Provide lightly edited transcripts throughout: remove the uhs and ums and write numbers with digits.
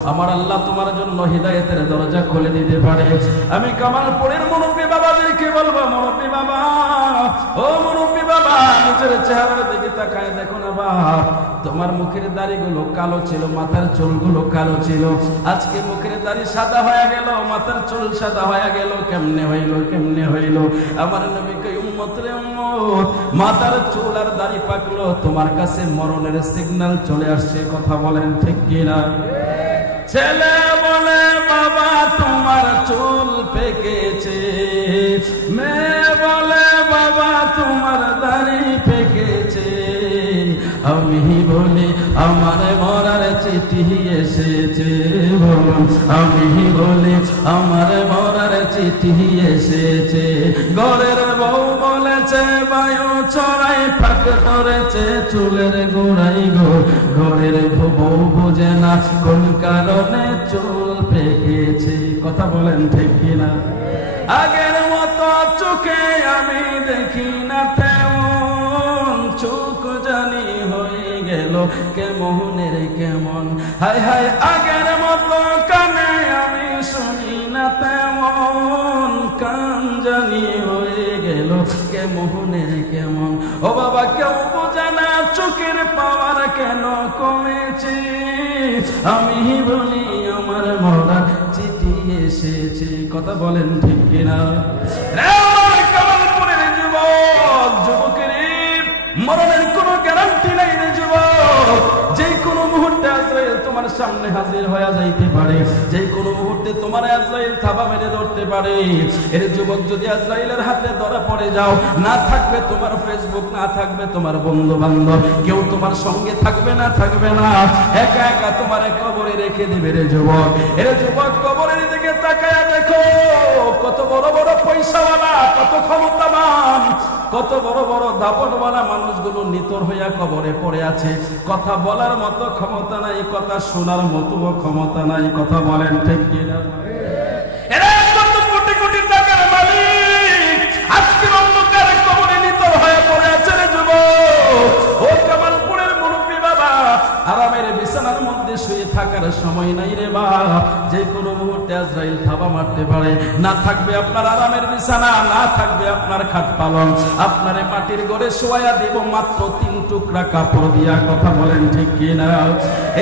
আমার আল্লাহ তোমার জন্য হিদায়াতের দরজা খুলে দিতে পারে। আমি কামালপুরের মুরব্বী বাবাদেরকে বলবো, মুরব্বী বাবা, ও মুরব্বী বাবা, নিজের চেহারার দিকে তাকায় দেখো না বাপ, তোমার মুখের দাড়িগুলো কালো ছিল, মাথার চুলগুলো কালো ছিল, আজকে মুখের দাড়ি সাদা হয়ে গেল, মাথার চুল সাদা হয়ে গেল, কেমনে হইল, কেমনে হইল? আমার নবীকে উম্মত রে উম্মত, মাথার চুল আর দাড়ি পাকলো, তোমার কাছে মরণের সিগন্যাল চলে আসছে। কথা বলেন ঠিক কিনা? ছেলে বলে বাবা তোমার চুল পেকেছে, মেয়ে বলে বাবা তোমার দাড়ি পেকেছে, আমি বলি আমার মরার চিঠি এসেছে, বলুন আমি বলি আমার মরার চিঠি এসেছে। ঘরের বউ বলেছে বায়ু চড়াই ফাঁক ধরেছে চুলের গোড়াই গো, ঘরের বউ বোঝে না কোন কারণে চুল পেকেছে। কথা বলেন ঠিক কিনা? আগের মতো চোখে আমি দেখি না তেমন, চোখ জানি হয়ে গেল কেমনের কেমন, হায় হায় আগের মতো কানে আমি শুনি না তেমন, কান জানি হয়ে গেল কেমনের কেমন। ও বাবা কেউ বোঝে না চোখের পাওয়ার কেন কমেছে, আমি বলি আমার মরার চিঠি এসেছে। কথা বলেন ঠিক কিনা? কামালপুরের যুবক, যুবকের মরণের কোনো গ্যারান্টি নাই রে যুবক, যে কোনো মুহূর্তে আজরাইল তোমার সামনে হাজির হয়ে যাইতে পারে, যে কোনো মুহূর্তে তোমার আজরাইল থাবা মেরে ধরতে পারে। এর যুবক যদি আজরাইলের হাতে ধরা পড়ে যাও, না থাকবে তোমার ফেসবুক, না থাকবে তোমার বন্ধু বান্ধব, কেউ তোমার সঙ্গে থাকবে না, থাকবে না, একা একা তোমার কবরে রেখে দিবে রে যুবক। এর যুবক কবরের দিকে তাকায়া দেখো, কত বড় বড় পয়সাওয়ালা, কত ক্ষমতাবান, কত বড় বড় দাপটওয়ালা মানুষগুলো নিতর হইয়া কবরে পড়ে আছে। কথা বলার মতো ক্ষমতা নাই, কথা শোনার মতো ক্ষমতা নাই। কথা বলেন ঠিক কিনা? এরা কত কোটি কোটি টাকার মালিক, আজকে অন্ধকারে কবরে নিতর হয়ে পড়ে আছে রে যুবক। ও কামালপুরের মুরব্বী বাবা, আরামের বিছানার মধ্যে শুয়ে থাকার সময় নাই রে বাপ, যে কোনো মুহূর্তে আজরাইল থাবা মারতে পারে। না থাকবে আপনার আরামের বিছানা, না থাকবে আপনার খাট পালন, আপনারে মাটির ঘরে শোয়া দিব মাত্র 3 টুকরা কাপড় দিয়া। কথা বলেন ঠিক কিনা?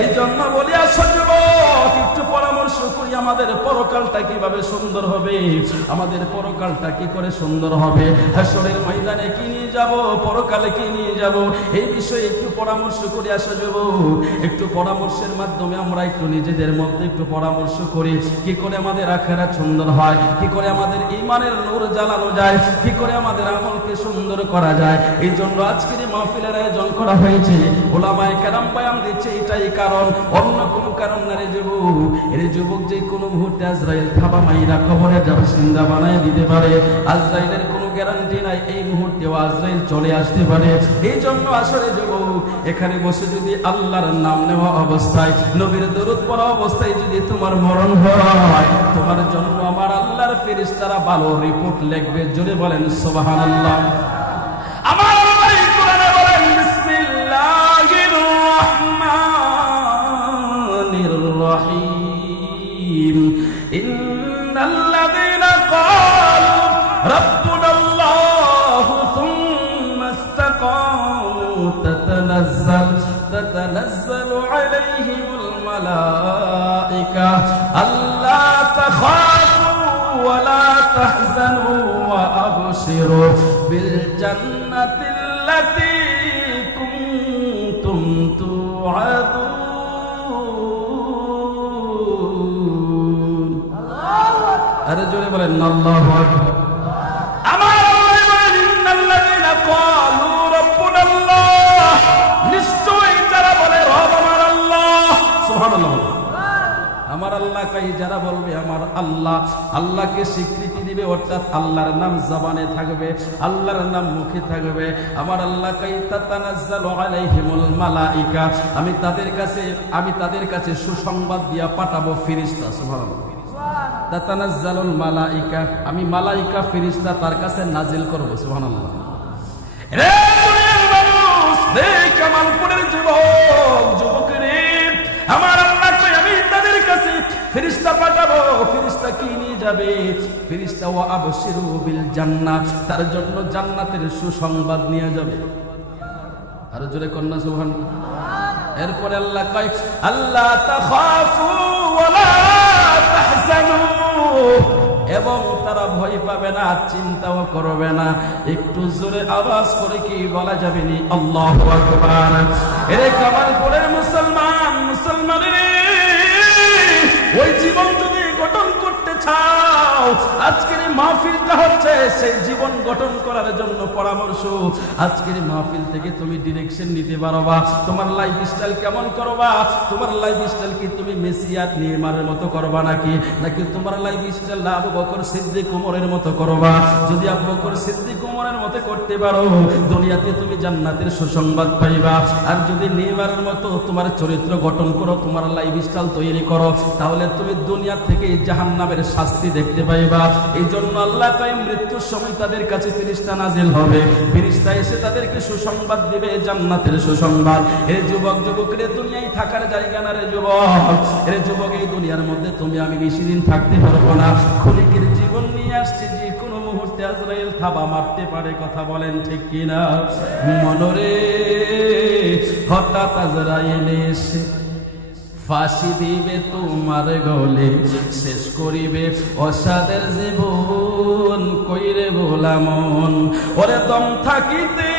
এই জন্য বলি আসো যুবক, একটু পরামর্শ করি আমাদের পরকালটা কিভাবে সুন্দর হবে, আমাদের পরকালটা কি করে সুন্দর হবে, হাসরের ময়দানে কি নিয়ে যাব, পরকালে কি নিয়ে যাব, এই বিষয়ে একটু পরামর্শ করি। আসো যুবক, একটু পরামর্শের মাধ্যমে আমরা একটু নিজেদের মধ্যে একটু পরামর্শ করি, কি করে আমাদের আখিরাত সুন্দর হয়, কি করে আমাদের ঈমানের নূর জ্বালানো যায়, কি করে আমাদের আমলকে সুন্দর করা যায়। এই জন্য আজকের এই মাহফিলের আয়োজন করা হয়েছে। ওলামায়ে কেরাম বয়ান দিচ্ছে, এটাই কারণ, অন্য কোনো কারণ না রে যুবক। এর যুবক যে কোনো মুহূর্তে আজরাইল থাবা মাইরা খবরে যাবে সিন্দা বানায় দিতে পারে, আজরাইলের কোনো গ্যারান্টি নাই, এই মুহূর্তেও আজরাইল চলে আসতে পারে। এই জন্য আসলে যুবক, এখানে বসে যদি আল্লাহর নাম নেওয়া অবস্থায়, নবীর দরুদ পড়া অবস্থায় যদি তোমার মরণ হয়, তোমার জন্য আমার আল্লাহর ফেরেশতারা ভালো রিপোর্ট লিখবে। জোরে বলেন সুবহানাল্লাহ। আমার আল্লাহ কোরআনে বলেন বিসমিল্লাহির রহমানির রহিম, ইন্নাল্লাযীনা ক্বালু রাব্বুনাল্লাহু সুম্মা ইসতাকামু তাতানাজ্জালু আলাইহিমুল মালায়েকা আল্লা তাখাফু ওয়া লা তাহজানু ওয়া আবশিরু বিল জান্নাতিল্লাতী কুনতুম তুআদুন। আল্লাহু আকবার। আরে জোরে বলেন আল্লাহু আকবার। আমার আল্লাহ বলেন ইন্নাল্লাযীনা ক্বালু রাব্বুনাল্লাহ, নিশ্চয়ই যারা বলে রব আমার আল্লাহ, সুবহানাল্লাহ। আমার আল্লাহ কাই যারা বলবে আমার আল্লাহ, আল্লাহকে স্বীকৃতি দিবে, অর্থাৎ আল্লাহর নাম জবানে থাকবে, আল্লাহর নাম মুখে থাকবে। আমার আল্লাহ কাই তাতানাজ্জালু আলাইহিমুল মালায়েকা, আমি তাদের কাছে সুসংবাদ দিয়া পাঠাবো ফেরেশতা। সুবহানাল্লাহ। তাতানাজ্জালুল মালায়েকা, আমি মালায়েকা ফেরেশতা তার কাছে নাজিল করব। সুবহানাল্লাহ। রে দুনিয়ার মানুষ, রে কামালপুরের যুবক, যুবকের আমার আল্লাহ আমি তাদের ফেরেশতা পাঠাবো। ফেরেশতা কি নিয়ে যাবে? ফেরেশতা ওয়া আবশিরু বিল জান্নাহ, তার জন্য জান্নাতের সুসংবাদ নিয়ে যাবে। আর জোরে কন্যা সুবহানাল্লাহ। এরপরে আল্লাহ কয় আল্লাহ তাখাফু ওয়া লা তাহজানু, এবং তারা ভয় পাবে না, চিন্তাও করবে না। একটু জোরে আওয়াজ করে কি বলা যাবে নি আল্লাহু আকবার। এরে কামালপুরের মুসলমান, মুসলমানের ওই জীবন যদি গঠন করতে চাও, আজকের এই মাহফিলটা হচ্ছে সেই জীবন গঠন করার জন্য পরামর্শ। আজকের মাহফিল থেকে তুমি ডিরেকশন নিতে পারবা, তোমার লাইফস্টাইল কেমন করবা। তোমার লাইফস্টাইল কি তুমি মেসি আর নেইমারের মতো করবা নাকি তোমার লাইফস্টাইল আবু বকর সিদ্দিক ওমরের মতো করবা? যদি আবু বকর সিদ্দিক ওমরের মতো করতে পারো, দুনিয়াতে তুমি জান্নাতের সুসংবাদ পাইবা। আর যদি নেইমারের মতো তোমার চরিত্র গঠন করো, তোমার লাইফস্টাইল তৈরি করো, তাহলে তুমি দুনিয়া থেকে জাহান্নামের শাস্তি দেখতে পাইবা। এই জন্য আল্লাহ তাই মৃত্যুর সময় তাদের কাছে ফেরেশতা নাজিল হবে, ফেরেশতা এসে তাদেরকে সুসংবাদ দিবে, জান্নাতের সুসংবাদ। এর যুবক যুবকরে দুনিয়ায় থাকার জায়গা না রে যুবক। এর যুবক, এই দুনিয়ার মধ্যে তুমি আমি বেশি দিন থাকতে পারবো না। ক্ষণিকের জীবন নিয়ে আসছে, যে কোনো মুহূর্তে আজরাইল থাবা মারতে পারে। কথা বলেন ঠিক কিনা? মনরে হঠাৎ আজরাইল এসে ফাঁসি দিবে তোমার গলে, শেষ করিবে অসাদের জীবন। কইরে বলা মন, ওরে দম থাকিতে,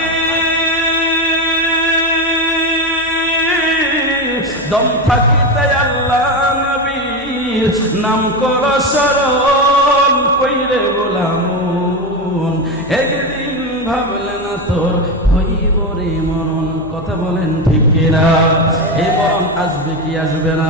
দম থাকিতে আল্লাহ নবীর নাম কর স্মরণ। কইরে বলা মন, একদিন ভাবলে না তোর হইব রে মরণ। কথা বলেন ঠিক কিনা? এই মরণ আসবে কি আসবে না?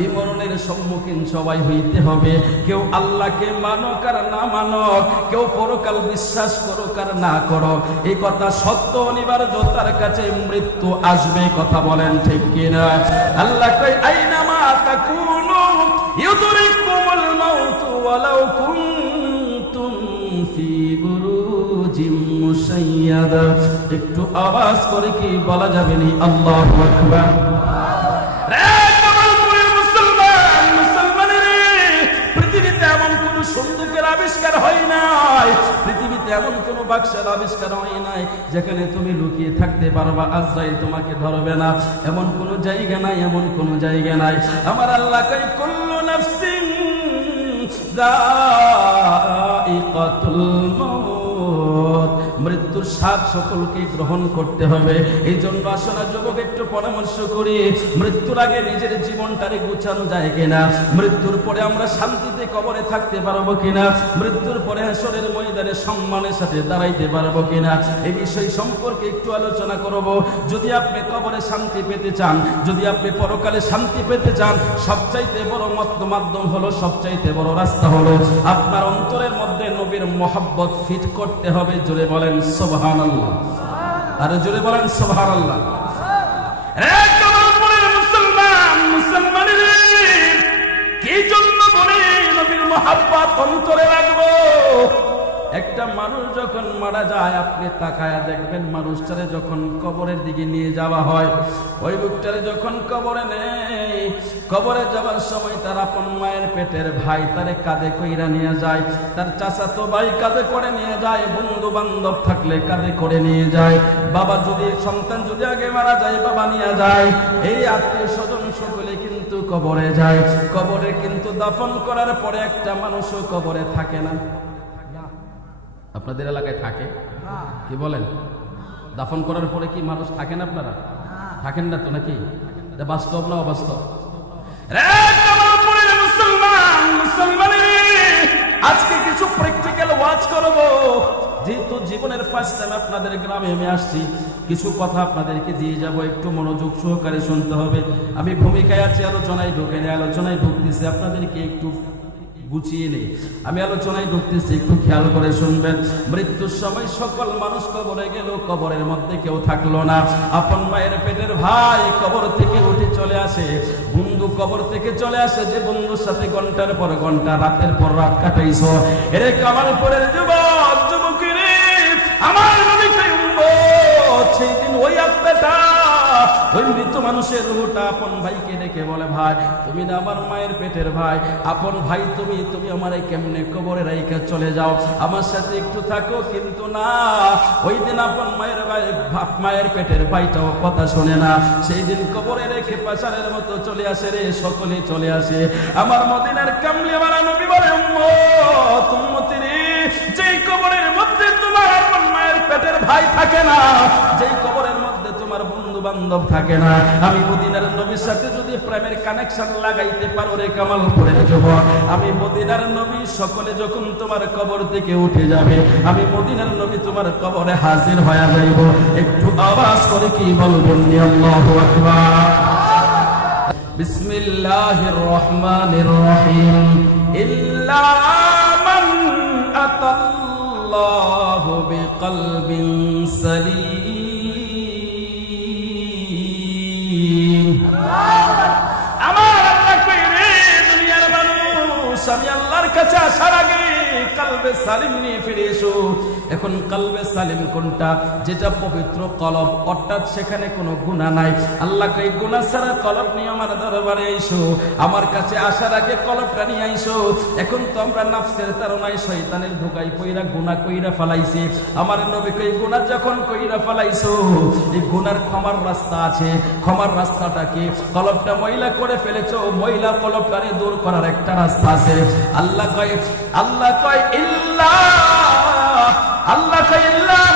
এই মরণের সম্মুখীন সবাই হইতে হবে। কেউ আল্লাহকে মানক আর না মানক, কেউ পরকাল বিশ্বাস করুক আর না করুক, এই কথা সত্য অনিবার্য, তার কাছে মৃত্যু আসবে। কথা বলেন ঠিক কিনা? আল্লাহ কয় আইনামা তাকুনু ইউদরিকুমুল মাউতু ওয়ালাউ কুনতুম ফি বুরুজিম মুশাইয়াদা। একটু আওয়াজ করে কি বলা যাবে নি আল্লাহু আকবার? সন্দুকের আবিষ্কার হয় নাই, পৃথিবীতে এমন কোন বাক্সের আবিষ্কার হয় নাই যেখানে তুমি লুকিয়ে থাকতে পারবা, আজরাইল তোমাকে ধরবে না। এমন কোন জায়গা নাই, এমন কোন জায়গা নাই। আমার আল্লাহ কয় কুল্লু নাফসিন যায়িকাতুল মাউত, মৃত্যুর স্বাদ সকলকে গ্রহণ করতে হবে। এই জন্য আসলে যুবক একটু পরামর্শ করি, মৃত্যুর আগে নিজের জীবনটারে গুছানো যায় কিনা? মৃত্যুর পরে আমরা শান্তিতে কবরে থাকতে পারবো কিনা? মৃত্যুর পরে হাসরের ময়দানে সম্মানের সাথে দাঁড়াইতে পারবো কিনা? এই বিষয় সম্পর্কে একটু আলোচনা করব। যদি আপনি কবরে শান্তি পেতে চান, যদি আপনি পরকালে শান্তি পেতে চান, সবচাইতে বড় মাধ্যম হলো, সবচাইতে বড় রাস্তা হলো আপনার অন্তরের মধ্যে নবীর মোহাব্বত ফিট করতে হবে। জোরে বলেন সুবহানাল্লাহ, আর জোরে বলেন সুবহানাল্লাহ। মুসলমান, মুসলমানের কি জন্য বলে নবীর মোহাব্বত অন্তরে রাখবো? একটা মানুষ যখন মারা যায়, আপনি তাকায়া দেখবেন, মানুষটারে যখন কবরের দিকে নিয়ে যাওয়া হয়, ওই লোকটারে যখন কবরে নেই, কবরে যাওয়ার সময় তার আপন মায়ের পেটের ভাই তারে কাঁধে কইরা নিয়ে যায়, তার চাচাতো ভাই কাঁধে করে নিয়ে যায়, বন্ধু বান্ধব থাকলে কাঁধে করে নিয়ে যায়, বাবা যদি সন্তান যদি আগে মারা যায় বাবা নিয়ে যায়, এই আত্মীয় স্বজন সকলে কিন্তু কবরে যায়। কবরে কিন্তু দাফন করার পরে একটা মানুষও কবরে থাকে না। আপনাদের এলাকায় থাকে কি বলেন? দাফন করার পরে কি মানুষ থাকেন? আপনারা থাকেন না তো নাকি? এটা বাস্তব না অবাস্তব? আজকে কিছু প্র্যাকটিক্যাল ওয়াজ করব। যেহেতু জীবনের ফার্স্ট টাইম আপনাদের গ্রামে আমি আসছি, কিছু কথা আপনাদেরকে দিয়ে যাব, একটু মনোযোগ সহকারে শুনতে হবে। আমি ভূমিকায় আছি, আলোচনায় ঢুকে নেই, আলোচনায় ঢুকতেছি, আপনাদেরকে একটু গুছিয়ে নেই। আমি আলোচনায় ঢুকতেছি, একটু খেয়াল করে শুনবেন। মৃত্যুর সময় সকল মানুষ কবরে গেল, কবরের মধ্যে কেউ থাকলো না। আপন মায়ের পেটের ভাই কবর থেকে উঠে চলে আসে, বন্ধু কবর থেকে চলে আসে, যে বন্ধুর সাথে ঘন্টার পর ঘন্টা, রাতের পর রাত কাটাইছো। এরে কামালপুরের যুবক যুবকেরে, আমার নবী কয় উম্মত সেই দিন ওই আত্মাটা, ওই মৃত মানুষের রূহটা আপন ভাইকে ডেকে বলে, ভাই তুমি না আমার মায়ের পেটের ভাই, আপন ভাই তুমি আমার কেমনে কবরে রাইখা চলে যাও, আমার সাথে একটু থাকো। কিন্তু না, ওই দিন আপন মায়ের পেটের ভাইটাও কথা শোনে না। সেই দিন কবরে রেখে পাচারের মতো চলে আসে রে, সকলে চলে আসে। আমার মদিনার কামলিওয়ালা নবী বলে, উম্মত উম্মতি রে, যেই কবরের মধ্যে তোমার আপন মায়ের পেটের ভাই থাকে না, যেই কবরের মধ্যে তোমার বন্ধু বান্ধব থাকে না, আমি মদিনার নবীর সাথে যদি প্রেমের কানেকশন লাগাইতে পারো রে কামালপুরের যুবক, আমি মদিনার নবী সকলে যখন তোমার কবর থেকে উঠে যাবে, আমি মদিনার নবী তোমার কবরে হাজির হয়ে যাইব। একটু আওয়াজ করে কি বলবেন আল্লাহু আকবার। বিসমিল্লাহির রহমানির রহিম। ইল্লা মান আতাল্লাহু বিকলবিন সালিম। আমার আল্লাহ কই রে দুনিয়ার মানুষ, আমি আল্লাহর কাছে আসার আগে কলবে সালিম নিয়ে ফিরে এসো। এখন কলবে সালিম কোনটা? যেটা পবিত্র কলব, অর্থাৎ সেখানে কোনো গুনাহ নাই। আল্লাহ কই গুনাহ ছাড়া কলব নিয়ে আমার দরবারে আইসো, আমার কাছে আসার আগে কলবটা নিয়ে আইসো। এখন তো আমরা নাফসের তাড়নায় শয়তানের ধোঁকায় কইরা গুনাহ কইরা ফেলাইছি। আমার নবী কই গুনাহ যখন কইরা ফেলাইছো, এই গুনার ক্ষমার রাস্তা আছে। ক্ষমার রাস্তাটা কি? কলবটা ময়লা করে ফেলেছো, ময়লা কলবটারে দূর করার একটা রাস্তা আছে। আল্লাহ কয় ইল্লা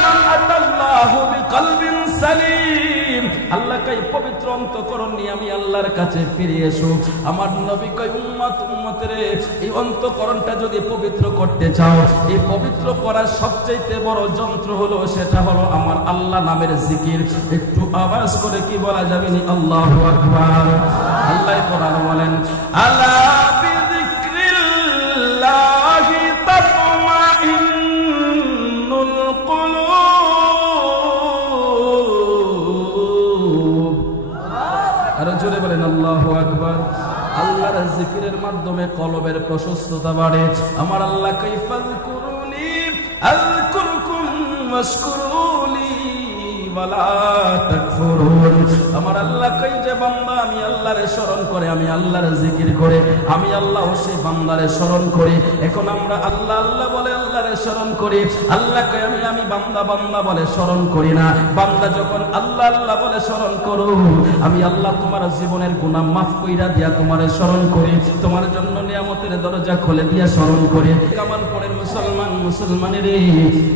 মান আতাল্লাহু বিকলবিন সালিম। আল্লাহ কয় পবিত্র অন্তঃকরণ নিয়ে আমি আল্লাহর কাছে ফিরে এসো। আমার নবী কয় উম্মত রে, এই অন্তঃকরণটা যদি পবিত্র করতে চাও, এই পবিত্র করার সবচেয়ে বড় যন্ত্র হলো, সেটা হলো আমার আল্লাহ নামের জিকির। একটু আওয়াজ করে কি বলা যাবে নি আল্লাহু আকবার। আল্লাহ কোরআন বলেন, আলা বিযিকরিল্লাহি তাতমাইন্নুল কুলুব। আর জোরে বলেন আল্লাহু আকবার। আল্লাহর জিকিরের মাধ্যমে কলবের প্রশস্ততা বাড়ে। আমার আল্লাহ কাইফাযকুরুনি আযকুরকুম ওয়াশকুরুলি ওয়ালা তাকফুরুন। আমার আল্লাহ কই যে বান্দা আমি আল্লাহরে স্মরণ করে, আমি আল্লাহর জিকির করে, আমি আল্লাহ সেই বান্দারে স্মরণ করি। এখন আমরা আল্লাহ আল্লাহ বলে আল্লাহরে স্মরণ করি। আল্লাহ কই আমি বান্দা বান্দা বলে স্মরণ করি না। বান্দা যখন আল্লাহ আল্লাহ বলে স্মরণ করো, আমি আল্লাহ তোমার জীবনের গুনাহ মাফ কইরা দিয়া তোমারে স্মরণ করি, তোমার জন্য নিয়ামতের দরজা খুলে দিয়া স্মরণ করি। কামালপুরের মুসলমানের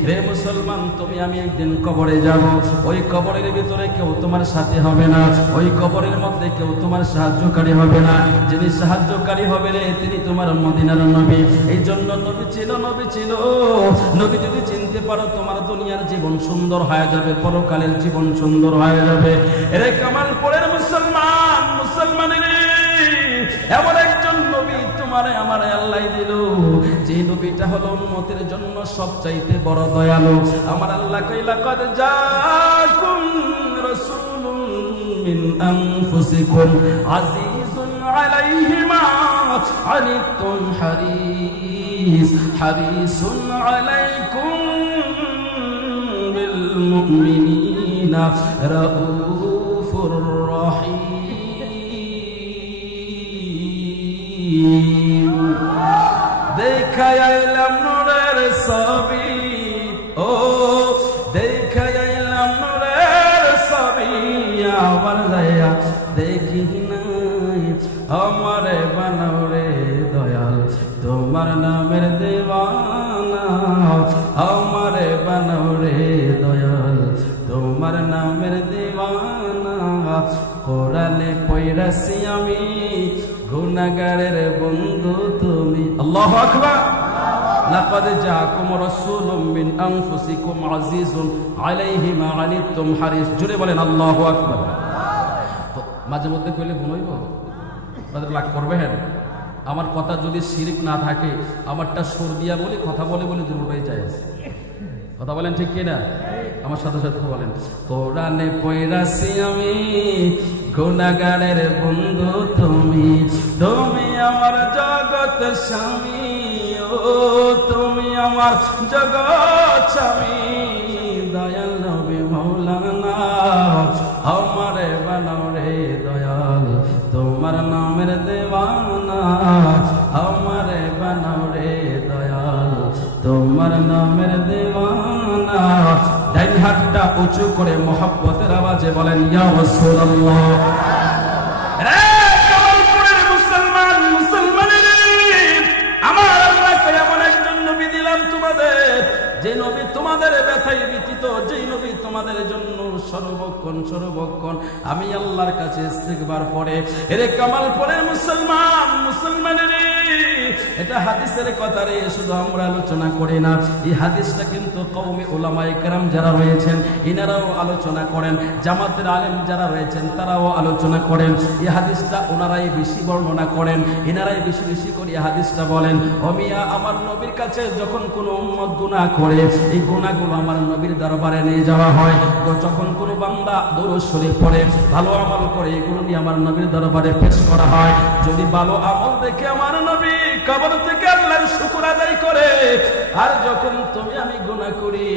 রে মুসলমান, তুমি আমি একদিন কবরে যাব। ওই কবরের ভিতরে কেউ তোমার সাথে হবে না, ওই কবরের মধ্যে কেউ তোমার সাহায্যকারী হবে না। যিনি সাহায্যকারী হবে রে, তিনি তোমার মদিনার নবী। এই জন্য নবী ছিল। নবী যদি চিনতে পারো, তোমার দুনিয়ার জীবন সুন্দর হয়ে যাবে, পরকালের জীবন সুন্দর হয়ে যাবে। এরে কামালপুরের মুসলমানের এমন একজন নবী তোমারে আমারে আল্লাহ দিল, যে নবীটা হলো উম্মতের জন্য সবচাইতে বড় দয়ালু। আমার আল্লাহ কইলা কদ জাকুম রাসূলুম মিন আনফুসিকুম আজিজুন আলাইহি মা আনিতুম হারিসুন আলাইকুম বিল মুমিনিনা রাউফুর রহিম। দেখাই আইলাম নূরের ছবি, ও দেখাই আইলাম নূরের ছবি, আবার যাইয়া দেখি নাই আমারে বানাও রে দয়াল, তোমার নামের দেওয়ানা। আমারে বানাও রে দয়াল, তোমার নামের দেওয়ানা। কোরআনে পড়াছি আমি, গুনাহগারের বন্ধু তুমি। আল্লাহু আকবার। লাকাদ জাআকুম রাসূলুম মিন আনফুসিকুম আজিজুন আলাইহি মা আনিতুম হারিস। জোরে বলেন আল্লাহু আকবার। তো মাঝে মধ্যে কইলে ভুল হইব, আপনাদের লাগ করবেন। আমার কথা যদি শিরিক না থাকে, আমারটা সুর দিয়া বলি, কথা বলে দুটোই যায়। কথা বলেন ঠিক কিনা? আমার সাথে সাথে বলেন, কোরআনে পড়াছি আমি, গুনাহগারের বন্ধু তুমি, তুমি আমার জগৎ স্বামী, ও তুমি আমার জগৎ স্বামী, দয়াল নবী মাওলানা নামের দেওয়ানা, আমারে বানাও রে দয়াল তোমার নামের দেওয়ানা। ডান হাতটা উঁচু করে মোহাব্বতের আওয়াজে বলেন ইয়া রাসূলুল্লাহ। রে কমলপুরের মুসলমান, মুসলমানের আমার আল্লাহকে এমন একজন নবী দিলাম তোমাদের, যে নবী তোমাদের ব্যথায় ব্যতীত, যে নবী তোমাদের জন্য সর্বক্ষণ আমি আল্লাহর কাছে ইস্তিগফার পড়ে। এরে কামালপুরের মুসলমান, মুসলমানের এটা হাদিসের কথা রে, শুধু আমরা আলোচনা করি না, এই হাদিসটা কিন্তু কওমি উলামায়ে কেরাম যারা রয়েছেন ইনারাও আলোচনা করেন, জামাতের আলেম যারা রয়েছেন তারাও আলোচনা করেন। এই হাদিসটা ওনারাই বেশি বর্ণনা করেন, ইনারাই বেশি বেশি করে এই হাদিসটা বলেন। ও মিয়া, আমার নবীর কাছে যখন কোনো উম্মত গুনাহ করে, এই গুনাহগুলো আমার নবীর দরবারে নিয়ে যাওয়া হয়। যখন কোনো বান্দা দুরূদ শরীফ পড়ে, ভালো আমল করে, এগুলো নিয়ে আমার নবীর দরবারে পেশ করা হয়। যদি ভালো আমল দেখে আমার নবী কবর থেকে আল্লাহর শুকর আদায় করে, আর যখন তুমি আমি গুনাহ করি,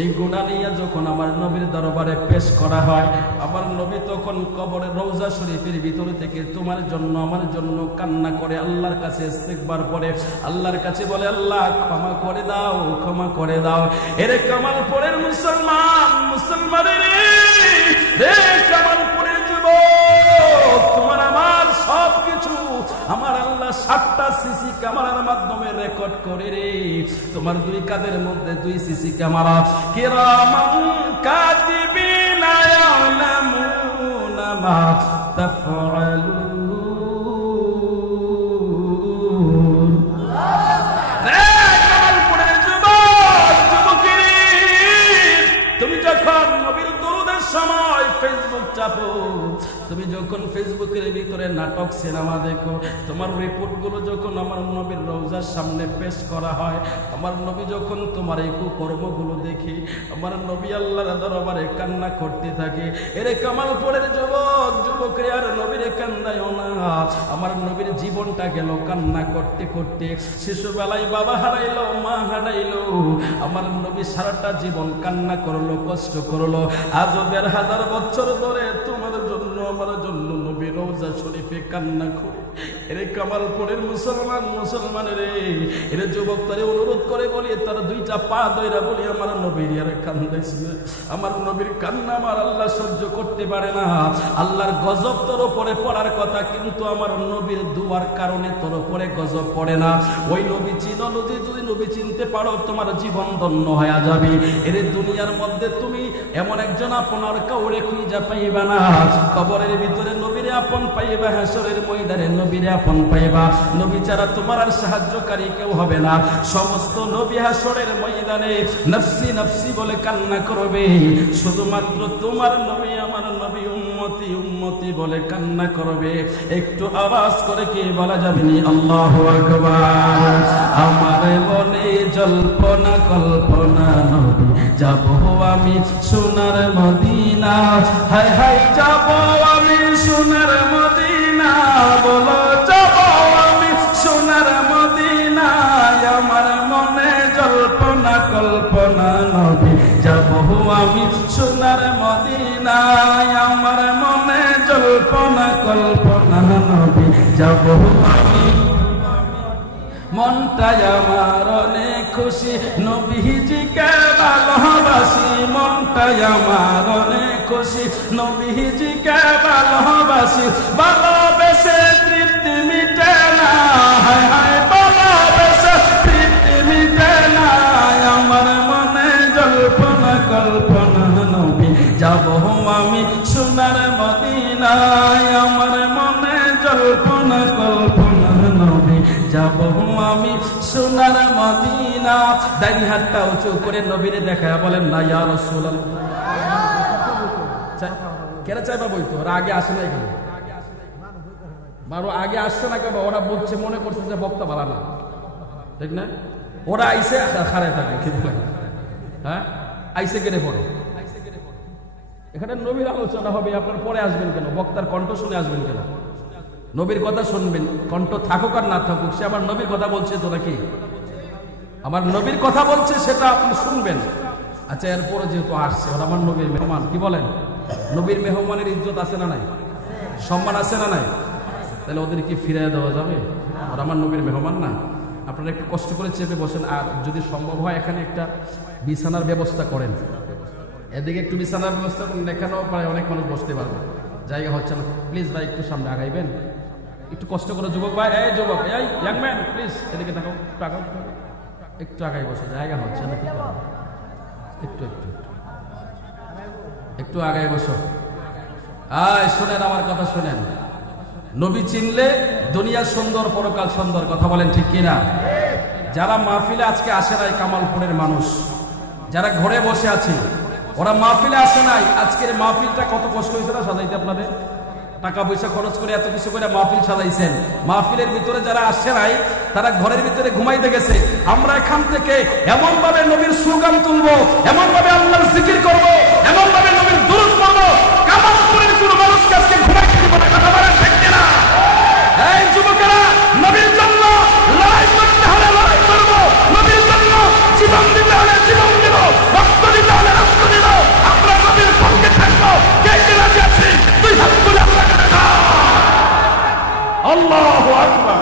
এই গুনাহ নিয়ে যখন আমার নবীর দরবারে পেশ করা হয়, আমার নবী তখন কবরের রওজা শরীফের ভিতর থেকে তোমার জন্য আমার জন্য কান্না করে, আল্লাহর কাছে ইস্তিগফার করে, আল্লাহর কাছে বলে আল্লাহ ক্ষমা করে দাও, ক্ষমা করে দাও। এরে কামালপুরের মুসলমান, মুসলমানের রে কামালপুরের যুবক, তোমার আমার সবকিছু আমার আল্লাহ 7টা সিসি ক্যামেরার মাধ্যমে রেকর্ড করে রে। তোমার দুই কাঁধের মধ্যে 2 সিসি ক্যামেরা, কিরামান কাতিবিনা ইয়ালামুনা মা তাফআলুন। রে কামালপুরের যুবক, যুবকেরা, তুমি যখন নবীর দুরূদের সময় ফেসবুক চাপো, তুমি যখন ফেসবুকের ভিতরে নাটক সিনেমা দেখো, তোমার রিপোর্ট গুলো যখন আমার নবীর রওজার সামনে পেশ করা হয়, আমার নবী যখন তোমার এই কুকর্মগুলো দেখে, আমার নবী আল্লাহর দরবারে কান্না করতে থাকে। এরে কামালপুরের যুবক, যুবকের আর নবীরে কান্দায়ও না। আমার নবীর জীবনটা গেল কান্না করতে করতে, শিশুবেলায় বাবা হারাইলো, মা হারাইলো, আমার নবী সারাটা জীবন কান্না করলো, কষ্ট করলো। আজ 1500 বছর ধরে তোমার জন্য আমার জন্য নবী রওজা শরীফে কান্না করে। এরে কামালপুরের মুসলমান, মুসলমানের এরে যুবক তারে অনুরোধ করে বলি, তার 2টা পা ধইরা বলি, আমার নবীর আর কান্দাইছিল, আমার নবীর কান্না আমার আল্লাহ সহ্য করতে পারে না। আল্লাহর গজব তোর উপরে পড়ার কথা, কিন্তু আমার নবীর দুয়ার কারণে তোর উপরে গজব পড়ে না। ওই নবী চিনো, যদি নবী চিনতে পারো তোমার জীবন ধন্য হয়ে যাবে। এর দুনিয়ার মধ্যে তুমি এমন একজন আপনার কাউরে খুঁজা পাইবা না, কবরের ভিতরে নবীরে আপন পাইবা, হাসরের ময়দানে নবীরে আপন পাইবা। নবী ছাড়া তোমার আর সাহায্যকারী কেউ হবে না। সমস্ত নবী হাসরের ময়দানে নফসি নফসি বলে কান্না করবে, শুধুমাত্র তোমার নবী আমার নবী উম্মতি উম্মতি বলে কান্না করবে। একটু আওয়াজ করে কি বলা যাবে নি আল্লাহু আকবার। আমার মনে জল্পনা কল্পনা নবী যাব আমি সোনার মদিনা, হায় হায় যাব আমি সোনার মদিনা, বলো যাব আমি সোনার মদিনা। আমার মনে জল্পনা কল্পনা নবী যাব আমি সোনার মদিনা, আমার মনে জল্পনা কল্পনা নবী যাব আমি। মনটাই আমার অনেক খুশি নবীজিকে ভালোবাসি, মনটাই আমার অনেক খুশি নবীজিকে ভালোবাসি। ভালোবেসে তৃপ্তি মিটে না, হায় হায় ভালোবেসে তৃপ্তি মিটে না। আমার মনে জল্পনা কল্পনা নবী যাব আমি সোনার মদিনায়, আমার মনে জল্পনা কল্পনা নবী যাব আমি সোনার মদিনা। ডাইনি হাতটা উঁচু করে নবীরে দেখায় বলেন না ইয়া রাসূলুল্লাহ। কেন চাইবা বই তো ওরা আগে আসে না, এখানে মারো আগে আসছে না কেন? ওরা বলছে, মনে করছে যে বক্তা ভালো না, ঠিক না? ওরা আইসে খাড়ায় থাকে, কি বলে হ্যাঁ আইসে কেড়ে পড়ে। এখানে নবীর আলোচনা হবে, আপনার পরে আসবেন কেন? বক্তার কণ্ঠ শুনে আসবেন কেন? নবীর কথা শুনবেন, কণ্ঠ থাকুক আর না থাকুক, সে আমার নবীর কথা বলছে তো নাকি? আমার নবীর কথা বলছে, সেটা আপনি শুনবেন। আচ্ছা, এরপরে যেহেতু আসছে, ওরা আমার নবীর মেহমান, কি বলেন? নবীর মেহমানের ইজ্জত আছে না নাই? সম্মান আছে না নাই? তাহলে ওদেরকে ফিরিয়ে দেওয়া যাবে? আর আমার নবীর মেহমান না? আপনারা একটু কষ্ট করে চেপে বসেন, আর যদি সম্ভব হয় এখানে একটা বিছানার ব্যবস্থা করেন, এদিকে একটু বিছানার ব্যবস্থা করেন, এখানেও প্রায় অনেক মানুষ বসতে পারবে, জায়গা হচ্ছে না। প্লিজ ভাই একটু সামনে আগাইবেন, একটু কষ্ট করে। যুবক ভাই, এই যুবক, এই ইয়াং ম্যান, প্লিজ এদিকে দেখো, একটু আগাও, একটু আগাই বসে, জায়গা হচ্ছে না, কি করবো? একটু একটু একটু আগাই বসো। আয় শোনেন, আমার কথা শোনেন। নবী চিনলে দুনিয়া সুন্দর, পরকাল সুন্দর। কথা বলেন ঠিক কিনা? যারা মাহফিলে আজকে আসে নাই, কামালপুরের মানুষ যারা ঘরে বসে আছে, ওরা মাহফিলে আসে নাই। আজকের মাহফিলটা কত কষ্ট হয়েছে না সাজাইতে? আপনাদের টাকা পয়সা খরচ করে এত কিছু করে মাহফিল সাজাইছেন। মাহফিলের ভিতরে যারা আসে নাই, তারা ঘরের ভিতরে ঘুমাইতে গেছে। আমরা এখান থেকে এমন ভাবে নবীর সুগান তুলবো, এমন ভাবে আল্লাহর জিকির করব, এমন ভাবে নবীর দুরূদ পড়বো, কামালপুরের কোনো মানুষকে আজকে ঘুমাইতে দিব না। কথা বলেন ঠিক কিনা? এই যুবকেরা, নবীর জন্য লড়াই করতে হলে লড়াই করব, নবীর জন্য জীবন দিতে হলে জীবন দেব, রক্ত দিতে হলে রক্ত দেব। আমরা নবীর পক্ষে থাকবো। কে কে রাজি আছি? তুই হাত তুলে আল্লাহকে দেখা। আল্লাহু আকবার,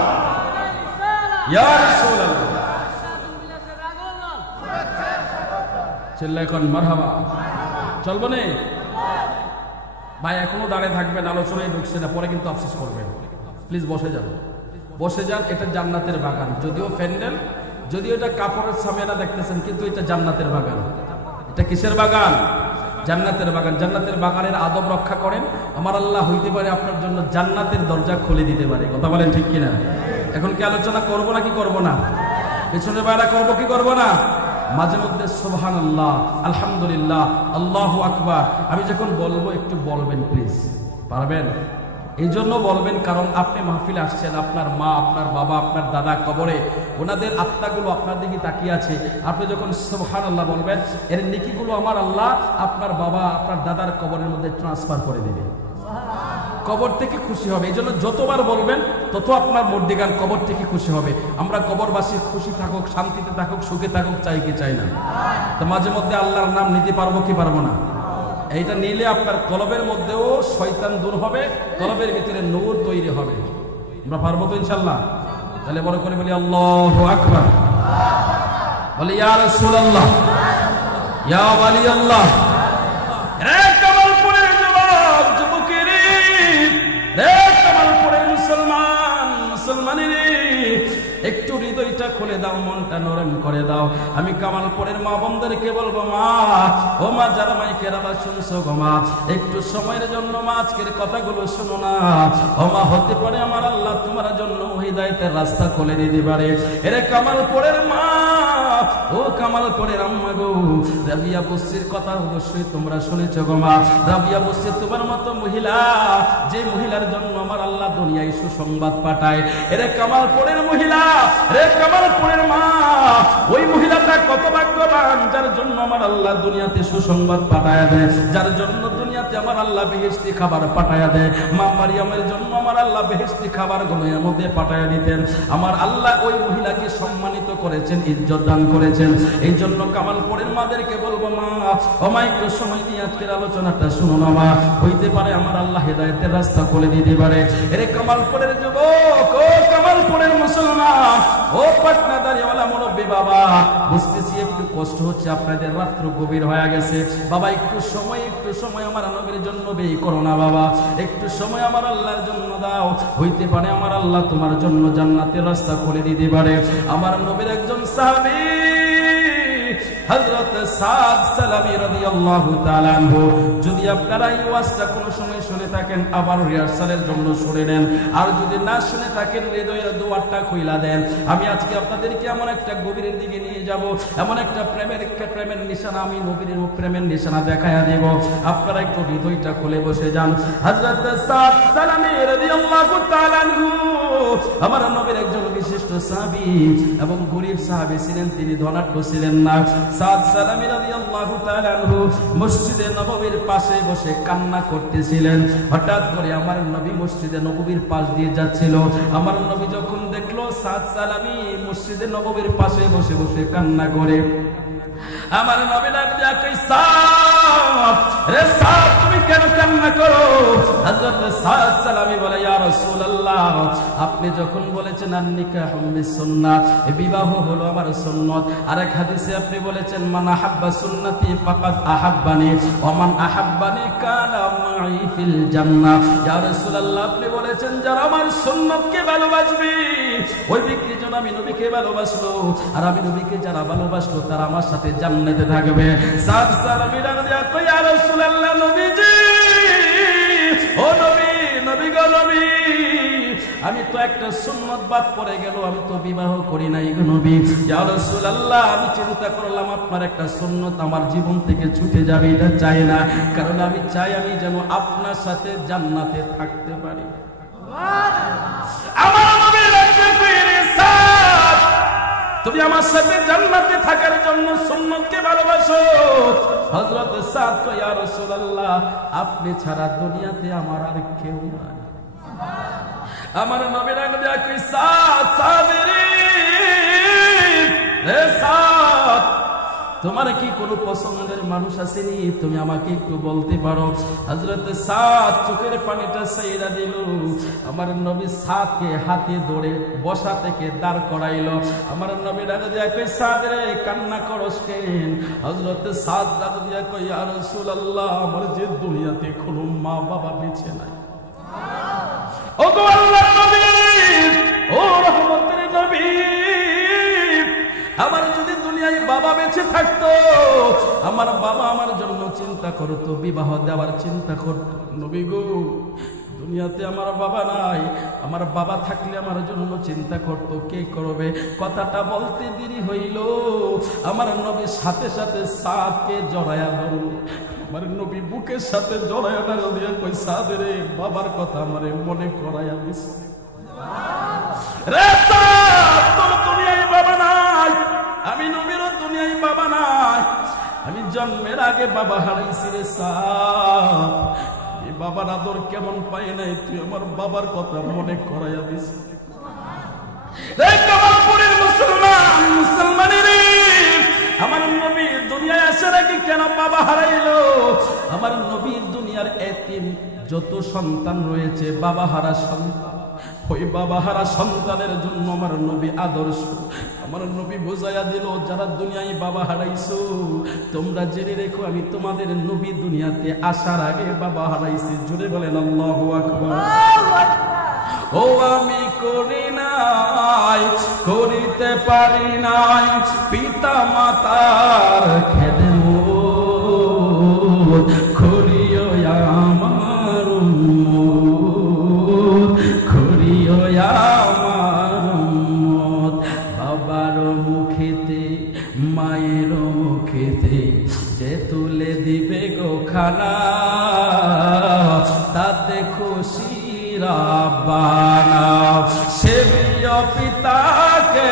ইয়া রাসূলুল্লাহ। চিল্লা এখন মারহাবা। চলবো নে ভাই? এখনো দাঁড়িয়ে থাকবেন, আলোচনায় ঢুকছে না, পরে কিন্তু আফসোস করবেন। প্লিজ বসে যান, বসে যান। এটা জান্নাতের বাগান, যদিও প্যান্ডেল, যদিও এটা কাপড়ের সামিয়ানা দেখতেছেন, কিন্তু এটা জান্নাতের বাগান। এটা কিসের বাগান? জান্নাতের বাগান। জান্নাতের বাগানের আদব রক্ষা করেন, আমার আল্লাহ হইতে পারে আপনার জন্য জান্নাতের দরজা খুলে দিতে পারে। কথা বলেন ঠিক কিনা? এখন কি আলোচনা করবো না কি করবো না? পেছনে বাইরা করবো কি করবো না? মাঝে মধ্যে সুবহানাল্লাহ, আলহামদুলিল্লাহ, আল্লাহু আকবার আমি যখন বলবো একটু বলবেন প্লিজ। পারবেন? এই জন্য বলবেন কারণ আপনি মাহফিলে আসছেন, আপনার মা, আপনার বাবা, আপনার দাদা কবরে, ওনাদের আত্মাগুলো আপনার দিকে তাকিয়ে আছে। আপনি যখন সুবহানাল্লাহ বলবেন, এর নেকিগুলো আমার আল্লাহ আপনার বাবা, আপনার দাদার কবরের মধ্যে ট্রান্সফার করে দেবে। কবর থেকে খুশি হবে। এই জন্য যতবার বলবেন তত আপনার মর্দিগান কবর থেকে খুশি হবে। আমরা কবরবাসী খুশি থাকুক, শান্তিতে থাকুক, সুখে থাকুক, চাই কি চাই না? তো মাঝে মধ্যে আল্লাহর নাম নিতে পারবো কি পারবো না? এইটা নিলে আপনার কলবের মধ্যেও শয়তান দূর হবে, কলবের ভিতরে নূর তৈরি হবে। আমরা পারবো তো ইনশাআল্লাহ? তাহলে বড় করে বলি আল্লাহু আকবার, বলি ইয়া রাসূলুল্লাহ, ইয়া ওয়ালি আল্লাহ। রে কামালপুরের যুবক, যুবকেরা, রে কামালপুরের মুসলমান, মুসলমানেরা, একটু হৃদয়টা খুলে দাও, মনটা নরম করে দাও। আমি কামালপুরের মা বোনদেরকে বলবো, মা, ও মা, যারা মাইকের আবার শুনছো গো মা, একটু সময়ের জন্য মা আজকের কথাগুলো শুনো না। ও মা, হতে পারে আমার আল্লাহ তোমার জন্য হিদায়াতের রাস্তা খুলে দিতে পারে। এরে কামালপুরের মা, ও কামালপুরের আম্মা গো, রাবিয়া বস্তির কথা অবশ্যই তোমরা শুনেছো গো মা। রাবিয়া বস্তি তোমার মতো মহিলা, যে মহিলার জন্য আমার আল্লাহ দুনিয়ায় সুসংবাদ পাঠায়। এরে কামালপুরের মহিলা, রে কামালপুরের মা, ওই মহিলাটা কত ভাগ্যবান যার জন্য আমার আল্লাহ দুনিয়াতে সুসংবাদ পাঠায়া দেয়, যার জন্য দুনিয়াতে আমার আল্লাহ বেহেশতি খাবার পাঠায়া দেয়। মা মারিয়ামের জন্য আমার আল্লাহ বেহেশতি খাবার দুনিয়ার মধ্যে পাঠায়া দিতেন। আমার আল্লাহ ওই মহিলাকে সম্মানিত করেছেন, ইজ্জত দান করেছেন। এই জন্য কামালপুরের মাদেরকে বলবো, মা, ও মা, একটু সময় দিয়ে আজকের আলোচনাটা শুনো না মা, হইতে পারে আমার আল্লাহ হেদায়েতের রাস্তা খুলে দিতে পারে। এরে কামালপুরের যুবক, ও কামালপুরের মুসলমান, ও পাটনা দাঁড়িয়েওয়ালা মুরব্বী বাবা, বুঝতেছি একটু কষ্ট হচ্ছে, আপনাদের রাত্র গভীর হয়ে গেছে। বাবা একটু সময় আমার নবীর জন্য ব্যয় করো না বাবা, একটু সময় আমার আল্লাহর জন্য দাও, হইতে পারে আমার আল্লাহ তোমার জন্য জান্নাতের রাস্তা খুলে দিতে পারে। আমার নবীর একজন সাহাবী হযরত সাদ সালামী রাদিয়াল্লাহু তাআলা আনহু, যদি আপনারা এই ওয়াজটা কোনো সময় শুনে থাকেন আবার রিহার্সালের জন্য শুনে নেন, আর যদি না শুনে থাকেন হৃদয়ের দুয়ারটা খুইলা দেন। আমি আজকে আপনাদেরকে এমন একটা গভীরের দিকে নিয়ে যাব, এমন একটা প্রেমের নিশানা, আমি নবীর প্রেমের নিশানা দেখায়া দেব। আপনারা একটু হৃদয়টা খুলে বসে যান। হযরত সাদ সালামী রাদিয়াল্লাহু তাআলা আনহু আমার নবীর একজন বিশিষ্ট সাহাবী এবং গরীব সাহাবী ছিলেন, তিনি ধনাঢ্য ছিলেন না। সাদ সালামী রাদিয়াল্লাহু তাআলা আনহু মসজিদে নববীর পাশে বসে কান্না করতেছিলেন। হঠাৎ করে আমার নবী মসজিদে নববীর পাশ দিয়ে যাচ্ছিল। আমার নবী যখন দেখলো সাদ সালামী মসজিদে নববীর পাশে বসে বসে কান্না করে, আমার নবী ডাক দিয়া কই সাদ রে সাদ তুমি কেন কান্না করো? হযরত সাদ সালামি বলে ইয়া রাসূলুল্লাহ আপনি যখন বলেছেন আন-নিকাহু বিস-সুন্নাহ বিবাহ হলো আমার সুন্নাত, আরেক হাদিসে আপনি বলেছেন মান আহাব্বা সুন্নতি ফাকাদ আহাব্বানি ওয়া মান আহাব্বানি কানা মাই ফিল জান্নাহ। ইয়া রাসূলুল্লাহ আপনি বলেছেন যারা আমার সুন্নাতকে ভালোবাসবে ওই ব্যক্তি যেন আমি নবীকে ভালোবাসলো, আর আমি নবীকে যারা ভালোবাসলো তারা আমার সাথে জান্নাতে থাকবে। সাদ সালামি ডাক দিয়া কই ইয়া রাসূলুল্লাহ নবীজি ও নবী, নবী গো নবী আমি তো একটা সুন্নাত বাদ পড়ে গেল, আমি তো বিবাহ করি নাই গো নবী। ইয়া রাসূলুল্লাহ আমি চিন্তা করলাম আপনার একটা সুন্নাত আমার জীবন থেকে ছুটে যাবে, এটা চাই না, কারণ আমি চাই আমি যেন আপনার সাথে জান্নাতে থাকতে পারি। আমার নবী রাখবে রে সাদ তুমি আমার সাথে জান্নাতে থাকার জন্য সুন্নাতকে ভালোবাসো। হযরত সাদ কয় ইয়া রাসূলুল্লাহ আপনি ছাড়া দুনিয়াতে আমার আর কেউ নাই। আমার নবী ডাক দিয়া কই সাদ সাদরে রে সাদ তোমার কি কোনো পছন্দের মানুষ আসেনি? তুমি আমাকে একটু বলতে পারো। হযরত সাদ চোখের পানিটা ছাইরা দিল। আমার নবী সাদকে হাতে ধরে বসা থেকে দাঁড় করাইলো। আমার নবী ডাক দিয়া কই সাদ রে কান্না করস কেন? হযরত সাদ ডাক দিয়া কই ইয়া রাসূলুল্লাহ আমার যে দুনিয়াতে কোনো মা বাবা বেঁচে নাই। ও গো আল্লাহর নবী, ও রহমতের নবী, আমার যদি দুনিয়ায় বাবা বেঁচে থাকতো, আমার বাবা আমার জন্য চিন্তা করতো, বিবাহ দেওয়ার চিন্তা করতো। নবী গো দুনিয়াতে আমার বাবা নাই, আমার বাবা থাকলে আমার জন্য চিন্তা করতো, কে করবে? কথাটা বলতে দেরি হইল, আমার নবী সাথে সাথে সাদকে জড়ায়া ধরল। আমার নবী বুকের সাথে জড়ায়া ডাল দিয়া কই সাদ রে বাবার কথা আমারে মনে করাইয়া দিস রে সাদ তোর দুনিয়ায় বাবা নাই, আমি নবীরও দুনিয়ায় বাবা নাই, আমি জন্মের আগে বাবা হারাইছি রে সাদ, এই বাবার আদর কেমন পাই নাই, তুই আমার বাবার কথা মনে করাইয়া দিস। রে কামালপুরের মুসলমান, মুসলমানের আমার নবী দুনিয়ায় আসার আগে কেন বাবা হারাইলো? আমার নবীর দুনিয়ার এতিম যত সন্তান রয়েছে বাবা হারা সন্তান, ওই বাবা হারা সন্তানের জন্য আমার নবী আদর্শ। আমার নবী বুঝাইয়া দিল যারা দুনিয়ায় বাবা হারাইছো তোমরা জেনে রেখো আমি তোমাদের নবী দুনিয়াতে আসার আগে বাবা হারাইছি। জোরে বলেন আল্লাহু আকবার। ও আমি করি নাই, করিতে পারি নাই পিতা মাতার খেদমত, করিও আমার উম্মত, করিও আমার উম্মত। বাবার মুখেতে মায়ের মুখেতে যে তুলে দিবে গো খানা তাতে খুশি রাব্বানা। সেবিও পিতাকে,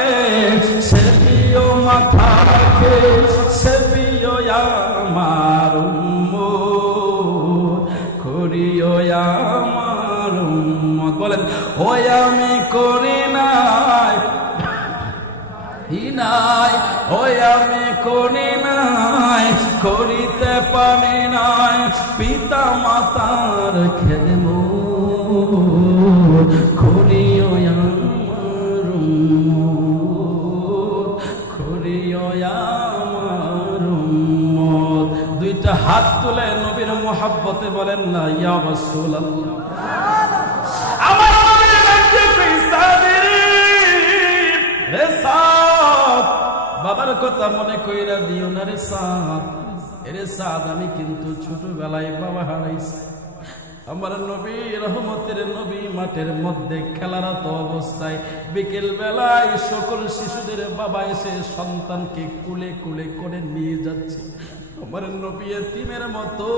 সেবিও মাতাকে, সেবিও আমার উম্মত, করিও আমার উম্মত। বলেন ওই আমি করি নাই, নাই ওই আমি করি নাই, করিতে পারি নাই পিতা মাতার খেদমত, করিও আমার উম্মত, করিও আমার উম্মত। দুইটা হাত তুলে নবীর মোহাব্বতে বলেন না ইয়া রাসূলুল্লাহ। আমার নবী রাখতে কই সাদের রে সাদ বাবার কথা মনে কইরা দিও না রে সাদ। এরে সাদ আমি কিন্তু ছোটবেলায় বাবা হারাইছি। আমার নবী রহমতের নবী মাঠের মধ্যে খেলারত অবস্থায় বিকেল বেলায় সকল শিশুদের বাবা এসে সন্তানকে কুলে কুলে করে নিয়ে যাচ্ছে। আমার নবী এতিমের মতো,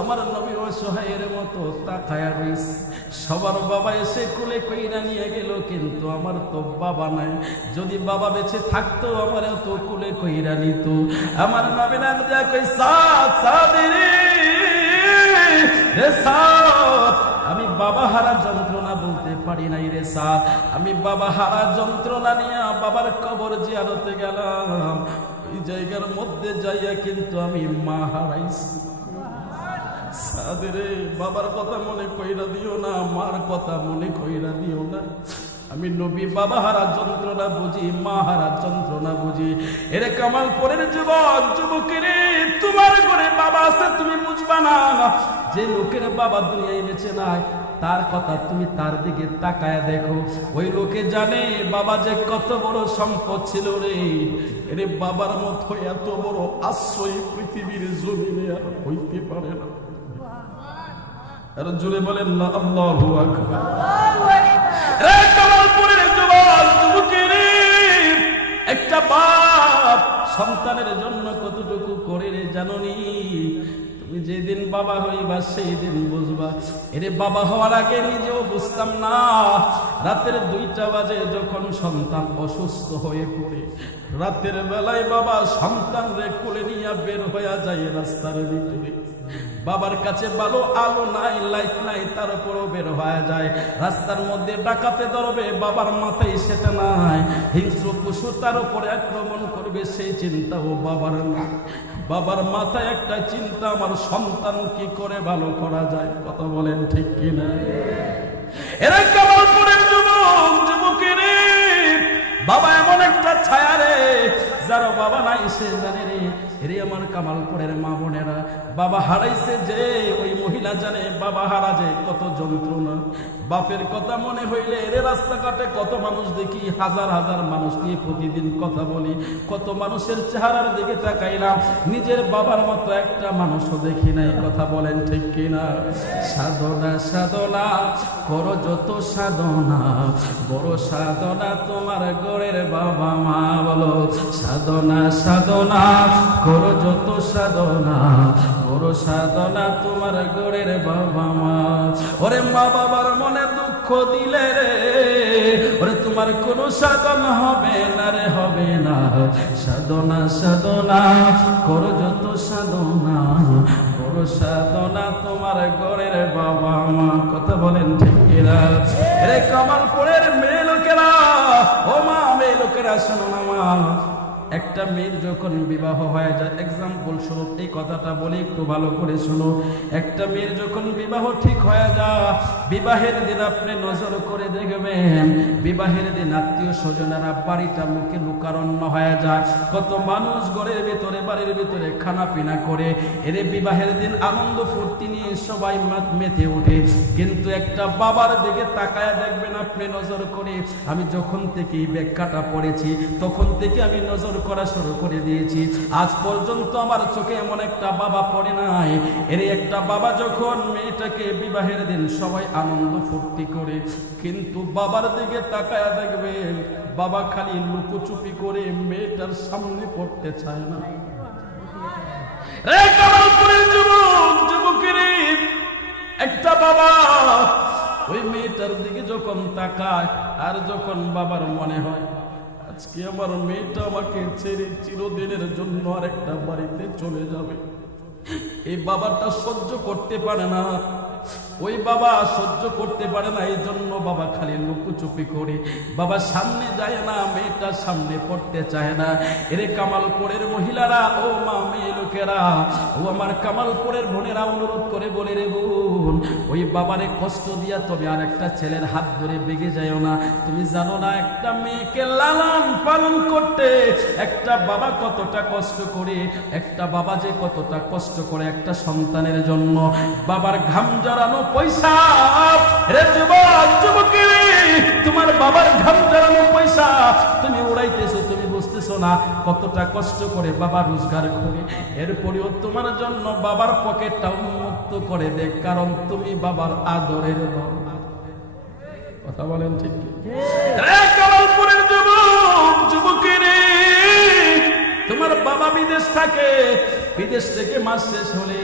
আমার নবী অসহায়ের মতো তাকায়া রইছে। সবার বাবা এসে কুলে কইরা নিয়ে গেল, কিন্তু আমার তো বাবা নাই। যদি বাবা বেঁচে থাকতো আমারও তো কুলে কইরা নিত। আমার নবী নাম দিয়া কই সাদ সাদরে রে সাদ আমি বাবা হারা যন্ত্রণা বলতে পারি নাই রে সাদ। আমি বাবা হারা যন্ত্রণা নিয়ে বাবার কবর জিয়ারতে গেলাম। ওই জায়গার মধ্যে যাইয়া কিন্তু আমি মা হারাইছি। সাদরে বাবার কথা মনে কইরা দিও না, মার কথা মনে কইরা দিও না। আমি নবী বাবা হারা যন্ত্রণা বুঝি, মা হারা যন্ত্রণা বুঝি। এরে কামালপুরের যুবক যুবকেরে, তোমার ঘরে বাবা আছে তুমি বুঝবা না। যে লোকের বাবা দুনিয়া এনেছে নাই, তার কথা তুমি তার দিকে তাকায় দেখো। ওই লোকে জানে বাবা যে কত বড় সম্পদ ছিল রে। এরে বাবার মতো এত বড় আশ্রয় পৃথিবীর জমিনে আর হইতে পারে না। আর জুড়ে বলেন না আল্লাহু আকবার। একটা বাপ সন্তানের জন্য কতটুকু করে রে জাননি? তুমি যেদিন বাবা হইবা সেই দিন বুঝবা। এরে বাবা হওয়ার আগে নিজেও বুঝতাম না। রাতের 2টা বাজে যখন সন্তান অসুস্থ হয়ে পড়ে, রাতের বেলায় বাবা সন্তান রে কোলে নিয়ে বের হয়ে যায় রাস্তার ভিতরে। বাবার কাছে ভালো আলো নাই, লাইট নাই, তারপরও বের হয়ে যায়। রাস্তার মধ্যে ডাকাতে ধরবে, বাবার মাথায় সেটা নাই। হিংস্র পশু তার উপরে আক্রমণ করবে, সেই চিন্তাও বাবার না। বাবার মাথায় একটা চিন্তা, আমার সন্তান কি করে ভালো করা যায়। কথা বলেন ঠিক কিনা? এরা কামালপুরের যুবক যুবকেরে, বাবা এমন একটা ছায়া রে, যার বাবা নাই সে জানে রে। এরে আমার কামালপুরের মা বোনেরা, বাবা হারাইছে যে ওই মহিলা জানে বাবা হারা যে কত যন্ত্রণা। বাপের কথা মনে হইলে এরে রাস্তাঘাটে কত মানুষ দেখি, হাজার হাজার মানুষ নিয়ে প্রতিদিন কথা বলি, কত মানুষের চেহারার দিকে তাকাইলাম, নিজের বাবার মতো একটা মানুষও দেখি নাই। কথা বলেন ঠিক কিনা? সাধনা সাধনা করো যত সাধনা, বড় সাধনা তোমার ঘরের বাবা মা। বলো সাধনা সাধনা করো যত সাধনা, বড় সাধনা তোমার ঘরের বাবা মা। ওরে মা বাবার মনে দুঃখ দিলে রে, ওরে তোমার কোনো সাধনা হবে না রে, হবে না। সাধনা সাধনা করো যত সাধনা, বড় সাধনা তোমার ঘরের বাবা মা। কথা বলেন ঠিক কিনা? রে কামালপুরের মেয়ে লোকেরা, ও মা মেয়ে লোকেরা শোনো না মা। একটা মেয়ের যখন বিবাহ হয়ে যায়, এক্সাম্পল স্বরূপ এই কথাটা বলি একটু ভালো করে শুনো। একটা মেয়ের যখন বিবাহ ঠিক হয়ে যায়, বিবাহের দিন আপনি নজর করে দেখবেন, বিবাহের দিন আত্মীয় স্বজনেরা বাড়িটা মুখে লুকারণ্য হয়ে যায়। কত মানুষ ঘরের ভিতরে বাড়ির ভিতরে খানা পিনা করে। এরে বিবাহের দিন আনন্দ ফুর্তি নিয়ে সবাই মেতে ওঠে। কিন্তু একটা বাবার দিকে তাকায় দেখবেন আপনি নজর করে। আমি যখন থেকে এই ব্যাখ্যাটা পড়েছি, তখন থেকে আমি নজর করা শুরু করে দিয়েছি। আজ পর্যন্ত আমার চোখে এমন একটা বাবা পড়ে নাই। এর একটা বাবা যখন মেয়েটাকে বিবাহের দিন সবাই আনন্দ ফুর্তি করে, কিন্তু বাবার দিকে তাকায় দেখবেন বাবা খালি লুকোচুপি করে মেয়েটার সামনে পড়তে চায় না। একটা বাবা ওই মেয়েটার দিকে যখন তাকায়, আর যখন বাবার মনে হয় আজকে আমার মেয়েটা আমাকে ছেড়ে চিরদিনের জন্য আরেকটা বাড়িতে চলে যাবে, এই বাবাটা সহ্য করতে পারে না। ওই বাবা সহ্য করতে পারে না, এই জন্য বাবা খালি লুকোচুপি করে, বাবা সামনে যায় না, মেয়েটার সামনে পড়তে চায় না। এরে কামালপুরের মহিলারা, ও মা মেয়ে লোকেরা, ও আমার কামালপুরের বোনেরা অনুরোধ করে বলে রে বোন, ওই বাবারে কষ্ট দিয়া তবে আর একটা ছেলের হাত ধরে বেগে যায়ও না। তুমি জানো না একটা মেয়েকে লালন পালন করতে একটা বাবা কতটা কষ্ট করে, একটা বাবা যে কতটা কষ্ট করে একটা সন্তানের জন্য। বাবার ঘাম জড়ানো পয়সা, রে যুবক যুবতী, তোমার বাবার ঘাম জড়ানো পয়সা তুমি উড়াইতেছো, তুমি বুঝতেছো না কতটা কষ্ট করে বাবা রোজগার করে। এরপরেও তোমার জন্য বাবার পকেটটা উন্মুক্ত করে দেখ, কারণ তুমি বাবার আদরের দল। কথা বলেন ঠিক? রে কামালপুরের যুবক যুবতী, তোমার বাবা বিদেশ থাকে, বিদেশ থেকে মাস শেষ হলে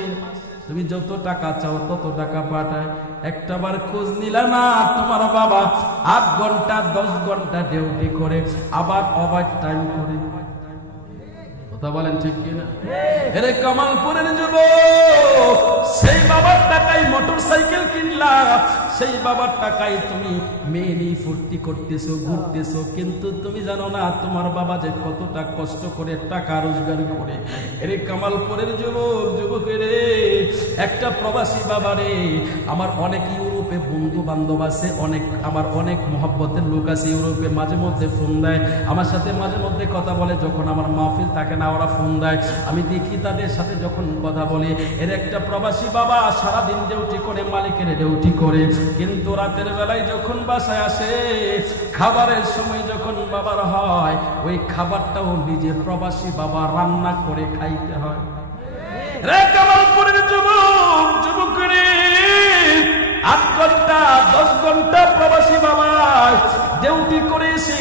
তুমি যত টাকা চাও তত টাকা পাঠায়, একটা বার খোঁজ নিলা না তোমার বাবা 8 ঘন্টা 10 ঘন্টা ডিউটি করে, আবার ওভার টাইম করে। কথা বলেন ঠিক কিনা? এরে কামালপুরের যুবক, সেই বাবার টাকায় মোটরসাইকেল কিনলা, সেই বাবার টাকায় তুমি মেয়ে নিয়ে ফুর্তি করতেছো, ঘুরতেছো, কিন্তু তুমি জানো না তোমার বাবা যে কতটা কষ্ট করে টাকা রোজগার করে। এরে কামালপুরের যুবক, যুবকেরে, একটা প্রবাসী বাবারে, আমার অনেক ইউরোপে বন্ধু বান্ধব আছে, আমার অনেক মহব্বতের লোক আছে ইউরোপে, মাঝে মধ্যে ফোন দেয় আমার সাথে, মাঝে মধ্যে কথা বলে, যখন আমার মাহফিল থাকে না ওরা ফোন দেয়, আমি দেখি তাদের সাথে যখন কথা বলি। এর একটা প্রবাসী বাবা সারাদিন ডিউটি করে, মালিকের ডিউটি করে, কিন্তু রাতের বেলায় যখন বাসায় আসে, খাবারের সময় যখন বাবার হয়, ওই খাবারটাও নিজে প্রবাসী বাবা রান্না করে খাইতে হয়। রে কামালপুরের যুবক, যুবকরে, 8 ঘন্টা 10 ঘন্টা প্রবাসী বাবা ডিউটি করেছি,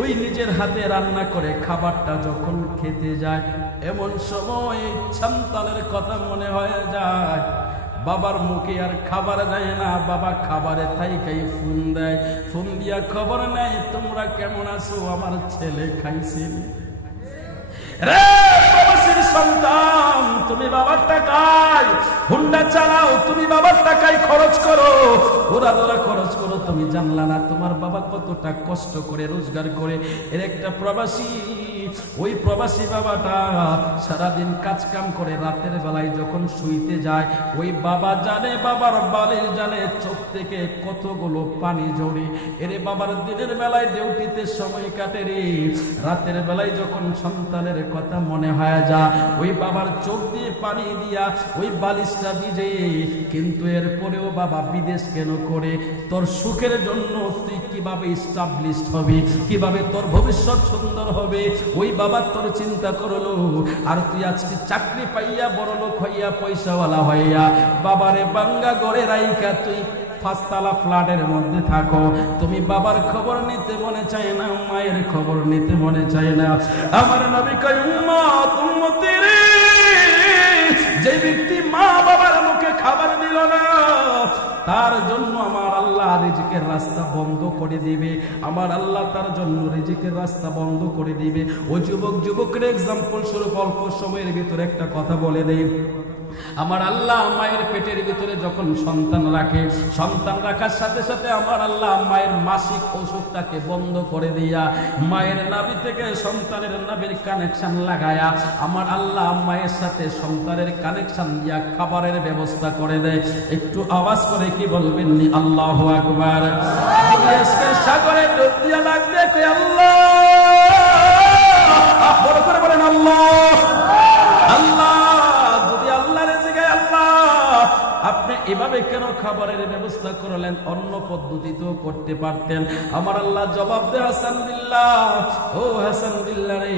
ওই নিজের হাতে রান্না করে খাবারটা যখন খেতে যায়, এমন সময় সন্তানের কথা মনে হয়ে যায়। বাবার মুখে আর খাবার দেয় না, বাবা খাবারে থাইকাই ফোন দেয়, ফোন দিয়া খবর নেয় তোমরা কেমন আছো, আমার ছেলে খাইছে। রে প্রবাসীর সন্তান, তুমি বাবার টাকায় হুন্ডা চালাও, তুমি বাবার টাকায় খরচ করো, ওরা ধরা খরচ করো, তুমি জানলা না তোমার বাবা কতটা কষ্ট করে রোজগার করে। এর একটা প্রবাসী, ওই প্রবাসী বাবাটা সারাদিন কাজ কাম করে, রাতের বেলায় যখন শুইতে যায়, ওই বাবা জানে বাবার বালির জানে চোখ থেকে কতগুলো পানি ঝরে। এরে বাবার দিনের বেলায় ডিউটিতে সময় কাটে রে, রাতের বেলায় যখন সন্তানের কথা মনে হয় যা, ওই বাবার চোখ দিয়ে পানি দিয়া ওই বালিশটা ভিজে। কিন্তু এরপরেও বাবা বিদেশ কেন করে? তোর সুখের জন্য। তুই কিভাবে এস্টাবলিশড হবে, কিভাবে তোর ভবিষ্যৎ সুন্দর হবে, ওই বাবা তোর চিন্তা করলো। আর তুই আজকে চাকরি পাইয়া বড়লোক হইয়া পয়সাওয়ালা হইয়া বাবারে বাঙ্গা গড়ে রাইকা তুই 5 তলা ফ্ল্যাটের মধ্যে থাকো, তুমি বাবার খবর নিতে মনে চায় না, মায়ের খবর নিতে মনে চায় না। আমার নবী কয়, উম্মত উম্মতি রে, যে ব্যক্তি মা বাবার মুখে খাবার দিল না, তার জন্য আমার আল্লাহ রিজিকের রাস্তা বন্ধ করে দিবে, আমার আল্লাহ তার জন্য রিজিকের রাস্তা বন্ধ করে দিবে। ও যুবক, যুবকের এক্সাম্পল স্বরূপ অল্প সময়ের ভিতরে একটা কথা বলে দেই। আমার আল্লাহ মায়ের পেটের ভিতরে যখন সন্তান রাখে, সন্তান রাখার সাথে সাথে আমার আল্লাহ মায়ের মাসিক ওষুধটাকে বন্ধ করে দিয়া, মায়ের নাভি থেকে সন্তানের নাভির কানেকশন লাগায়া, আমার আল্লাহ মায়ের সাথে সন্তানের কানেকশন দিয়া খাবারের ব্যবস্থা করে দেয়। একটু আওয়াজ করে কি বলবেন নি আল্লাহু আকবার? সাগরে ডুব দিয়া লাগবে কই আল্লাহ, বড় করে বলেন আল্লাহ আল্লাহ। আপনি এভাবে কেন খাবারের ব্যবস্থা করলেন? অন্য পদ্ধতিতেও করতে পারতেন। আমার আল্লাহ জবাব দেয়, হাসান বিল্লাহ, ও হাসান বিল্লাহ রে,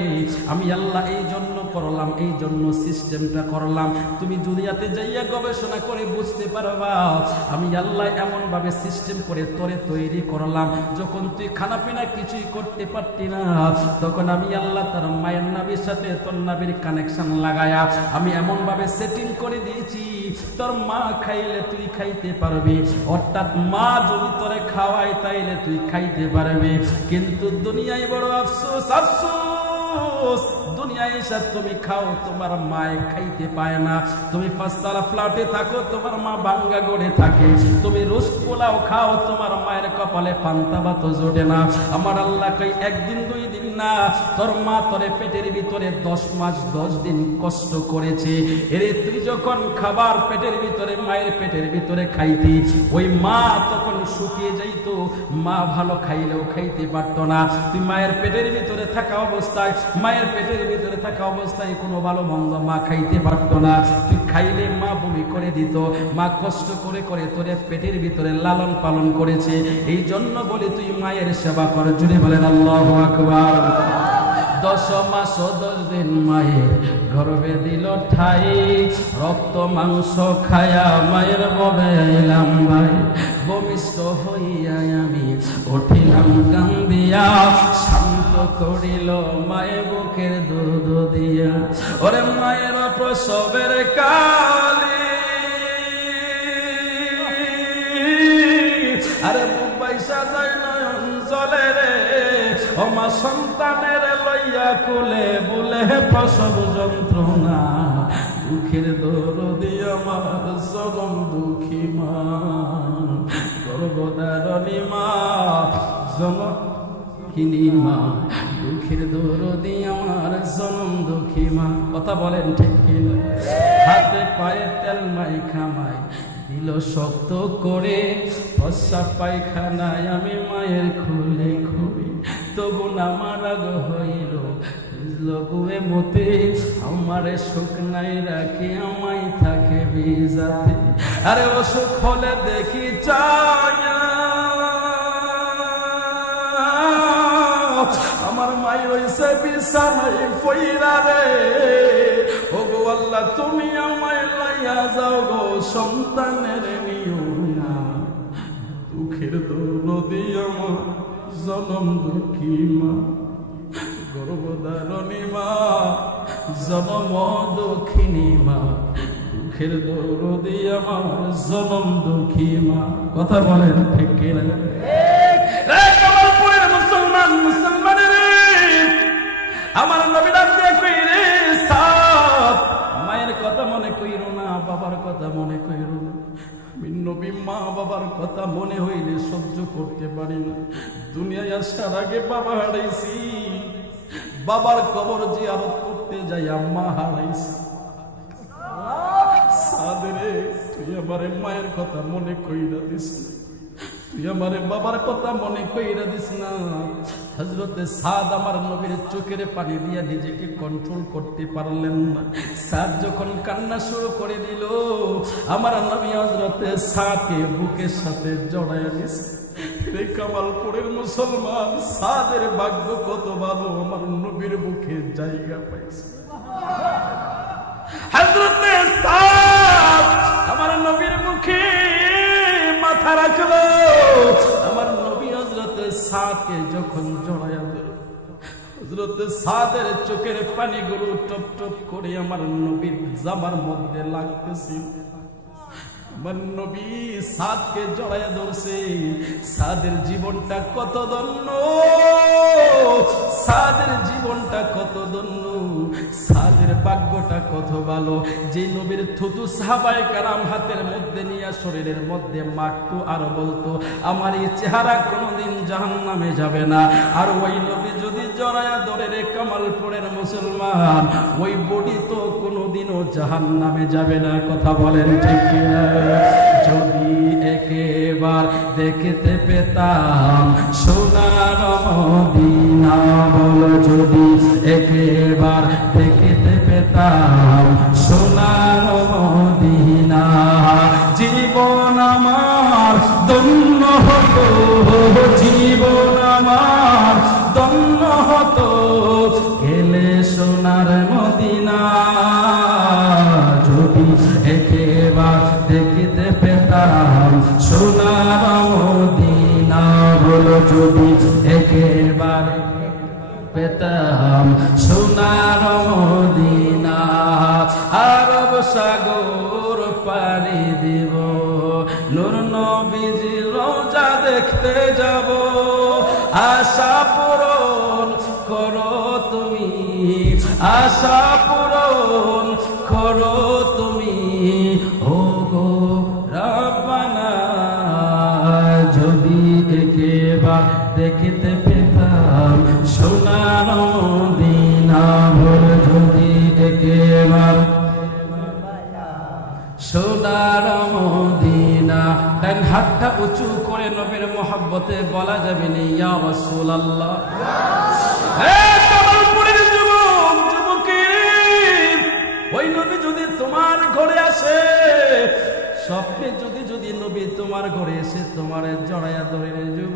আমি আল্লাহ এই জন্য করলাম, এই জন্য সিস্টেমটা করলাম, তুমি দুনিয়াতে যাইয়া গবেষণা করে বুঝতে পারবা। আমি আল্লাহ এমন ভাবে সিস্টেম করে তোরে তৈরি করলাম, যখন তুই খানা পিনা কিছুই করতে পারতি না, তখন আমি আল্লাহ তার মায়ের নাভির সাথে তোর নাভির কানেকশন লাগায়া আমি এমন ভাবে সেটিং করে দিয়েছি, তোর মা খাইলে তুই খাইতে পারবি, অর্থাৎ মা যদি তোরে খাওয়ায় তাইলে তুই খাইতে পারবি। কিন্তু দুনিয়ায় বড় আফসোস, আফসোস, দুনিয়ায় এসে তুমি খাও, তোমার মায়ে খাইতে পায় না। তুমি 5 তলা ফ্ল্যাটে থাকো, তোমার মা বাঙ্গা গড়ে থাকে। তুমি রোস্ট পোলাও খাও, তোমার মায়ের কপালে পান্তা ভাত জোটে না। আমার আল্লাহ কই, একদিন 2 দিন না, তোর মা তোরে পেটের ভিতরে 10 মাস 10 দিন কষ্ট করেছে। এরে তুই যখন খাবার পেটের ভিতরে, মায়ের পেটের ভিতরে খাইতি, ওই মা তখন শুকিয়ে যাইত, মা ভালো খাইলেও খাইতে পারতো না। তুই মায়ের পেটের ভিতরে থাকা অবস্থায়, মায়ের পেটের ভিতরে থাকা অবস্থায় কোনো ভালো মন্দ মা খাইতে পারতো না। তুই খাইলে মা বমি করে দিত। মা কষ্ট করে করে তোরে পেটের ভিতরে লালন পালন করেছে। এই জন্য বলি তুই মায়ের সেবা কর। জুড়ে বলেন আল্লাহু আকবার। 10 মাস 10 দিন মায়ের গর্ভে দিল ঠাই, রক্ত মাংস খায়া মায়ের ববে এলাম ভাই, ভূমিষ্ঠ হইয়া আমি উঠিলাম কান্দিয়া, শান্ত করিল মায়ের বুকের দুধ দিয়া। ওরে মায়ের প্রসবের কালে, আরে বুক বাইসা যায় নয়ন জলে রে, ও মা সন্তানের লই লইয়া কোলে বলে প্রসব যন্ত্রণা, দুঃখের দরদি আমার জনম দুঃখী মা, গর্ভধারণী মা জনকিনী মা, দুঃখের দরদি আমার জনম দুঃখী মা। কথা বলেন ঠিক কিনা? হাতে পায়ে তেল মাইখা মাই দিল শক্ত করে, প্রস্রাব পায়খানায় আমি মায়ের খুলে খুবই, তবু না মারা গো হইল লগুয়ে মতে, আমারে সুখ নাই রাখি আমায় থাকে বিজাতে। আরে অসুখ হলে দেখি চায়া আমার মাই রইছে বিছানায় পইরা রে, ও গো আল্লাহ তুমি আমায় লাইয়া যাও গো সন্তানের নিও না, দুঃখের দরদি আমার জনম দুঃখী মা, গর্ভধারণী মা জনম দুঃখিনী মা, দুঃখের দরদি আমার জনম দুঃখী মা। কথা বলেন ঠিক কিনা? কমলপুরের মুসলমান মুসলমানের আমার নবী ডাক দিয়ে কইরে সাফ, মায়ের কথা মনে কইরো না, বাবার কথা মনে কইরো না। নবী মা বাবার কথা মনে হইলে সহ্য করতে পারি না। দুনিয়ায় আসার আগে বাবা হারাইছি, বাবার কবর জিয়ারত করতে যাই আম্মা হারাইছি। সাদরে তুই আমারে মায়ের কথা মনে কইরা দিস না, তুই আমারে বাবার কথা মনে কইরা দিস না। হযরতে সাদ আমার নবীর চোখের পানি দিয়া নিজেকে কন্ট্রোল করতে পারলেন না। সাদ যখন কান্না শুরু করে দিল, আমার নবী হযরতে সাদকে বুকের সাথে জড়াইয়া দিছে। রে কামালপুরের মুসলমান, সাদের ভাগ্য কত ভালো, আমার নবীর বুকে জায়গা পাইছে। হযরতে সাদ আমার নবীর মুখে মাথা রাখলো। আমার নবী হযরতে সাদকে যখন জড়াইয়া ধরে, হযরতে সাদের চোখের পানিগুলো টপ টপ করে আমার নবীর জামার মধ্যে লাগতেছে। আমার নবী সাদকে জড়াইয়া ধরছে। সাদের জীবনটা কত ধন্য, সাদের জীবনটা কত ধন্য, সাদের ভাগ্যটা কত ভালো। যে নবীর থুতু সাহাবায়ে কেরাম হাতের মধ্যে নিয়ে শরীরের মধ্যে মাখতো আর বলতো আমার এই চেহারা কোনোদিন জাহান্নামে যাবে না। আর ওই নবী যদি জড়াইয়া ধরে রে কামালপুরের মুসলমান, ওই বডি তো কোনোদিনও জাহান্নামে যাবে না। কথা বলেন ঠিক কিনা? যদি একেবার দেখতে পেতাম সোনার মদিনা, বলো যদি একেবার দেখতে পেতাম সোনার মদিনা, জীবন আমার ধন্য হতো, জীবন আমার ধন্য হতো, গেলে সোনার মদিনা। যদি একেবার দেখতে পেতাম সোনার মদিনা, বলো যদি একেবার পেতাম সোনার মদিনা। আরব সাগর পাড়ি দিব, নূর নবীজির রওজা দেখতে যাব, আশা পূরণ করো তুমি, আশা পূরণ করো তুমি, ও গো রব্বানা। যদি একেবার দেখতে পেতাম সোনার মদিনা, যদি একেবার সোনার মদিনা। ডান হাতটা উঁচু করে নবীর মহব্বতে বলা যাবে না ইয়া রাসূলুল্লাহ। ওই নবী যদি তোমার ঘরে আসে, স্বপ্নে যদি যদি নবী তোমার ঘরে এসে তোমার জড়াইয়া ধরে যুব,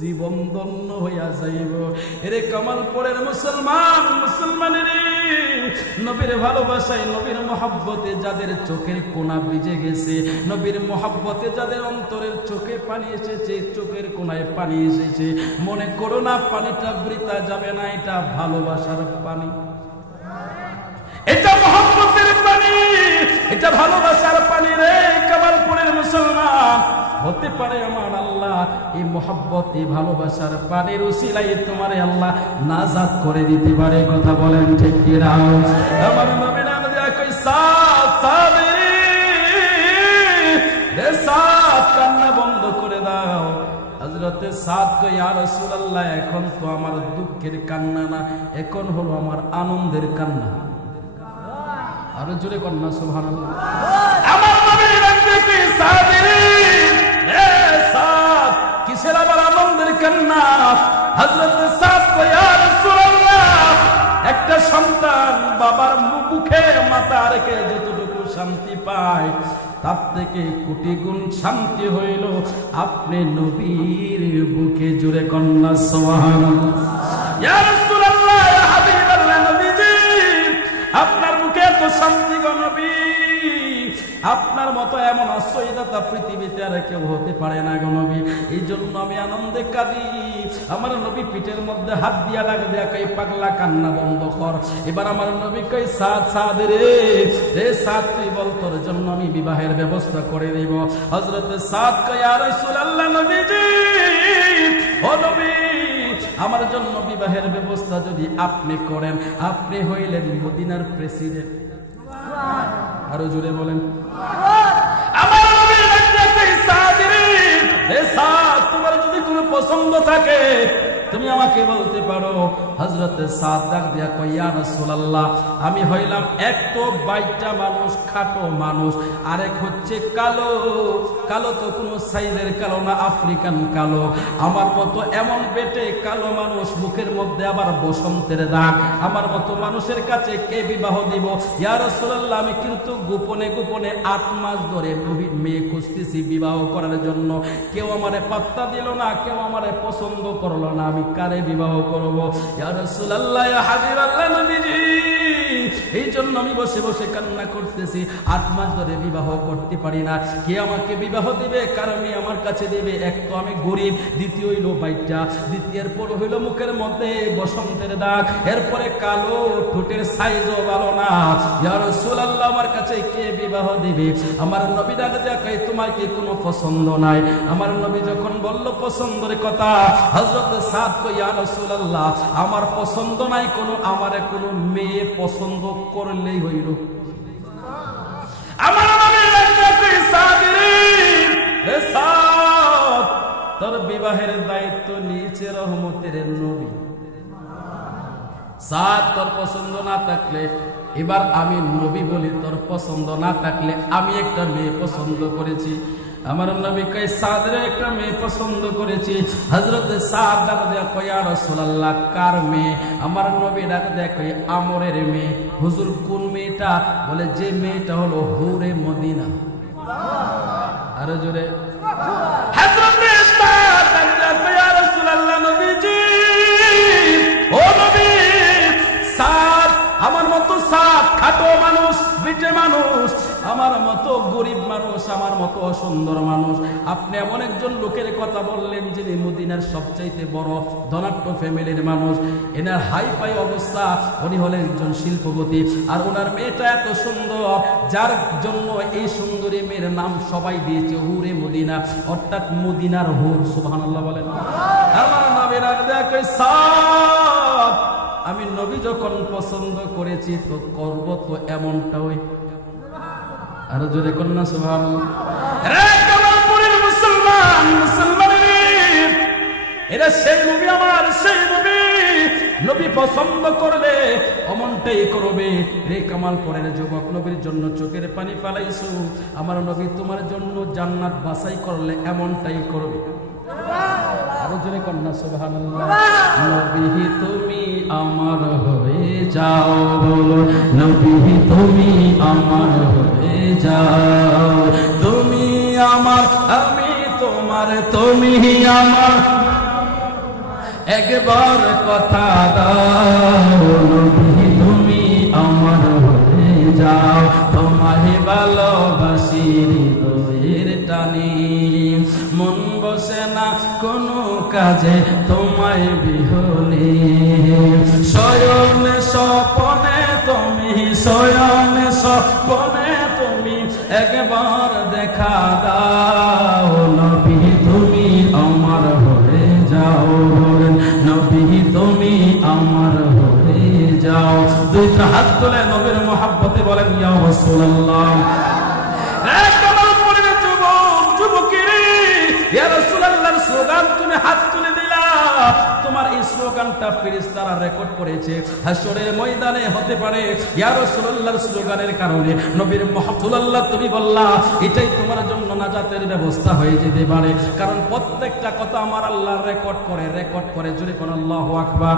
জীবন ধন্য হইয়া যাইব। এরে কামালপুরের মুসলমান মুসলমানের নবীর ভালোবাসায়, নবীর মহব্বতে যাদের চোখের কোনা ভিজে গেছে, নবীর মহব্বতে যাদের অন্তরের চোখে পানি এসেছে, চোখের কোনায় পানি এসেছে, মনে করো না পানিটা বৃথা যাবে না। এটা ভালোবাসার পানি, এটা মহব্বতের পানি, এটা ভালোবাসার পানি রে কামালপুরের মুসলমান। হতে পারে আমার আল্লাহ এই মোহাব্বত এই ভালোবাসার পানির উসিলায় তোমারে আল্লাহ নাজাত করে দিতে পারে। কথা বলেন ঠিক কি না? আমার নবী নাম দেয়া কই সাদ সাদরি রে সাদ, কান্না বন্ধ করে দাও। হযরতে সাদ কই ইয়া রাসূলুল্লাহ, এখন তো আমার দুঃখের কান্না না, এখন হলো আমার আনন্দের কান্না। আরো জোরে কন্যা সুবহানাল্লাহ। আমার নবী রাখবে কি সাদরি রে সাদ, কিসের আবার আনন্দের কান্না? হযরত সাদ কই ইয়া রাসূলুল্লাহ, একটা সন্তান বাবার মুখে মাথা রেখে যতটুকু শান্তি পায় তার থেকে কোটি গুণ শান্তি হইল আপনি নবীর বুকে। জোরে কন্যা সুবহানাল্লাহ। ইয়া রাসূলুল্লাহ, ইয়া হাবিবাল্লাহ, নবীজি আপনার মুখে এত শান্তি গো নবী, আপনার মতো এমন আশ্রয়দাতা পৃথিবীতে আর কেউ হতে পারে না গো নবী। এই জন্য আমি আনন্দে কাঁদি। আমার নবী পিঠের মধ্যে হাত দিয়া লাগে দেয়া কই পাগলা কান্না বন্ধ কর। এবার আমার নবী কই সাদ সাদ রে রে সাদ, তুই বল তোর জন্য আমি বিবাহের ব্যবস্থা করে দেব। হযরত সাদ কই ইয়া রাসূলুল্লাহ, নবীজি ও নবী, আমার জন্য বিবাহের ব্যবস্থা যদি আপনি করেন, আপনি হইলেন মদিনার প্রেসিডেন্ট। আরো জোরে বলেন। আমার নবী রাখতে সাদরি হে সাদ, তোমার যদি কোনো পছন্দ থাকে তুমি আমাকে বলতে পারো। হযরতে সাদ ডাক দিয়া কই ইয়া রাসূলুল্লাহ, আমি হইলাম এক তো বাইটা মানুষ, খাটো মানুষ, আরেক হচ্ছে কালো। কালো তো কোনো সাইজের কালো না, আফ্রিকান কালো। আমার মতো এমন বেটে কালো মানুষ, মুখের মধ্যে আবার বসন্তের দাগ, আমার মতো মানুষের কাছে কে বিবাহ দিব? ইয়া রাসূলুল্লাহ, আমি কিন্তু গোপনে গোপনে 8 মাস ধরে মেয়ে খুঁজতেছি বিবাহ করার জন্য। কেউ আমারে পাত্তা দিল না, কেউ আমারে পছন্দ করলো না, আমি কারে বিবাহ করব? ইয়া রাসূলুল্লাহ, ইয়া হাবিবাল্লাহ, নবীজি এই জন্য আমি বসে বসে কান্না করতেছি। 8 মাস ধরে বিবাহ করতে পারি না। কে আমাকে বিবাহ দিবে? কারণ আমার কাছে দিবে। এক তো আমি গরিব, দ্বিতীয় হইল বাইটা, দ্বিতীয়ের পর হইল মুখের মধ্যে বসন্তের দাগ, এরপরে কালো, ঠোঁটের সাইজও ভালো না। ইয়া রাসূলুল্লাহ, আমার কাছে কে বিবাহ দিবে? আমার নবী ডাক দিয়া কয় তোমার কি কোনো পছন্দ নাই? আমার নবী যখন বলল পছন্দের কথা, হযরত সাদ কই ইয়া রাসূলুল্লাহ, আমার পছন্দ নাই কোনো, আমারে কোনো মেয়ে পছন্দ করলেই হইল। আমার নবী ডাক দিয়া কই সাদরি হে সাদ, তোর বিবাহের দায়িত্ব নিয়েছে রহমতের নবী। সাদ, তোর পছন্দ না থাকলে, এবার আমি নবী বলি, তোর পছন্দ না থাকলে আমি একটা মেয়ে পছন্দ করেছি। আমার নবী কই সাদরে একটা মেয়ে পছন্দ করেছি। হযরত সাদ ডাক দেয়া কই ইয়া রাসূলুল্লাহ, কার মেয়ে? আমার নবী ডাক দেয়া কই আমরের মেয়ে। হুজুর কোন মেয়েটা? বলে যে মেয়েটা হলো হুরে মদিনা। আরো জোরে। হযরত সাদ ডাক দেয়া কই ইয়া রাসূলুল্লাহ, নবীজি ও নবী, সাদ আমার মতো সাদ খাটো মানুষ, বিটে মানুষ, আমার মতো গরিব মানুষ, আমার মতো অসুন্দর মানুষ, আপনি এমন একজন লোকের কথা বললেন যিনি মদিনার সবচাইতে বড় ধনাঢ্য ফ্যামিলির মানুষ। এনার হাই ফাই অবস্থা, উনি হলেন একজন শিল্পপতি, আর ওনার মেয়েটা এত সুন্দর, যার জন্য এই সুন্দরী মেয়ের নাম সবাই দিয়েছে হুরে মদিনা, অর্থাৎ মদিনার হুর। সুবহানাল্লাহ বলেন। আমার নবী ডাক দেয়া কই সাদ, আমি নবী যখন পছন্দ করেছি তো করব তো এমনটাই। আরো জোরে কন্যা সুবহানাল্লাহ। রে কামালপুরের মুসলমান, মুসলমানের এরা সেই নবী, আমার সেই নবী, নবী পছন্দ করলে অমনটাই করবে। রে কামালপুরের যুবক, নবীর জন্য চোখের পানি ফেলাইছো, আমার নবী তোমার জন্য জান্নাত বাছাই করলে এমনটাই করবে। আরো জোরে কন্যা সুবহানাল্লাহ। নবী তুমি আমার হয়ে যাও, বলো নবী তুমি আমার হয়ে যাও, তুমি আমার আমি তোমার, তুমি আমার, একবার কথা দাও, নবী তুমি আমার হয়ে যাও, তোমায় ভালোবাসি হৃদয়ের টানি, মন বসে না কোনো কাজে তোমায় বিহনে, শয়নে স্বপনে তুমি, শয়নে স্বপনে তুমি, একবার দেখা দাও নবী তুমি আমার হয়ে যাও নবী তুমি আমার হয়ে যাও দুইটা হাত তুলে নবীর মহব্বতে বলেন ইয়া রাসূলুল্লাহ একবার পড়ে যুবক যুবকেরা ইয়া রাসূলুল্লাহর স্লোগান তুমি হাত তুলে দিলা তোমার এই স্লোগানটা ফেরেশতারা রেকর্ড করেছে হাশরের ময়দানে হতে পারে ইয়া রাসূলুল্লাহর স্লোগানের কারণে নবীর মুহাম্মদুল্লাহ তুমি বললা এটাই তোমার জন্য নাজাতের ব্যবস্থা হয়ে যেতে পারে কারণ প্রত্যেকটা কথা আমার আল্লাহ রেকর্ড করে জোরে কোন আল্লাহু আকবার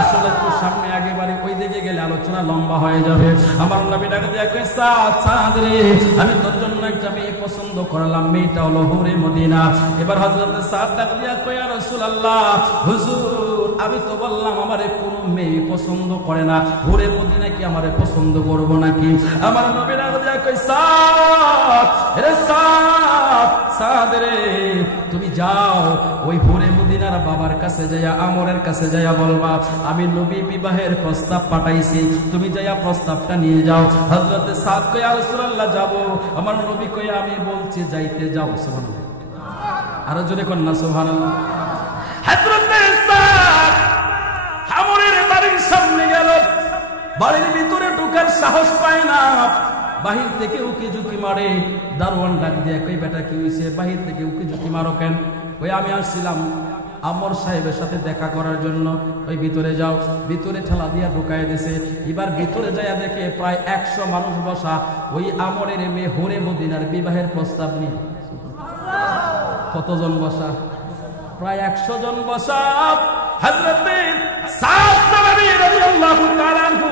আসলে তো সামনে আগে বাড়ি ওই দিকে গেলে আলোচনা লম্বা হয়ে যাবে আমার নবী ডাকে দিয়ে কই সাদ রে আমি তোর জন্য একটা মেয়ে পছন্দ করলাম মেয়েটা হলো হুরে মদিনা এবার হযরত সাদ ডাকে দিয়ে কই ইয়া রাসূলুল্লাহ হুজুর আমি তো বললাম আমারে কোনো মেয়ে পছন্দ করে না হুরে মদিনা কি আমারে পছন্দ করব নাকি আমার নবী ডাকে দিয়ে কই সাদ রে তুমি যাও ওই হুরে মদিনার বাবার কাছে যাইয়া আমরের কাছে যাইয়া বলবা আমি নবী বিবাহের প্রস্তাব পাঠাইছি তুমি যাইয়া প্রস্তাবটা নিয়ে যাও হযরত সাদ কই ইয়া রাসূলুল্লাহ যাব আমার নবী কই আমি বলছি যাইতে যাও সুবহানাল্লাহ আর জোরে কোন না সুবহানাল্লাহ হযরত সাদ আমরের বাড়ির সামনে গেল বাড়ির ভিতরে ঢোকার সাহস পায় না বাহির থেকে উকি ঝুঁকি মারে দারোয়ান ডাক দিয়ে কই বেটা কি হইছে বাহির থেকে উকি ঝুঁকি মারো কেন ওই আমি আসছিলাম আমর সাহেবের সাথে দেখা করার জন্য ওই ভিতরে যাও ভিতরে ঠেলা দিয়া ঢুকায় দিছে এবার ভিতরে যাইয়া দেখে প্রায় 100 মানুষ বসা ওই আমরের মেয়ে হুরে মদিনার বিবাহের প্রস্তাব নিয়ে কতজন বসা প্রায় 100 জন বসা হযরত সাদ রাদিয়াল্লাহু তাআলা আনহু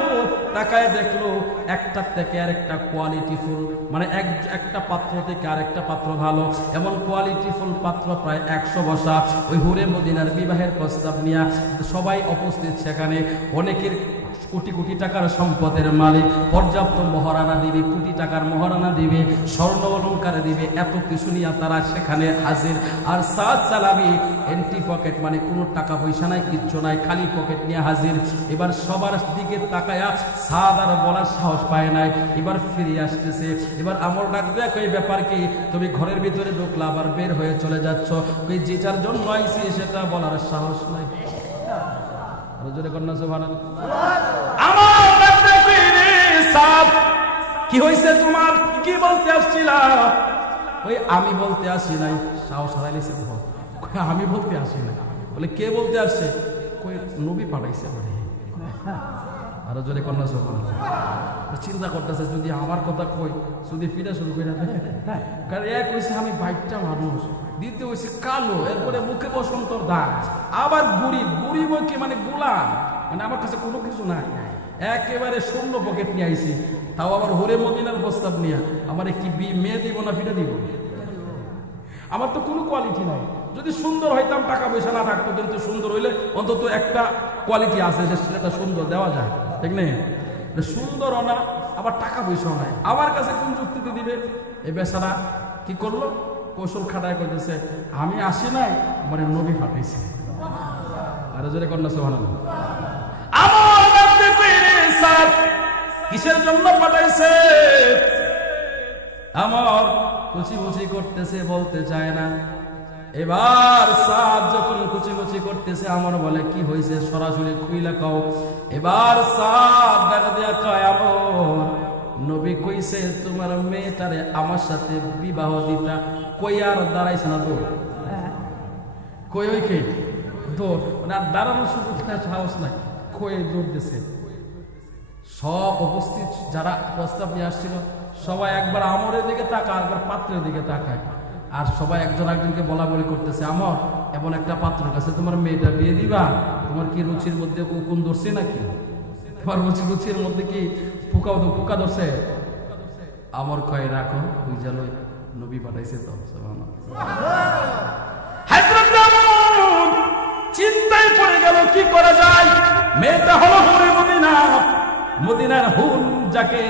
তাকায় দেখলো একটা থেকে আরেকটা কোয়ালিটি ফুল মানে একটা পাত্র থেকে আরেকটা পাত্র ভালো এমন কোয়ালিটি ফুল পাত্র প্রায় 100 বসা ওই হুরে মদিনার বিবাহের প্রস্তাব নিয়ে সবাই উপস্থিত সেখানে অনেকের কোটি কোটি টাকার সম্পদের মালিক পর্যাপ্ত মহারানা দিবে কোটি টাকার মহারানা দিবে স্বর্ণ অলংকার দিবে এত কিছু নিয়ে তারা সেখানে হাজির আর সাদ সালামি এন্টি পকেট মানে কোনো টাকা পয়সা নাই কিচ্ছু নাই খালি পকেট নিয়ে হাজির এবার সবার দিকে তাকায়া সাদ আর বলার সাহস পায় নাই এবার ফিরে আসতেছে এবার আমর ডাক দেয়া কই ব্যাপার কি তুমি ঘরের ভিতরে ঢুকলা আবার বের হয়ে চলে যাচ্ছ কই যেটার জন্য আইছি সেটা বলার সাহস নাই জোরে কন্যা সুবহানাল্লাহ আমার ডাকতে কইরে সাদ কি হইছে তোমার কি বলতে আসছিলা ওই আমি বলতে আসি নাই সাহস হারাইছে কই আমি বলতে আসি না বলে কে বলতে আসছে কই নবী পাঠাইছে বলে আর জোরে কন্যা সুবহানাল্লাহ চিন্তা করতেছে যদি আমার কথা কই যদি ফিরে শুরু করে দেয় কারণ এক হইছে আমি বাইকটা মানুষ দ্বিতীয় হইছে কালো এরপরে মুখে বসন্তর দাগ আবার গরিব কি মানে গোলাম মানে আমার কাছে কোনো কিছু নাই একেবারে শূন্য পকেট নিয়ে আইছি তাও আবার হুরে মদিনার প্রস্তাব নিয়ে আমার কি মেয়ে দিব না ফিরে দিব আমার তো কোনো কোয়ালিটি নাই যদি সুন্দর হইতাম টাকা পয়সা না থাকতো কিন্তু সুন্দর হইলে অন্তত একটা কোয়ালিটি আছে যে সেটা সুন্দর দেওয়া যায় ঠিক নেই সুন্দরও না আবার টাকা পয়সাও নাই আমার কাছে কোন যুক্তিতে দিবে এই বেচারা কি করলো কৌশল খাটায় করতেছে আমি আসি নাই আমার নবী পাঠাইছে আর জোরে কন্যা সুবহানাল্লাহ আমার ডাকতে কইরে সাদ কিসের জন্য পাঠাইছে আমার কুচি করতেছে বলতে চায় না এবার সাদ যখন কুচি করতেছে আমার বলে কি হয়েছে সরাসরি খুইলা কও এবার সাদ ডাক দিয়া কয় আমর নবী কইছে তোমার মেয়েটারে আমার সাথে বিবাহ দিতা কই আর দাঁড়াইছে না দৌড় কই ওই কে দৌড় মানে দাঁড়ানোর সুযোগ সাহস নাই কই দৌড় দিছে সব উপস্থিত যারা প্রস্তাব নিয়ে আসছিল সবাই একবার আমরের দিকে তাকায় একবার পাত্রের দিকে তাকায় আর সবাই একজন একজনকে বলা বলি করতেছে আমর এমন একটা পাত্রের কাছে তোমার মেয়েটা বিয়ে দিবা তোমার কি রুচির মধ্যে কোন ধরছে নাকি তোমার রুচির মধ্যে কি পোকা ধরছে আমর কয় রাখো ওই যেন নবী পাঠাইছে তো চিন্তায় পড়ে গেল কি করা যায় মেয়েটা হলো হুরে মদিনা মদিনার হুর যাকে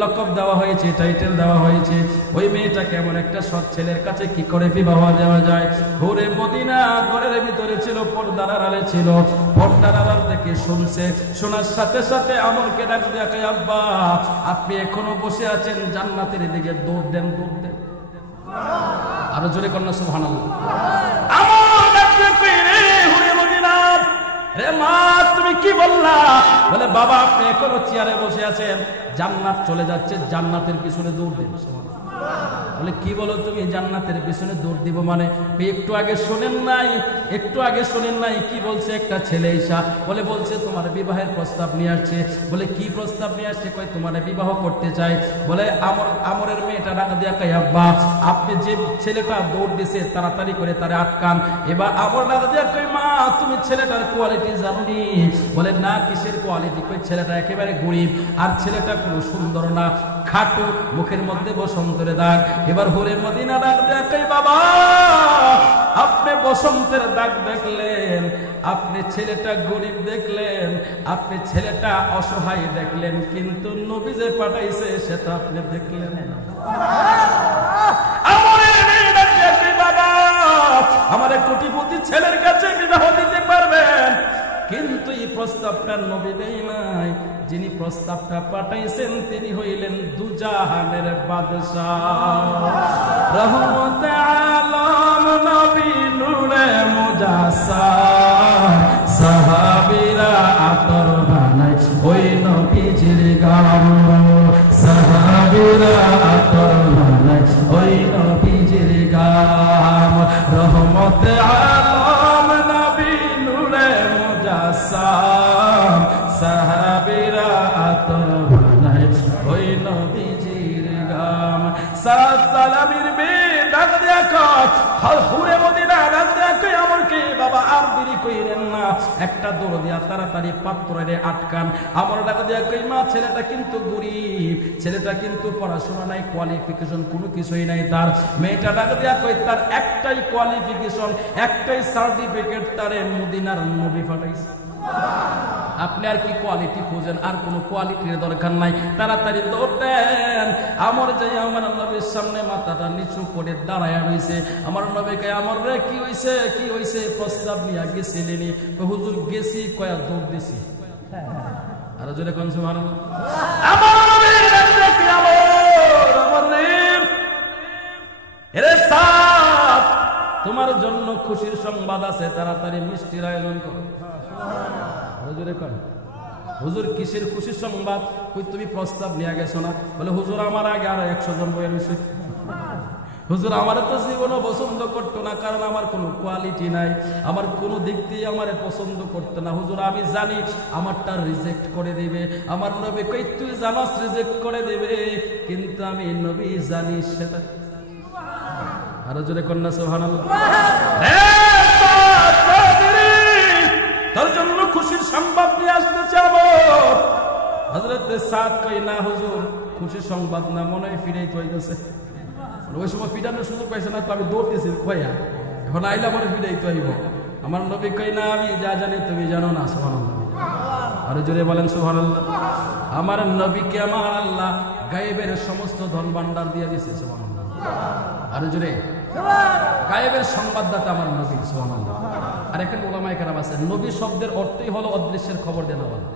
লকব দেওয়া হয়েছে, টাইটেল দেওয়া হয়েছে, ওই মেয়েটাকে এমন একটা সৎ ছেলের কাছে কি করে বিবাহ দেওয়া যায়? হুরে মদিনা ঘরের ভিতরে ছিল, পর্দার আড়ালে ছিল, পর্দার আড়াল থেকে শুনছে, শোনার সাথে সাথে আমরকে ডাক দিয়ে কয়, আব্বা আপনি এখনো বসে আছেন, জান্নাতের দিকে দৌড় দেন, দৌড় দেন। আরো জোরে কন্যা সুবহানাল্লাহ। আমর ডাক দিয়ে কয়, রে হুরে মদিনা, রে মা তুমি কি বললা? বলে বাবা আপনি এখনো চেয়ারে বসে আছেন, জান্নাত চলে যাচ্ছে, জান্নাতের পিছনে দৌড় দেন। বলে কি বলো তুমি, জান্নাতের পিছনে দৌড় দিব মানে? একটু আগে শোনেন নাই, একটু আগে শোনেন নাই কি বলছে? একটা ছেলে ঈশা বলে বলছে তোমার বিবাহের প্রস্তাব নিয়ে আসছে। বলে কি প্রস্তাব নিয়ে আসছে? কই তোমার বিবাহ করতে চাই। বলে আমরের মেয়েটা ডাক দিয়া কয়, আব্বা আপনি যে ছেলেটা দৌড় দিছে তাড়াতাড়ি করে তারে আটকান। এবার আমর ডাক দিয়া কয়, মা তুমি ছেলেটার কোয়ালিটি জানোনি? বলে না কিসের কোয়ালিটি? কই ছেলেটা একেবারে গরিব, আর ছেলেটা কোনো সুন্দর না, খাটো, মুখের মধ্যে বসন্তের দাগ। এবার হুরে মদিনা ডাক দেয়া কই, বাবা আপনি বসন্তের দাগ দেখলেন, আপনি ছেলেটা গরিব দেখলেন, আপনি ছেলেটা অসহায় দেখলেন, কিন্তু নবী যে পাঠাইছে সেটা আপনি দেখলেন না। বাবা আমার কোটিপতি ছেলের কাছে বিবাহ দিতে পারবেন, কিন্তু এই প্রস্তাবটা নবী দেই নাই। যিনি প্রস্তাবটা পাঠাইছেন তিনি হইলেন দুজাহানের বাদশাহ, রহমতে আলম নবী নূরে মুজাসসাম। সাহাবীরা আতর বানায় ওই নবীজির গাম, সাহাবীরা আতর বানায় ওই নবীজির গাম। রহমতে আলম নবী নূরে মুজাসসাম, সাহাবীরা আতর বানায় ওই নবীজির গাম। সালামির মেয়ে ডাক দেয়া কয়, হুরে মদিনা ডাক দেয়া কয় আমরকে, বাবা আর দেরি কইরেন না, একটা দৌড় দিয়া তাড়াতাড়ি পাত্রে আটকান। আমর ডাক দেয়া কই, মা ছেলেটা কিন্তু গরিব, ছেলেটা কিন্তু পড়াশোনা নাই, কোয়ালিফিকেশন কোনো কিছুই নাই তার। মেয়েটা ডাক দেয়া কই, তার একটাই কোয়ালিফিকেশন, একটাই সার্টিফিকেট, তারে মদিনার নবী পাঠাইছে। আপনি আর কি কোয়ালিটি খুঁজেন? আর কোন কোয়ালিটির দরকার নাই, তাড়াতাড়ি দৌড় দেন। আমর যাই আমার নবীর সামনে মাথাটা নিচু করে দাঁড়ায় রইছে। আমার নবীকে, আমর রে কি হইছে, কি হইছে? প্রস্তাব নিয়ে গেছিলেন? হুজুর গেছি, কয়া দৌড় দিছি। আর জোরে কোন সুবহানাল্লাহ। আমার নবী ডাকে, আমর রে, এরে সাত তোমার জন্য খুশির সংবাদ আছে, তাড়াতাড়ি মিষ্টির আয়োজন করো। হুজুর কিসের খুশির সংবাদ? কই তুমি প্রস্তাব নিয়ে গেছো না? বলে হুজুর আমার আগে আরো 100 জন বয়ে রয়েছে। হুজুর আমার তো জীবনও পছন্দ করতো না, কারণ আমার কোনো কোয়ালিটি নাই, আমার কোনো দিক দিয়ে আমার পছন্দ করতো না। হুজুর আমি জানি আমারটা রিজেক্ট করে দিবে। আমার নবী কই, তুই জানাস রিজেক্ট করে দেবে, কিন্তু আমি নবী জানি সেটা। আরো জোরে কন্যা সুবহানাল্লাহ। তোর জন্য খুশির সংবাদ নিয়ে আসতে চাবো। হযরতে সাদ কই, না হুজুর খুশির সংবাদ না, মনে হয় ফিরেই তো হইতেছে। ওই সময় ফিরানোর সুযোগ পাইছে না তো, আমি দৌড়তেছি খোয়া, এখন আইলা মনে ফিরেই তো হইব। আমার নবী কই, না আমি যা জানি তুমি জানো না। সুবহানাল্লাহ। আরো জোরে বলেন সুবহানাল্লাহ। আমার নবীকে আমার আল্লাহ গায়েবের সমস্ত ধন ভান্ডার দিয়ে দিয়েছে। সুবহানাল্লাহ। আরো জোরে, গায়েবের সংবাদদাতা আমার নবী। সুবহানাল্লাহ। আর এখানে ওলামায়ে কেরাম আছে, নবী শব্দের অর্থই হলো অদৃশ্যের খবর দেওয়া বলা।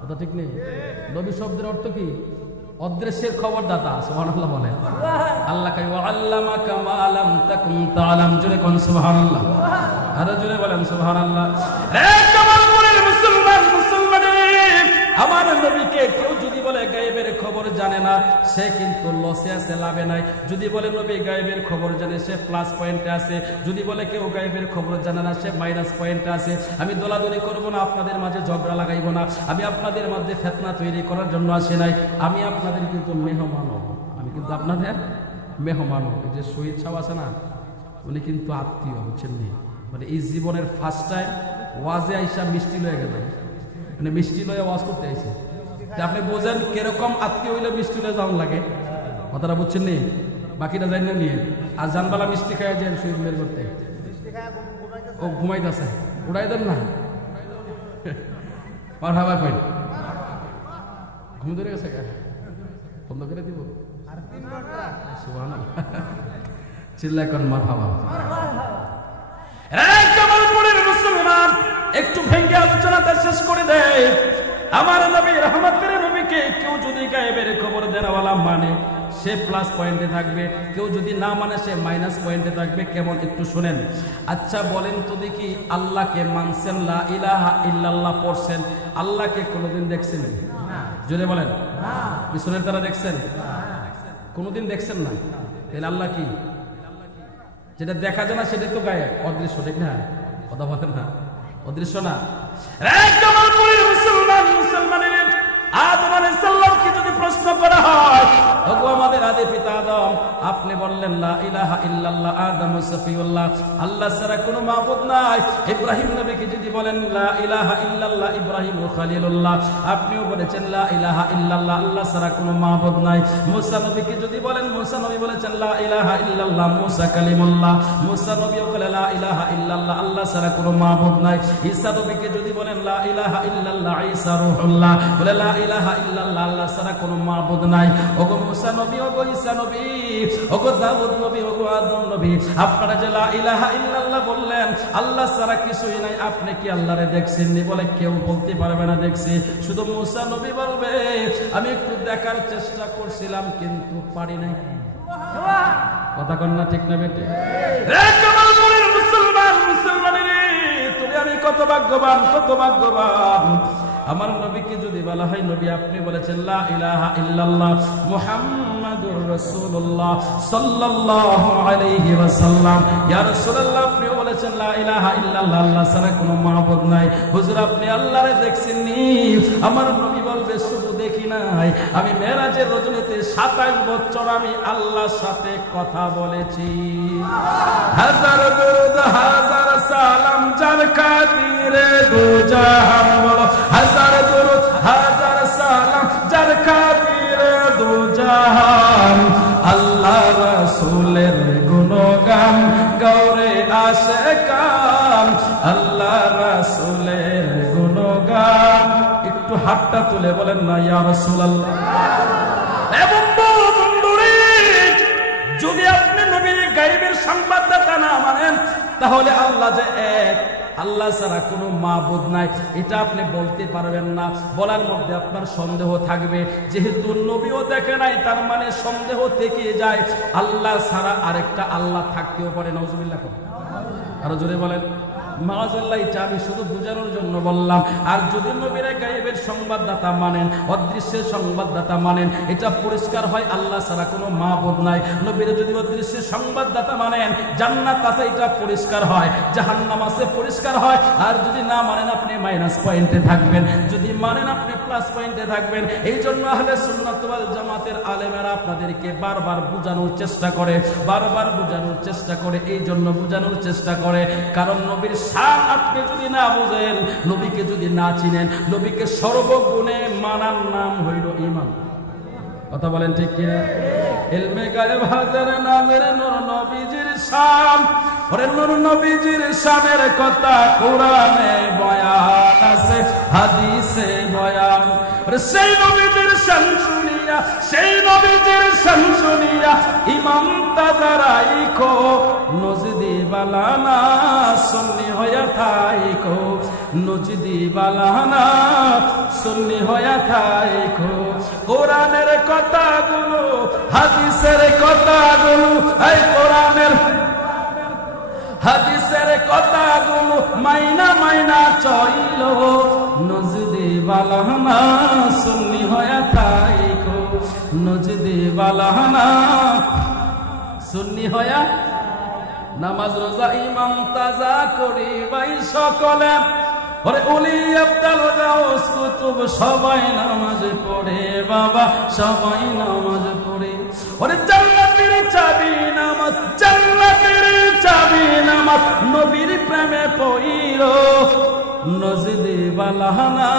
কথা ঠিক নেই? নবী শব্দের অর্থ কি? অদৃশ্যের খবরদাতা। সুবহানাল্লাহ বলেন। আল্লাহ কয়, ওয়া আল্লামাকা মা লাম তাকুন তাআলাম। জোরে কোন সুবহানাল্লাহ। আরো জোরে বলেন সুবহানাল্লাহ। হে কমলপুরের মুসলমান, মুসলমানের আমার নবীকে কেউ যদি বলে গায়েবের খবর জানে না, সে কিন্তু লসে আছে, লাভে নাই। যদি বলে নবী গায়েবের খবর জানে, সে প্লাস পয়েন্টে আছে। যদি বলে কেউ গায়েবের খবর জানে না, সে মাইনাস পয়েন্টে আছে। আমি দলাদলি করব না, আপনাদের মাঝে ঝগড়া লাগাইব না, আমি আপনাদের মধ্যে ফিতনা তৈরি করার জন্য আসি নাই। আমি আপনাদের কিন্তু মেহমান, আমি কিন্তু আপনাদের মেহমান। এই যে শহীদ সাহেব আছে না, উনি কিন্তু আত্মীয়, বুঝছেন নি? মানে এই জীবনের ফার্স্ট টাইম ওয়াজে আইসা মিষ্টি লয়ে গেল, মানে মিষ্টি লয়ে ওয়াজ করতে আইসে। আপনি বোঝেন কিরকম আত্মীয় হইলে মিষ্টি লয়ে যাওয়ার লাগে, কথাটা বুঝছেন নি? বাকিটা জানি না নিয়ে আর জানবালা মিষ্টি খাইয়া যান শহীদ বের করতে। ও ঘুমাইতেছে, উড়াই দেন না। মারহাবা কই, ঘুম ধরে গেছে বন্ধ করে দিব সুবহানাল্লাহ চিল্লা কোন মারহাবা এই কমলপুরের মুসলমান একটু ভেঙে আলোচনাটা শেষ করে দেয় আমার নবী রহমতের নবীকে কেউ যদি গায়েবের খবর দেওয়ালা মানে সে প্লাস পয়েন্টে থাকবে কেউ যদি না মানে সে মাইনাস পয়েন্টে থাকবে কেমন একটু শুনেন আচ্ছা বলেন তো দেখি আল্লাহকে মানছেন লা ইলাহা ইল্লাল্লাহ পড়ছেন আল্লাহকে কোনোদিন দেখছেন না জোরে বলেন না পিছনের তারা দেখছেন কোনোদিন দেখছেন না তাহলে আল্লাহ কি যেটা দেখা যায় না সেটা তো গায়েব অদৃশ্য ঠিক না কথা বলেন না অদৃশ্য না মুসলমানের আদম আলাইহিস সালামকে যদি প্রশ্ন করা হয় ওগো আমাদের আদি পিতা আদম আপনি বললেন লা ইলাহা ইল্লাল্লাহ আদম সফিউল্লাহ আল্লাহ ছাড়া কোনো মাবুদ নাই ইব্রাহিম নবীকে যদি বলেন লা ইলাহা ইল্লাল্লাহ ইব্রাহিম খলিলুল্লাহ আপনিও বলেছেন লা ইলাহা ইল্লাল্লাহ আল্লাহ ছাড়া কোনো মাবুদ নাই মুসা নবীকে যদি বলেন মুসা নবী বলেছেন লা ইলাহা ইল্লাল্লাহ মুসা কালিমুল্লাহ মুসা নবীও বলে লা ইলাহা ইল্লাল্লাহ আল্লাহ ছাড়া কোনো মাবুদ নাই ঈসা নবীকে যদি বলেন লা ইলাহা ইল্লাল্লাহ ঈসা রূহুল্লাহ বলে লা ইলাহা ইল্লাল্লাহ আল্লাহ ছাড়া কোনো মাবুদ নাই ওগো মুসা নবী ওগো ঈসা নবী ওগো দাউদ নবী ওগো আদম নবী আপনারা যে লা ইলাহা ইল্লাল্লাহ বললেন আল্লাহ ছাড়া কিছুই নাই আপনি কি আল্লাহরে দেখছেন নি বলে কেউ বলতে পারবে না দেখছি শুধু মুসা নবী বলবে আমি একটু দেখার চেষ্টা করছিলাম কিন্তু পারি নাই কথা কন না ঠিক না বেটে রে কমলপুরের মুসলমান মুসলমানের তুমি আমি কত ভাগ্যবান আমার নবীকে যদি বলা হয় নবী আপনি বলেছেন লা ইলাহা ইল্লাল্লাহ মুহাম্মাদুর রাসূলুল্লাহ সাল্লাল্লাহু আলাইহি ওয়াসাল্লাম ইয়া রাসূলুল্লাহ আপনি বলেছেন লা ইলাহা ইল্লাল্লাহ আল্লাহ ছাড়া কোনো মাবুদ নাই হুজুর আপনি আল্লাহরে দেখছেন নি আমার নবী বলবে শুধু দেখি নাই আমি মেরাজের রজনীতে 27 বছর আমি আল্লাহর সাথে কথা বলেছি হাজার দরুদ হাজার সালাম যার খাতিরে দু জাহান বলো হাজার দরুদ হাজার সালাম যার খাতিরে দু জাহান আল্লাহ রাসূলের গুণগান গৌরে আশিকান আল্লাহ রাসূলের গুণগান একটু হাতটা তুলে বলেন না ইয়া রাসূলুল্লাহ যদি আপনি নবীর গায়বের সংবাদদাতা না মানেন তাহলে আল্লাহ যে এক আল্লাহ ছাড়া কোনো মাবুদ নাই এটা আপনি বলতে পারবেন না বলার মধ্যে আপনার সন্দেহ থাকবে যেহেতু নবীও দেখে নাই তার মানে সন্দেহ থেকে যায় আল্লাহ ছাড়া আরেকটা আল্লাহ থাকতেও পারে নাউজুবিল্লাহ আরো জোরে বলেন মাআযাল্লাহ এটা আমি শুধু বোঝানোর জন্য বললাম আর যদি নবীর গায়েবের সংবাদদাতা মানেন অদৃশ্যের সংবাদদাতা মানেন এটা পরিষ্কার হয় আল্লাহ ছাড়া কোনো মাবুদ নাই নবীর যদি অদৃশ্যের সংবাদদাতা মানেন জান্নাত আছে এটা পরিষ্কার হয় জাহান্নাম আছে পরিষ্কার হয় আর যদি না মানেন আপনি মাইনাস পয়েন্টে থাকবেন যদি মানেন আপনি প্লাস পয়েন্টে থাকবেন এই জন্য আহলে সুন্নাত ওয়াল জামাতের আলেমেরা আপনাদেরকে বারবার বোঝানোর চেষ্টা করে এই জন্য বোঝানোর চেষ্টা করে কারণ নবীর শান আপনি যদি না বুঝেন নবীকে যদি না চিনেন নবীকে সর্বগুণে মানার নাম হইল ঈমান কথা বলেন ঠিক কি না ইলমে গায়েব হাজার নামের নূর নবীজির শান ওরে নূর নবীজির শানের কথা কোরআনে বয়ান আছে হাদিসে বয়ান ওরে সেই নবীজির শান শুনিয়া ইমাম তাজারাই কো নজদি বালানা সুন্নি হইয়া থাইকো নজদি বালানা সুন্নি হইয়া থাইকো কোরআনের কথাগুলো হাদিসের কথাগুলো এই কোরআনের হাদিসের কথাগুলো মাইনা চইল নজদি বালানা সুন্নি হইয়া থাইকো নজদি বালানা সুন্নি হইয়া নামাজ রোজা ইমাম তাজা করি ভাই সকলে ওরে ওলি আব্দুল গাউস কুতুব সবাই নামাজ পড়ে বাবা সবাই নামাজ পড়ে ওরে জান্নাতের চাবি নামাজ নবীর প্রেমে পড়িরো নজদি বালাহানা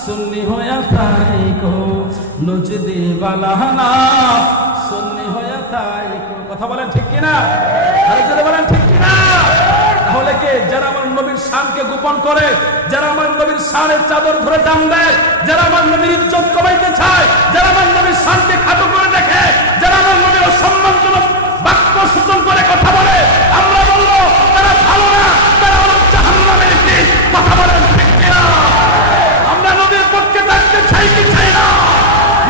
সুন্নি হইয়া থাইকো নজদি বালাহানা সুন্নি হইয়া থাইকো কথা বলেন ঠিক কিনা আরে যদি বলেন ঠিক কিনা তাহলে তাহলে কে? যারা আমার নবীর শানকে গোপন করে, যারা আমার নবীর শানের চাদর ধরে টান দেয়, যারা আমার নবীর ইজ্জত কমাইতে চায়, যারা আমার নবীর শানকে খাটো করে দেখে, যারা আমার নবীর অসম্মানজনক বাক্য সূচন করে কথা বলে, আমরা বলবো তারা ভালো না, তারা হলো জাহান্নামের ইট। কথা বলেন ঠিক কিনা? আমরা নবীর পক্ষে থাকতে চাই কি চাই না?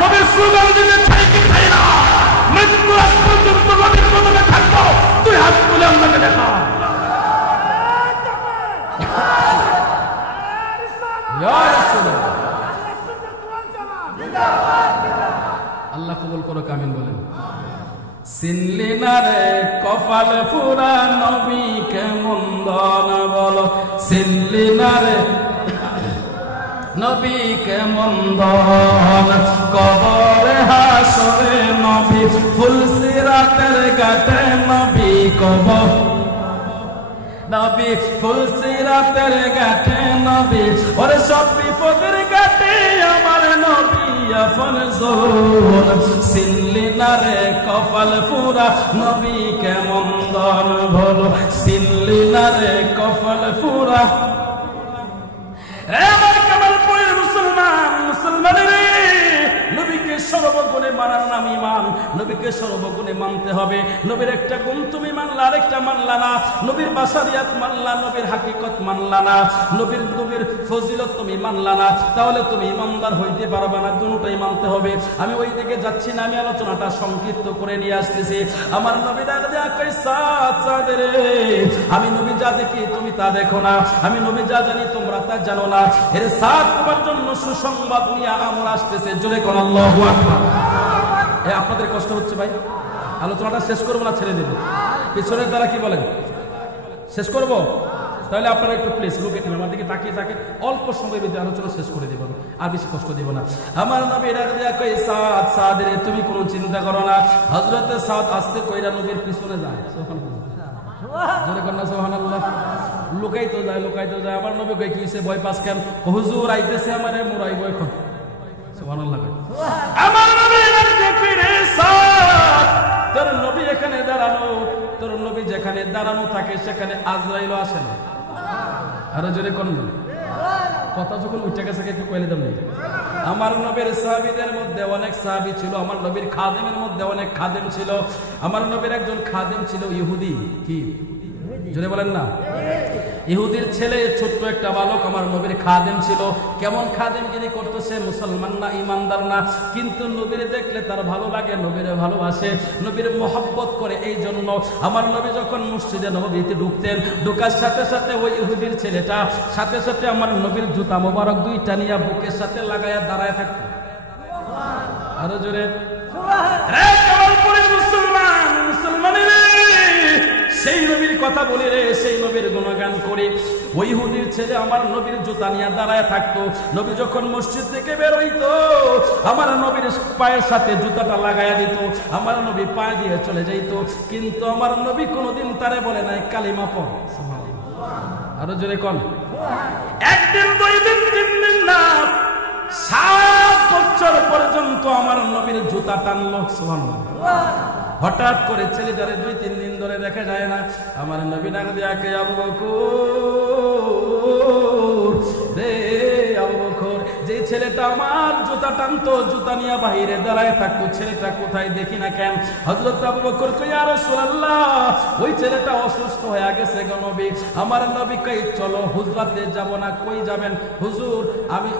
নবীর স্লোগান দিতে চাই কি চাই না? মৃত্যু আজ পর্যন্ত নবীর কদমে থাকবো। তুই হাত তুলে আমাকে দেখা। আল্লাহ কবুল করো, কামিন বলেন। চিনলি না রে কপাল ফুরা নবী কেমন দন বলো, চিনলি না রে নবী কেমন দন, কবরে হাসরে নবী, ফুলসিরাতের ঘাটে নবী কবর, নবী ফুলসিরাতের ঘাটে নবী, ওরে সব বিপদের ঘাটে আমার নবী আপন জোর। চিনলি না রে কপাল ফুরা নবী কেমন দন বলো, চিনলি না রে কপাল ফুরা। আমার কামালপুরের মুসলমান, মুসলমানের নবীকে সর্বগুণে মানার নাম ঈমান। নবীকে সর্বগুণে মানতে হবে। নবীর একটা গুণ তুমি মানলা, আরেকটা মানলা না। নবীর বাসারিয়াত মানলা, নবীর হাকিকত মানলা না। নবীর ফজিলত তুমি মানলা না, তাহলে তুমি ইমানদার হইতে পারবে না। দুটোই মানতে হবে। আমি ওই দিকে যাচ্ছি না, আমি আলোচনাটা সংক্ষিপ্ত করে নিয়ে আসতেছি। আমার নবী রে, আমি নবী যা দেখি তুমি তা দেখো না, আমি নবী যা জানি তোমরা তা জানো না। এর সাথ তোমার জন্য সুসংবাদ নিয়ে আমরা আসতেছে। জোরে কোন আল্লাহু আকবার। আপনাদের কষ্ট হচ্ছে ভাই? আলোচনাটা শেষ করবো না ছেড়ে দেবো? পিছনের দ্বারা কি বলেন? শেষ করব? তাহলে আপনারা একটু প্লিজ লুকে নেবেন, আমার দিকে তাকিয়ে থাকে। অল্প সময়ের ভিতরে আলোচনা শেষ করে দেব, আর বেশি কষ্ট দিব না। আমার নবী সাদ রে, তুমি কোনো চিন্তা করো না। হযরতে সাদ আস্তে কইরা নবীর পিছনে যায়। লুকাইতে যায়, লুকাইতে যায়। আমার নবী কই কি হইছে, ভয় পাস কেন? হুজুর আইতেছে আমারে মুরাইব এখন। সুবহানাল্লাহ। আমার নবী ফিরে সাদ, তোর নবী এখানে দাঁড়ানো, তোর নবী যেখানে দাঁড়ানো থাকে সেখানে আজরাইল আসে না। আরো জোরে কোন কথা যখন উঠে গেছে একটু কইলে দাম নেই। আমার নবীর সাহাবীদের মধ্যে অনেক সাহাবী ছিল, আমার নবীর খাদেমের মধ্যে অনেক খাদেম ছিল। আমার নবীর একজন খাদেম ছিল ইহুদি। কি জোরে বলেন না? ইহুদির ছেলে, ছোট্ট একটা বালক আমার নবীর খাদেম ছিল। কেমন খাদেমগিরি করতেছে? মুসলমান না, ইমানদার না, কিন্তু নবীর দেখলে তার ভালো লাগে, নবীরে ভালোবাসে, নবীর মহব্বত করে। এই জন্য আমার নবী যখন মসজিদে নববীতে ঢুকতেন, ঢুকার সাথে সাথে ওই ইহুদির ছেলেটা সাথে সাথে আমার নবীর জুতা মোবারক দুইটা নিয়ে বুকের সাথে লাগাইয়া দাঁড়ায় থাকতো। আরো জোরে মুসলমান, মুসলমানের সেই নবীর কথা বলি রে, সেই নবীর গুণগান করে। ওই ইহুদির ছেলে আমার নবীর জুতা নিয়ে দাঁড়ায় থাকতো। নবী যখন মসজিদ থেকে বের হইতো, আমার নবীর পায়ের সাথে জুতাটা লাগাইয়া দিত, আমার নবী পা দিয়ে চলে যাইত। কিন্তু আমার নবী কোনোদিন তারে বলে নাই কালিমা পড়। আরো জোরে কোন? একদিন, দুই দিন, তিন দিন না, 7 বছর পর্যন্ত আমার নবীর জুতা টানলো। সুবহানাল্লাহ। হঠাৎ করে ছেলেটারে 2-3 দিন ধরে দেখা যায় না। আমার নবী ডাক দিয়া কে আবু বকর রে, আবু বকর। যে ছেলেটা আমার জুতা টানতো, জুতা নিয়ে বাহিরে দাঁড়ায় থাকতো, ছেলেটা কোথায় দেখি না কেন? হযরত আবু বকর কই, ইয়া রাসূলুল্লাহ, ওই ছেলেটা অসুস্থ হয়ে গেছে গো নবী। আমার নবী কই, চলো হুজরাতে যাব না। কই যাবেন হুজুর?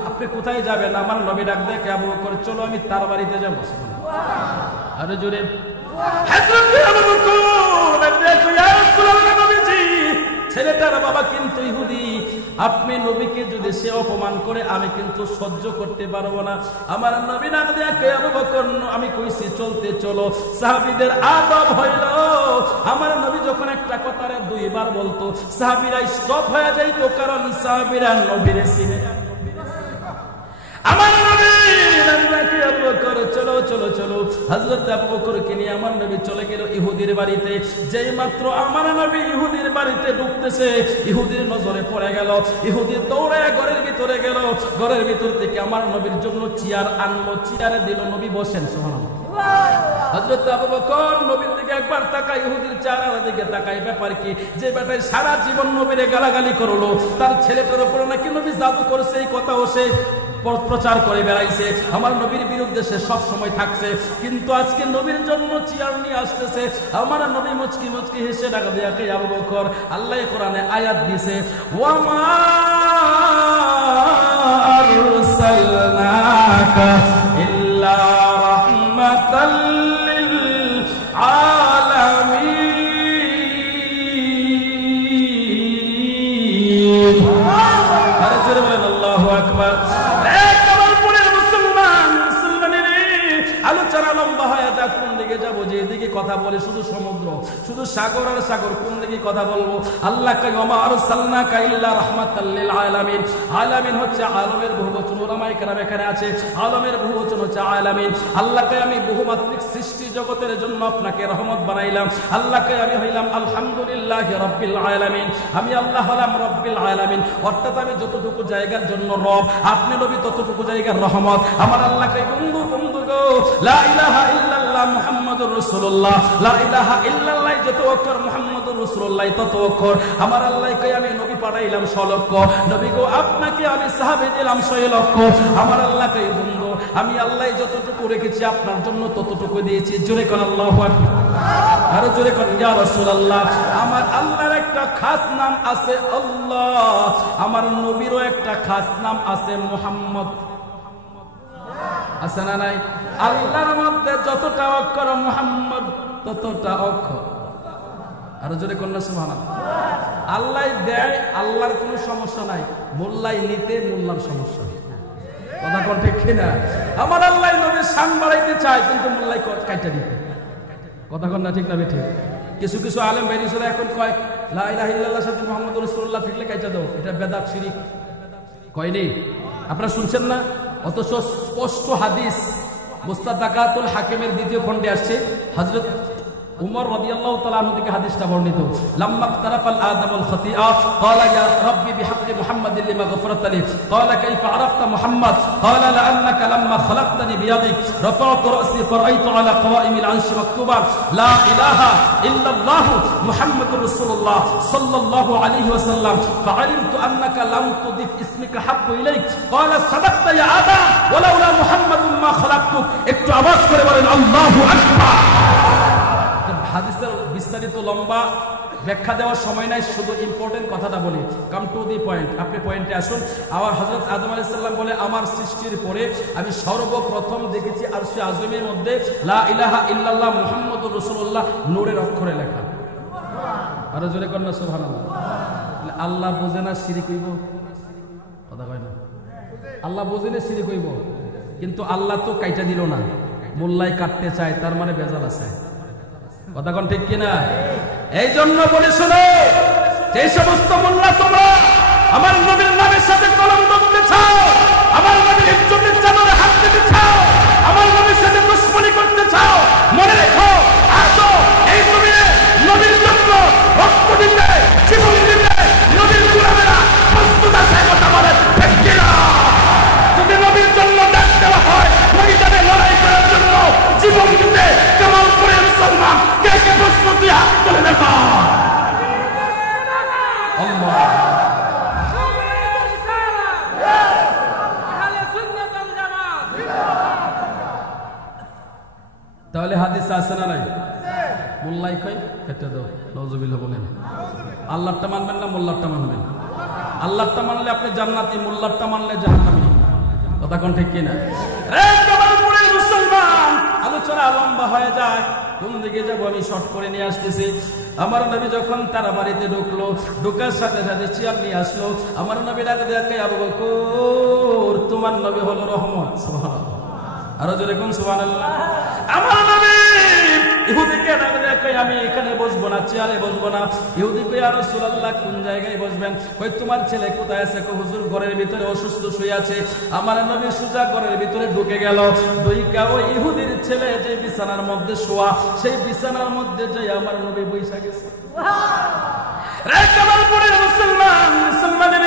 আপনি কোথায় যাবেন? আমার নবী ডাক দেখে আবু বকর, চলো আমি তার বাড়িতে যাব। আরে জোরে ছেলেটার বাবা কিন্তু ইহুদি, আপনি নবীকে যদি সে অপমান করে আমি কিন্তু সহ্য করতে পারবো না। আমার নবী না দেখে আবু বকর, আমি কইছি চলতে চলো। সাহাবীদের আদব হইল, আমার নবী যখন একটা কথারে 2 বার বলতো, সাহাবীরা স্টপ হয়ে যাইতো, কারণ সাহাবীরা নবীরে চিনে। আমার নবী আবু বকর, চলো চলো চলো। হযরত আবু বকরকে নিয়ে আমার নবী চলে গেল ইহুদির বাড়িতে। যেই মাত্র আমার নবী ইহুদির বাড়িতে ঢুকতেছে, ইহুদির নজরে পড়ে গেল। ইহুদি দৌড়ায় ঘরের ভিতরে গেল। ঘরের ভিতর থেকে আমার নবীর জন্য চেয়ার আনলো, চেয়ারে দিল, নবী বসেন। সুবহানাল্লাহ। হযরত আবু বকর নবীর দিকে একবার তাকায়, ইহুদির চেহারার দিকে তাকায়। ব্যাপার কি, যে বেটায় সারা জীবন নবীরে গালাগালি করলো, তার ছেলেটার উপর নাকি নবী জাদু করেছে, এই কথাও সে প্রচার করে বেড়াইছে। আমার নবীর বিরুদ্ধে সে সব সময় থাকছে, কিন্তু আজকে নবীর জন্য চেয়ার নিয়ে আসতেছে। আমার নবী মুচকি মুচকি হেসে ডাকা দিয়া কে আবু বকর, আল্লাহ কোরআনে আয়াত দিয়েছে, ওয়ামা আরসালনাকা ইল্লা রাহমাতাল লিল আলামিন। আরে জোরে বলেন আল্লাহু আকবার। আলোচনা লম্বা হয়ে যাক, কোন দিকে যাবো? যে দিকে কথা বলে শুধু সমুদ্র, শুধু সাগর আর সাগর, কোন দিকে কথা বলবো? আল্লাহ কয় ওমা আরসালনাকা ইল্লা রাহমাতাল লিল আলামিন। আলামিন হচ্ছে আলমের বহুবচন, উলামায়ে কেরাম এখানে আছে, আলমের বহুবচন হচ্ছে আলামিন। আল্লাহ কয় আমি বহুমাত্রিক সৃষ্টি জগতের জন্য আপনাকে রহমত বানাইলাম। আল্লাহ কয় আমি হইলাম আলহামদুলিল্লাহি রাব্বিল আলামিন, আমি আল্লাহ হলাম রাব্বিল আলামিন। অর্থাৎ আমি যতটুকু জায়গার জন্য রব, আপনি নবী ততটুকু জায়গার রহমত। আমার আল্লাহ কয় বন্ধু বন্ধু গো, লা ইলাহা ইল্লাল্লাহ মুহাম্মাদুর রাসূলুল্লাহ, লা ইলাহা ইল্লাল্লাহ যত অক্ষর, মুহাম্মাদুর রাসূলুল্লাহ তত অক্ষর। আমার আল্লাহ কই আমি নবী পাঠাইলাম 100 লক্ষ, নবী গো আপনাকে আমি সাহাবী দিলাম 100 লক্ষ। আমার আল্লাহ কই বন্ধু আমি আল্লাহ যতটুকু রেখেছি আপনার জন্য ততটুকু দিয়েছি। জোরে কোন আল্লাহু আকবার, আরো জোরে কোন ইয়া রাসূলুল্লাহ। আমার আল্লাহর একটা খাস নাম আছে আল্লাহ, আমার নবীরও একটা খাস নাম আছে মুহাম্মদ। আছে না নাই? আল্লাহর মধ্যে যতটা অক্ষর, মুহাম্মদ ততটা অক্ষর। আর জোরে কন্যা সুবহানাল্লাহ। আল্লাহ দেয়, আল্লাহর কোনো সমস্যা নাই, মোল্লাই নিতে মোল্লার সমস্যা। কথা কোন ঠিক কিনা? আমার আল্লাহ নবীর শান বাড়াইতে চায়, কিন্তু মোল্লাই কাইটা দিতে। কথা কোন না ঠিক না ঠিক? কিছু কিছু আলেম বেরিয়েছিল এখন কয় লা ইলাহা ইল্লাল্লাহর সাথে মুহাম্মাদুর রাসূলুল্লাহ থাকলে কাইটা দাও, এটা বেদাত শিরিক। কয়নি? আপনারা শুনছেন না? অথচ স্পষ্ট হাদিস মুস্তাদরাকাতুল হাকিমের 2য় খণ্ডে আসছে, হযরত উমর রাদিয়াল্লাহু তাআলা আনহু থেকে হাদিসটা বর্ণিত। লাম্মা তারাফাল আদামুল খাতিআ ক্বালা ইয়া রাব্বি বিহাক্কি মুহাম্মাদিন লিমা গফরতা লি ক্বালা কাইফা আরাফতা মুহাম্মাদ ক্বালা লাআন্নাকা লাম্মা খলাকতানি বিয়াদিক রাফা'তু রাসি ফারাইতু আলা কাওয়াইমিল আরশি মাকতুবান লা ইলাহা ইল্লাল্লাহু মুহাম্মাদুর রাসূলুল্লাহ সাল্লাল্লাহু আলাইহি ওয়াসাল্লাম ফাআলিমতু আন্নাকা লাম তুদিফ ইসমিকা হাব্বু ইলাইক ক্বালা সাদাকতা ইয়া আদা ওয়ালাউলা মুহাম্মাদুম মা খলাকতুক। একটু আওয়াজ করে বলেন আল্লাহু আকবার। হাদিসের বিস্তারিত লম্বা ব্যাখ্যা দেওয়ার সময় নাই, শুধু ইম্পর্টেন্ট কথাটা বলি, কাম টু দি পয়েন্ট। আপনি পয়েন্টে আসুন। আমার হযরত আদম আলাইহিস সালাম বলে আমার সৃষ্টির পরে আমি সর্বপ্রথম দেখেছি আরশে আযমের মধ্যে লা ইলাহা ইল্লাল্লাহ মুহাম্মাদুর রাসূলুল্লাহ নূরের অক্ষরে লেখা। আর জোরে কন্যা সুবহানাল্লাহ। আল্লাহ বোঝে না শিরিক হইব? কথা কয় না? আল্লাহ বোঝে না শিরিক হইব, কিন্তু আল্লাহ তো কাইটা দিল না, মোল্লাই কাটতে চায়, তার মানে বেজাল আছে। কথা কোন ঠিক কিনা? এই জন্য বলে শোনো, যে সমস্ত মোল্লা তোমরা আমার নবীর নামের সাথে কলম ধরতে চাও, আমার নবীর ইজ্জতের চাদরে হাত দিতে চাও, আমার নবীর সাথে দুশমনি করতে চাও, মনে রেখো আজ এই জমিনে নবীর জন্য রক্ত দিতে, জীবন দিতে নবীর গোলামেরা প্রস্তুত আছে। কথা বলে ঠিক কিনা? যদি নবীর জন্য ডাক দেওয়া হয়, ময়দানে লড়াই করার জন্য জীবন দিতে কেমন করে মুসলমান কে কে প্রস্তুতি হাত তুলে দেখা। তাহলে হাদিস আছে না নাই? মোল্লাই কই কেটে দাও, নাউজুবিল্লাহ বলেন। আল্লাহটা মানবেন না মোল্লারটা মানবেন? আল্লাহটা মানলে আপনি জান্নাতি, মোল্লারটা মানলে জাহান্নামী। কথা কোন ঠিক কিনা? মুসলমান, আলোচনা লম্বা হয়ে যায়, কোন দিকে যাবো আমি শর্ট করে নিয়ে আসতেছি। আমার নবী যখন তার বাড়িতে ঢুকলো, ঢুকার সাথে সাথে চেয়ার নিয়ে আসলো। আমার নবী ডাক দিয়ে আবু বকর, তোমার নবী হলো রহমত। সুবহানাল্লাহ, আরো জোরে কোন সুবহানাল্লাহ। আমার নবী ইহুদিকে ডাক দিয়ে আমি এখানে বসবো না, চেয়ারে বসবো না। ইহুদি কই ইয়া রাসূলুল্লাহ কোন জায়গায় বসবেন? কই তোমার ছেলে কোথায় আছে? কই হুজুর ঘরের ভিতরে অসুস্থ শুয়ে আছে। আমার নবী সোজা ঘরের ভিতরে ঢুকে গেল। দুইকা ওই ইহুদির ছেলে যে বিছানার মধ্যে শোয়া, সেই বিছানার মধ্যে যাই আমার নবী বইসা গেছে। মুসলমান, মুসলমানের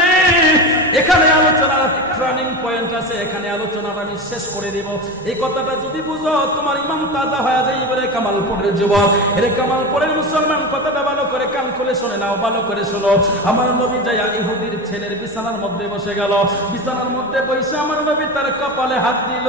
এখানে আলোচনা টার্নিং পয়েন্ট আছে, এখানে আলোচনাটা আমি শেষ করে দেব। এই কথাটা যদি বুঝো তোমার ইমান তাজা হয়ে যায়। এবারে কামালপুরের যুবক, এরে কামালপুরের মুসলমান, কথাটা ভালো করে কান খুলে শুনে নাও, ভালো করে শোনো। আমার নবী যাইয়া ইহুদির ছেলের বিছানার মধ্যে বসে গেল। বিছানার মধ্যে বসে আমার নবী তার কপালে হাত দিল।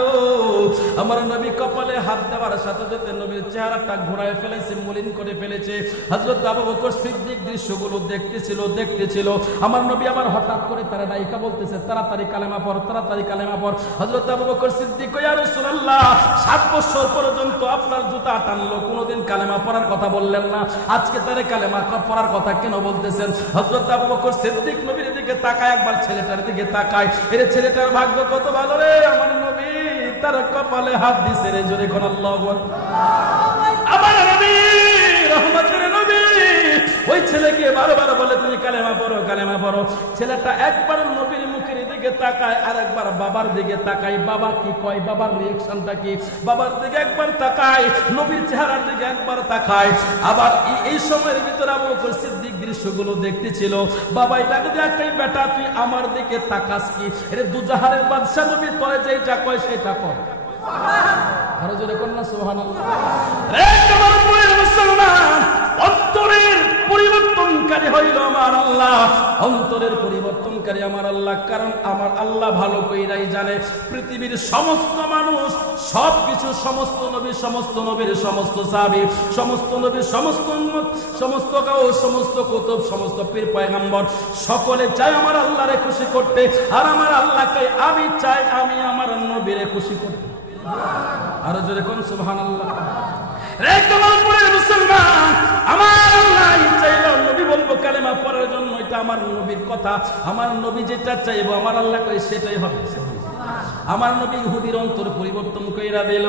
আমার নবী কপালে হাত দেওয়ার সাথে সাথে নবীর চেহারাটা ঘোরায় ফেলেছে, মলিন করে ফেলেছে। হযরত আবু বকর সিদ্দিক দৃশ্যগুলো দেখতেছিল। আমার নবী আবার হঠাৎ করে তারা ডাইকা বলতেছে, তাড়াতাড়ি কালেমা পড়, তাড়াতাড়ি কালেমা পড়। হযরত আবু বকর সিদ্দিক কয়, ইয়া রাসূলুল্লাহ, 7 বছর পর্যন্ত আপনার জুতা টানলো, কোনোদিন কালেমা পড়ার কথা বললেন না, আজকে তারে কালেমা পড়ার কথা কেন বলতেছেন? হযরত আবু বকর সিদ্দিক নবীর দিকে তাকায়, একবার ছেলেটার দিকে তাকায়। এর ছেলেটার ভাগ্য কত ভালো রে, আমার নবী তার কপালে হাত দিছে রে। জোরে কোন আল্লাহু আকবার। আমার নবী রহমতের নবী ওই ছেলেকে বারবার বলে, তুমি কালেমা পড়ো, কালেমা পড়ো। ছেলেটা একবার নবীর মুখের দিকে তাকায়, আর একবার বাবার দিকে তাকায়। বাবা কি কয়, বাবার রিঅ্যাকশনটা কি, বাবার দিকে একবার তাকায়, নবীর চেহারার দিকে একবার তাকায়। আবার এই সময়ের ভিতরে আবু বকর সিদ্দিক দৃশ্যগুলো দেখতেছিল। বাবাই ডাক দিয়ে কয়, বেটা তুই আমার দিকে তাকাস কি? এর দুজাহানের বাদশা নবী তোরে যেটা কয় সেটা কর। আরো জোরে কন্যা সুবহানাল্লাহ। রে কামালপুরের মুসলমান, অন্তরের পরিবর্তনকারী হইল আমার আল্লাহ, অন্তরের পরিবর্তনকারী আমার আল্লাহ। কারণ আমার আল্লাহ ভালো কইরাই জানে পৃথিবীর সমস্ত মানুষ, সবকিছু, সমস্ত নবী, সমস্ত নবীর সমস্ত সাহাবী, সমস্ত নবীর সমস্ত গাও, সমস্ত কুতুব, সমস্ত পীর পয়গম্বর সকলে চায় আমার আল্লাহরে খুশি করতে। আর আমার আল্লাহ কয়, আমি চাই আমি আমার নবীরে খুশি করতে। আরো জোরে কোন সুবহানাল্লাহ। রে কামালপুরের মুসলমান, আমার আল্লাহ চাইলো নবী বলবো কালেমা পড়ার জন্য, এটা আমার নবীর কথা। আমার নবী যেটা চাইবো আমার আল্লাহ কয় সেটাই হবে। আমার নবী ইহুদির অন্তর পরিবর্তন কইরা দিল।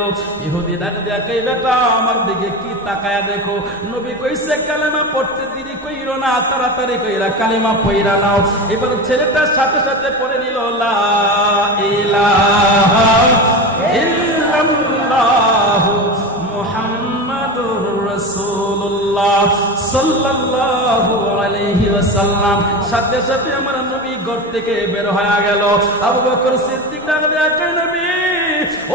ইহুদি ডাক দিয়া কই, বেটা আমার দিকে কি তাকায়া দেখো। নবী কইছে, কালেমা পড়তে দেরি কইরো না, তাড়াতাড়ি কইরা কালেমা পড়া নাও। এবার ছেলেটার সাথে সাথে পড়ে নিল, লা ইলাহা ইল্লাল্লাহু মুহাম্মাদুর রাসূলুল্লাহ সাল্লাল্লাহু আলাইহি ওয়াসাল্লাম। সাথে সাথে আমার নবী ঘর থেকে বের হয়ে গেল। আবু বকর সিদ্দিক ডাক দিয়া কয়, নবী,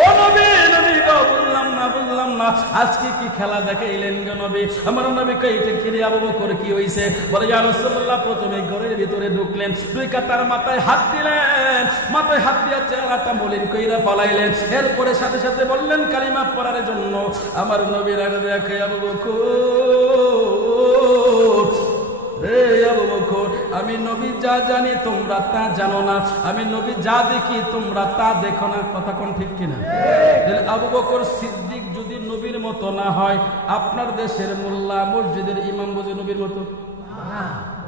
ও নবী, নবী গো, বললাম না আজকে কি খেলা দেখাইলেন গো নবী? আমার নবী কয়, এটা কি রে আবু বকর, কি হইছে? বলে, ইয়া রাসূলুল্লাহ, প্রথমে ঘরের ভিতরে ঢুকলেন, দুই কাতার মাথায় হাত দিলেন, মাথায় হাত দিয়া চেহারাটা মলিন কইরা পালাইলেন। এরপরে সাথে সাথে বললেন কালিমা পড়ার জন্য। আমার নবী রাগ দিয়া কয়, আবু বকর, রে আবু বকর, আমি নবী যা জানি তোমরা তা জানো না, আমি নবী যা দেখি তোমরা তা দেখো না। কথা কোন ঠিক কিনা? আবু বকর সিদ্দিক যদি নবীর মতো না হয়, আপনার দেশের মোল্লা মসজিদের ইমাম বুঝে নবীর মতো?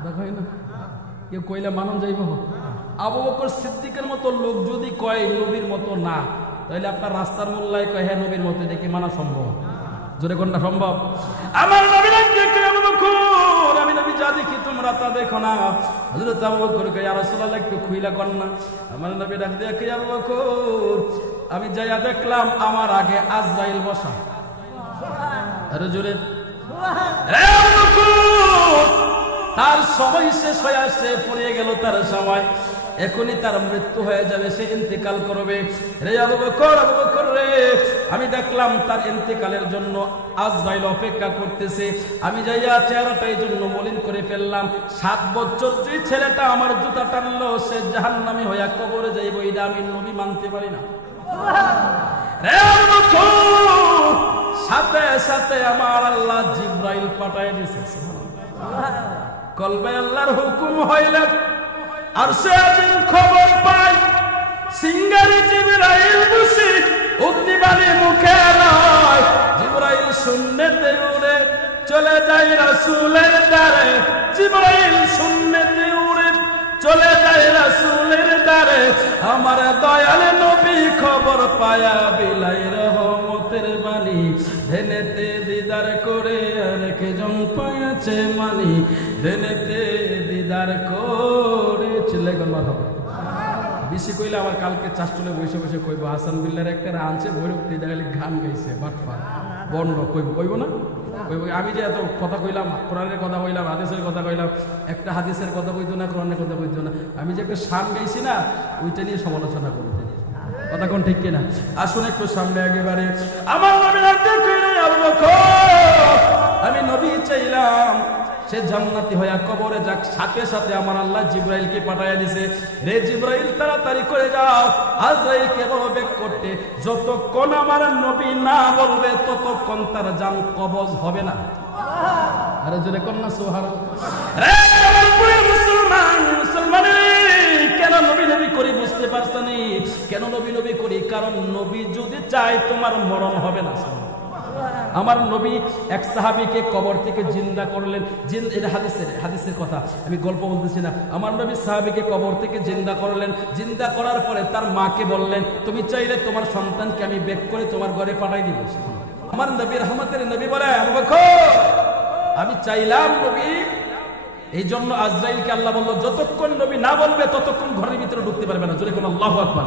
দেখাই না, কেউ কইলে মানুষ যাইব। আবু বকর সিদ্দিকের মতো লোক যদি কয় নবীর মতো না, তাহলে আপনার রাস্তার মোল্লায় কয় হ্যাঁ নবীর মতো, দেখি মানা সম্ভব? জোরে কোনটা সম্ভব? আমার নবী আবু বকর, আমি নবী যা দেখি তোমরা তা দেখো না। হযরত আবু বকর কয়, ইয়া রাসূলুল্লাহ, একটু খুইলা কর না। আমার নবী ডাক দিয়ে কয়, আবু বকর, আমি যাইয়া দেখলাম আমার আগে আজরাইল বসা। আরে জোরে, আবু বকর, তার সময় শেষ হয়ে আসছে, পড়ে গেল তার সময়, এখনই তার মৃত্যু হয়ে যাবে, সে ইন্তেকাল করবে। রে আবু বকর, আবু বকর রে, আমি দেখলাম তার ইন্তেকালের জন্য আজরাইল অপেক্ষা করতেছে। আমি যাইয়া চেহারাটা এই জন্য মলিন করে ফেললাম। 7 বছর যে ছেলেটা আমার জুতা টানলো, সে জাহান্নামী হইয়া কবরে যাইব, এটা আমি নবী মানতে পারি না। রে আবু বকর, সাথে সাথে আমার আল্লাহ জিবরাইল পাঠায় দিয়েছে। কলবে আল্লাহর হুকুম হইলে আর সে আদিন খবর পাই, সিঙ্গারি জিবরাইল বসে অগ্নিবাণী মুখে লয়। জিবরাইল শূন্যতে উড়ে চলে যায় রাসূলের দ্বারে, জিবরাইল শূন্যতে উড়ে চলে যায় রাসূলের দ্বারে। আমার দয়াল নবী খবর পায়া বিলাই রহমতের বাণী, ধেনেতে দিদার করে রেখে জন পায়াছে মানি, ধেনেতে দিদার করে চলে গেল। বেশি কইলে আবার কালকে চাষটুলে বসে বসে কইব, হাসান বিল্লার একটা আনছে ভৈরব দিয়ে দেখালি গান গাইছে, বাটফা বন্ড কইব, কইব না? আমি যে এত কথা কইলাম, কোরআনের কথা কইলাম, হাদিসের কথা কইলাম, একটা হাদিসের কথা কইতো না, কোরআনের কথা কইতো না, আমি যে একটা শান গাইছি না, ওইটা নিয়ে সমালোচনা করবো। কথা কোন ঠিক কিনা? আসুন একটু সামনে একেবারে। আমার নবী আমি নবী চাইলাম সে জান্নাতি হইয়া কবরে যাক, সাথে সাথে আমার আল্লাহ জিব্রাইলকে পাঠাইয়া দিছে, রে জিব্রাইল তাড়াতাড়ি করে যাও আজরাইলকে বলো বেক করতে, যতক্ষণ আমার নবী না বলবে ততক্ষণ তার জান কবজ হবে না। আরে জোরে কন্যা সুবহানাল্লাহ। মুসলমান কেন নবী নবী করি বুঝতে পারছেন? কেন নবী নবী করি? কারণ নবী যদি চায় তোমার মরণ হবে না। আমার নবী এক সাহাবীকে কবর থেকে জিন্দা করলেন। এটা হাদিসের কথা, আমি গল্প বলতেছি না। আমার নবী সাহাবীকে কবর থেকে জিন্দা করলেন। জিন্দা করার পরে তার মাকে বললেন, তুমি চাইলে তোমার সন্তানকে আমি বেক করে তোমার ঘরে পাঠাই দিব। আমার নবী রহমতের নবী বলে, আবু বকর আমি চাইলাম নবী, এই জন্য আজরাইলকে আল্লাহ বলল যতক্ষণ নবী না বলবে ততক্ষণ ঘরের ভিতরে ঢুকতে পারবে না। জোরে কোন আল্লাহু আকবার।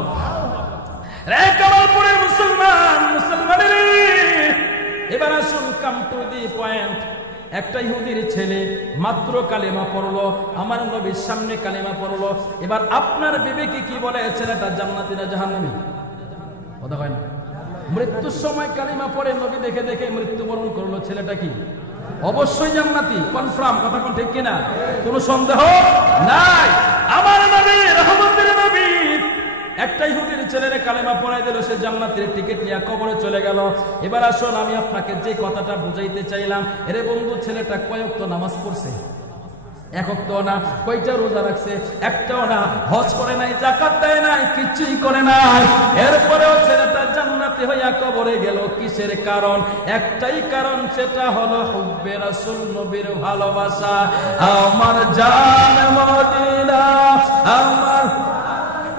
রে কামালপুরের মুসলমানের এবার আসুন, কাম টু দি পয়েন্ট। একটা ইহুদির ছেলে মাত্র কালেমা পড়লো, আমার নবীর সামনে কালেমা পড়লো। এবার আপনার বিবেকে কি বলে, ছেলেটা জান্নাতি না জাহান্নামী? কথা হয় না? মৃত্যুর সময় কালেমা পড়ে নবী দেখে দেখে মৃত্যুবরণ করলো, ছেলেটা কি? অবশ্যই জান্নাতি, কনফার্ম। কথা কোন ঠিক কিনা? কোনো সন্দেহ নাই। আমার নবী রহমতের নবী একটা ইহুদির ছেলের কালেমা পড়াই দিল, সে জান্নাতের টিকিট নিয়ে কবরে চলে গেল। এবার আসুন, আমি আপনাকে যে কথাটা বুঝাইতে চাইলাম, এরে বন্ধু, ছেলেটা কয় ওয়াক্ত নামাজ পড়ছে? এক ওয়াক্তও না। কয়টা রোজা রাখছে? একটাও না। হজ করে নাই, যাকাত দেয় নাই, কিছুই করে নাই। এরপরেও ছেলেটা জান্নাতি হইয়া কবরে গেল। কিসের কারণ? একটাই কারণ, সেটা হলো হুব্বে রাসূল, নবীর ভালোবাসা। আমার জান মদিনা, আমার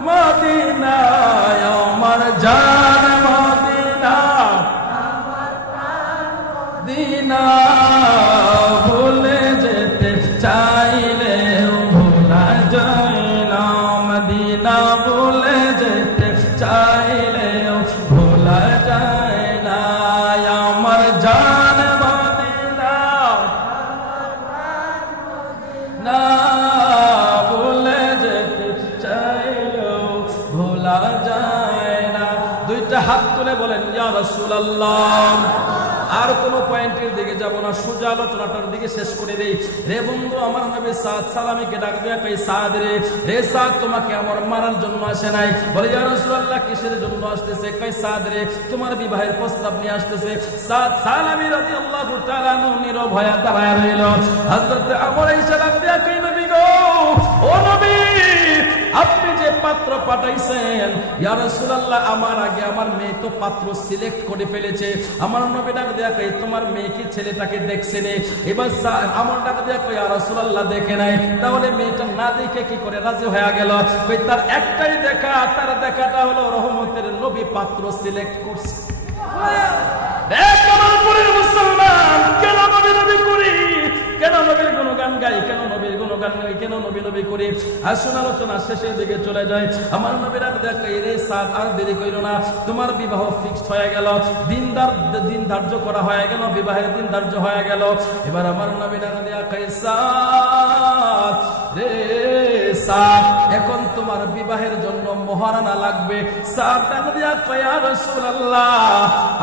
মদিনা, আমার জান মদিনা, দিনা ভুলে যেতে চাইলে ভোলা যায় না, মদিনা ভুলে যেতে চাইলে ভোলা যায় না। আমার জান মদিনা না ভুলে যেতে চাইলেও ভোলা যায় না। দুইটা হাত তুলে বলেন ইয়া রাসূলুল্লাহ। আর কোন পয়েন্টের দিকে যাব না, সোজা আলোচনাটার দিকে শেষ করে দেই। রে বন্ধু, আমার নবী সাদ সালামীকে ডাক দিয়া কই, সাদ রে, রে সাদ তোমাকে আমার মারার জন্য আসে নাই। বলে ইয়া রাসূলুল্লাহ কিসের জন্য আসতেছে? কই সাদ রে, তোমার বিবাহের প্রস্তাব নিয়ে আসতেছে। সাদ সালামী রাদিয়াল্লাহু তাআলা আনহু নীরব হয়ে দাঁড়ায় রইল। হযরত আমর আয়েশা ডাক দিয়া কই, নবী গো, ও নবী, আপনি যে পাত্র পাঠাইছেন, ইয়া রাসূলুল্লাহ আমার আগে আমার মেয়ে তো পাত্র সিলেক্ট করে ফেলেছে। আমার নবী ডাক দিয়া কই, তোমার মেয়ে কি ছেলেটাকে দেখছে নে? এবার আমার ডাক দিয়া কই, ইয়া রাসূলুল্লাহ দেখে নাই। তাহলে মেয়েটা না দেখে কি করে রাজি হয়ে গেল? কই তার একটাই দেখা, তার দেখাটা হলো রহমতের নবী পাত্র সিলেক্ট করছে। মুসলমান কেন নবী নবী করি? কেন নবীর গুণগান গাই? কেন নবীর গুণগান গাই? কেন নবী নবী করি? আসুন আলোচনা শেষের দিকে চলে যায়। আমার নবীর আর দেখাই, রে সাদ আর দেরি কইরো না, তোমার বিবাহ ফিক্সড হয়ে গেল, দিন ধার্য করা হয়ে গেল, বিবাহের দিন ধার্য হয়ে গেল। এবার আমার নবীর আর দেখাই, সাদ রে সাদ, এখন তোমার বিবাহের জন্য মহারানা লাগবে। সাদ ডাক দিয়া কই, ইয়া রাসূলুল্লাহ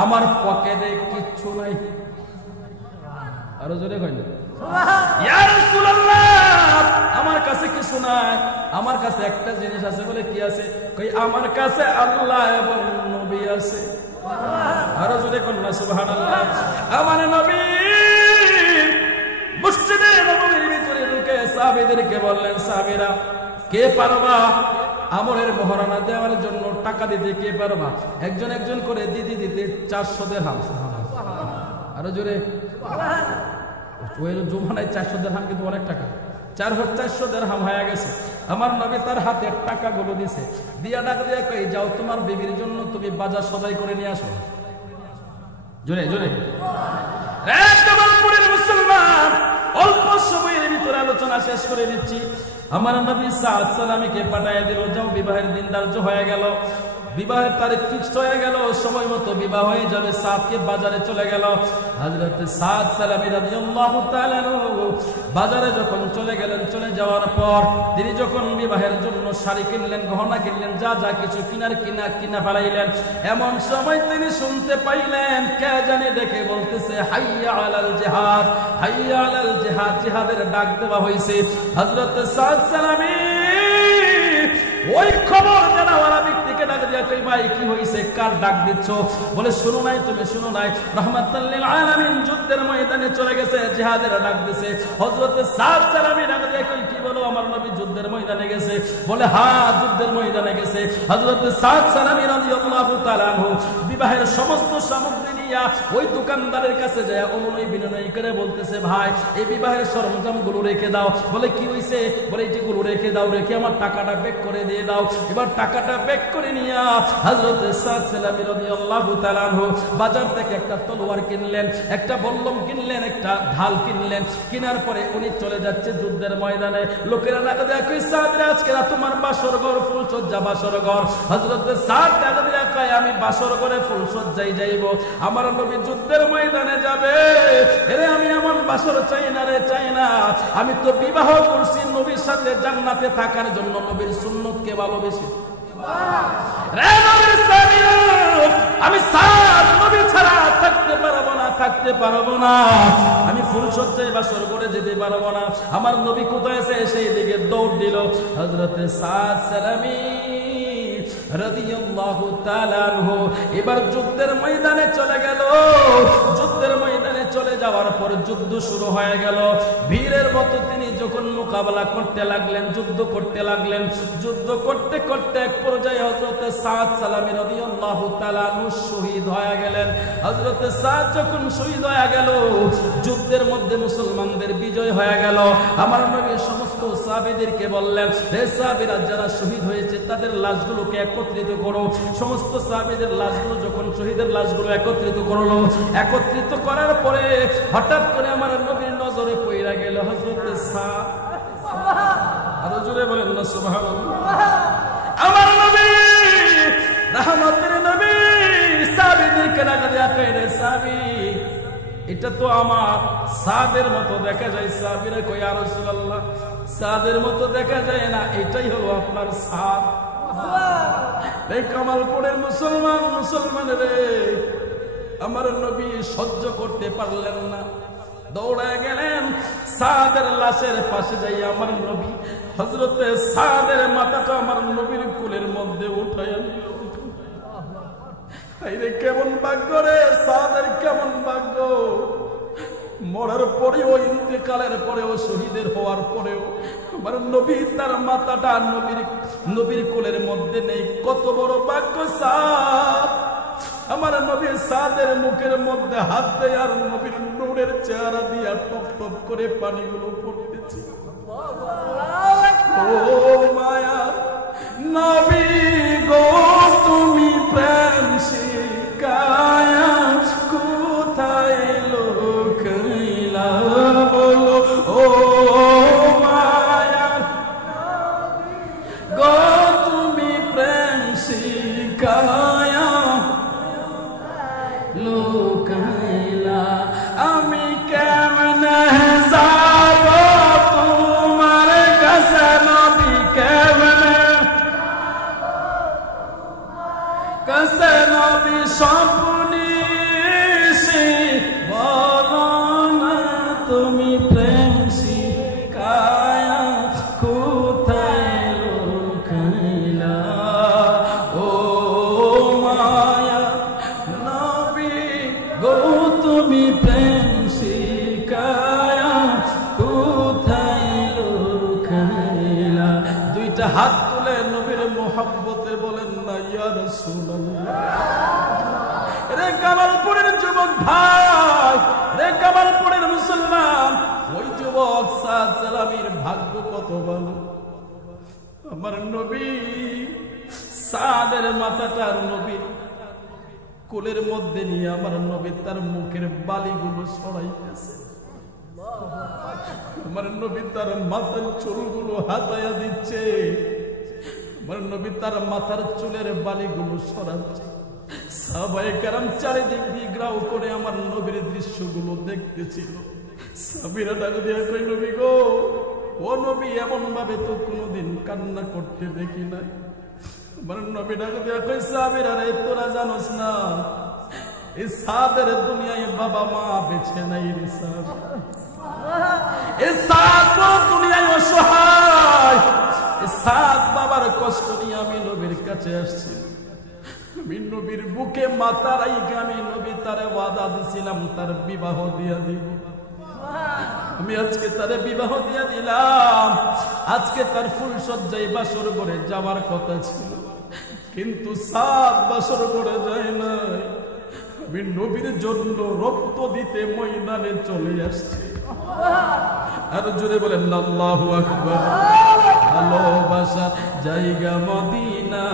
আমার পকেটে কিচ্ছু নাই। আরো জোরে কই না, ইয়া রাসূলুল্লাহ আমার কাছে কিছু নাই, আমার কাছে একটা জিনিস আছে। বলে কি আছে? কই আমার কাছে আল্লাহ এবং নবী আছে। আরো জোরে কই না সুবহানাল্লাহ। আমার নবী মসজিদে নববীর ভিতরে ঢুকে সাহাবীদেরকে বললেন, সাহাবীরা কে পারবা আমরের মহারানা দেওয়ার জন্য টাকা দিতে? কে পারবা? একজন একজন করে দিতে 400 দিরহাম। আরো জোরে, ওই জমানায় 400 দিরহাম কিন্তু অনেক টাকা। 400 দিরহাম হয়ে গেছে। আমার নবী তার হাতে টাকাগুলো দিছে, দিয়া ডাক দিয়া কই, যাও তোমার বিবির জন্য তুমি বাজার সদাই করে নিয়ে আসো। জোরে জোরে। মুসলমান অল্প সময়ের ভিতরে আলোচনা শেষ করে দিচ্ছি। আমার নবী সাদ সালামীকে পাঠায় দিল, যাও বিবাহের দিন ধার্য হয়ে গেল। বিবাহের তারিখ ফিক্সড হয়ে গেল, সময় মতো বিবাহ হয়ে যাবে। সাদকে বাজারে চলে গেল। হযরত সাদ সালামী রাদিয়াল্লাহু তাআলা বাজারে যখন চলে গেলেন, চলে যাওয়ার পর তিনি যখন বিবাহের জন্য শাড়ি কিনলেন, গহনা কিনলেন, যা যা কিছু কিনা ফেলাইলেন, এমন সময় তিনি শুনতে পাইলেন কে জানি দেখে বলতেছে হাইয়া আলাল জিহাদ, হাইয়া আলাল জিহাদ, জিহাদের ডাক দেওয়া হয়েছে। হযরত সাদ সালামী ওই খবর জানাওয়ালা ব্যক্তিকে ডাক দিয়া কই ভাই কি হইছে, কার ডাক দিচ্ছ? বলে শুনো নাই, তুমি শুনো নাই, রাহমাতাল লিল আলামিন যুদ্ধের ময়দানে চলে গেছে, জিহাদের ডাক দিছে। হযরত সাদ সালামী ডাক দিয়া কই কি বলো, আমার নবী যুদ্ধের ময়দানে গেছে? বলে হ্যাঁ, যুদ্ধের ময়দানে গেছে। হযরত সাদ সালামী রাদিয়াল্লাহু তাআলা আনহু বিবাহের সমস্ত সামগ্রী নিয়া ওই দোকানদারের কাছে যায় অনুনয় বিনয় করে বলতেছে ভাই এই বিবাহের সরঞ্জামগুলো রেখে দাও। বলে কি হইছে? বলে এইগুলো রেখে দাও, রেখে আমার টাকাটা ব্যাক করে দিয়ে দাও। এবার টাকাটা ব্যাক করে নিয়া হযরত সাদ সালামী রাদিয়াল্লাহু তাআলা আনহু বাজার থেকে একটা তলোয়ার কিনলেন, একটা বল্লম কিনলেন, একটা ঢাল কিনলেন। কেনার পরে উনি চলে যাচ্ছে যুদ্ধের ময়দানে। লোকেরা ডাক দেয়া কই সাদ রে, আজকে তোমার বাসর ঘর ফুলসজ্জা, বাসর ঘর। হযরত সাদ ডাক দেয়া কয় আমি বাসর ঘরে ফুলসজ্জায় যাইব, আমার নবী যুদ্ধের ময়দানে যাবে। এরে আমি এমন বাসর চাই না রে, চাই না। আমি তো বিবাহ করছি নবীর সাথে জান্নাতে থাকার জন্য, নবীর সুন্নতকে ভালোবেসে। আমি সাদ নবী ছাড়া থাকতে পারবো না, থাকতে পারবো না। আমি ফুলসজ্জায় বাসর করে যেতে পারবো না। আমার নবী কোথায় আছে সেই দিকে দৌড় দিল। হযরত সাদ সালামী রাদিয়াল্লাহু তাআলা আনহু এবার যুদ্ধের ময়দানে চলে গেল। যুদ্ধের ময়দানে চলে যাওয়ার পর যুদ্ধ শুরু হয়ে গেল। বীরের মতো তিনি যখন মোকাবেলা করতে লাগলেন, যুদ্ধ করতে লাগলেন, যুদ্ধ করতে করতে এক পর্যায়ে হযরত সাদ সালামী রাদিয়াল্লাহু তাআলা আনহু শহীদ হয়ে গেলেন। হযরত সাদ যখন শহীদ হয়ে গেল, যুদ্ধের মধ্যে মুসলমানদের বিজয় হয়ে গেল। আমার নবী সমস্ত সাহাবীদেরকে বললেন, হে সাহাবীরা, যারা শহীদ হয়েছে তাদের লাশগুলোকে একত্রিত করো। সমস্ত সাহাবীদের লাশগুলো যখন শহীদের লাশগুলো একত্রিত করলো, একত্রিত করার পরে হঠাৎ করে আমার নবীর নজরে পড়ে গেল হযরত সাদ। আরো জোরে বলেন না সুবহানাল্লাহ। আমার নবী রাহমাতের নবী সাহাবীদেরকে ডাক দিয়া কইরে, সাহাবী এটা তো আমার সাদের মতো দেখা যায়। সাহাবীরা কই ইয়া রাসূলুল্লাহ, সাদের মতো দেখা যায় না, এটাই হলো আপনার সাদ। এই কামালপুরের মুসলমান রে, আমার নবী সহ্য করতে পারলেন না, দৌড়ায় গেলেন সাদের লাশের পাশে যাই। আমার নবী হযরতে সাদের মাথাটা আমার নবীর কোলের মধ্যে উঠাইয়া নিল। আরে কেমন ভাগ্য রে সাদের, কেমন ভাগ্য! মরার পরেও, ইন্তেকালের পরেও, শহীদের হওয়ার পরেও আমার নবী তার মাথাটা নবীর কোলের মধ্যে নেই। কত বড় ভাগ্য সাদ! আমার নবী সাদের মুখের মধ্যে হাত দেয় আর নবীর নূরের চেহারা দিয়া টপ টপ করে পানিগুলো পড়তেছে। ও মায়া নবী গো, তুমি প্রেম শিখায়া কোথায় লুকাইলা বলো। ও মায়া গো, তুমি প্রেম শিখায়া লুকাইলা, আমি কেমনে যাব তোমার কাছে নবী, কেমনে কাছে নবী স্বপ্নিসি, বলো না তুমি প্রেম শিখায়া কোথায় লুকাইলা। ও মায়া নবী গো, তুমি প্রেম শিখায়া কোথায় লুকাইলা। দুইটা হাত তুলে নবীর মোহাব্বতে বলেন না ইয়া রাসূলুল্লাহ। রে কামালপুরের যুবক ভাই, রে কামালপুরের মুসলমান, ওই যুবক সাদ সালামীর ভাগ্য কত ভালো! আমার নবী সাদের মাথাটা নবীর কোলের মধ্যে নিয়ে আমার নবী তার মুখের বালিগুলো সরাইতেছে। আমার নবী তার মাথার চুলগুলো হাতায়া দিচ্ছে। আমার নবী তার মাথার চুলের বালিগুলো সরাচ্ছে। সাহাবায়ে কেরাম চারিদিক দিয়ে গ্রাউ করে আমার নবীর দৃশ্যগুলো দেখতেছিল। সাহাবীরা ডাক দিয়ে কই, নবী গো, ও নবী, এমন ভাবে তো কোনোদিন কান্না করতে দেখি নাই। আমার নবী ডাক দিয়ে কই, সাহাবীরা রে, তোরা জানোস না এই সাদের দুনিয়ায় বাবা মা বেঁচে নাই রে সাদ। এই সাদ দুনিয়ায় অসহায়। এই সাদ বাবার কষ্ট নিয়ে আমি নবীর কাছে আসছি। আমি নবীর বুকে মাথা রাইখে আমি নবী তারে ওয়াদা দিছিলাম তার বিবাহ দিয়া দিব। আমি আজকে তারে বিবাহ দিয়া দিলাম। আজকে তার ফুল সজ্জায় বাসর ঘরে যাওয়ার কথা ছিল, কিন্তু 7 বাসর ঘরে যায় নাই। আমি নবীর জন্য রক্ত দিতে ময়দানে চলে আসছি। আর জোরে বলেন আল্লাহু আকবার। ভালোবাসার জায়গা মদিনা,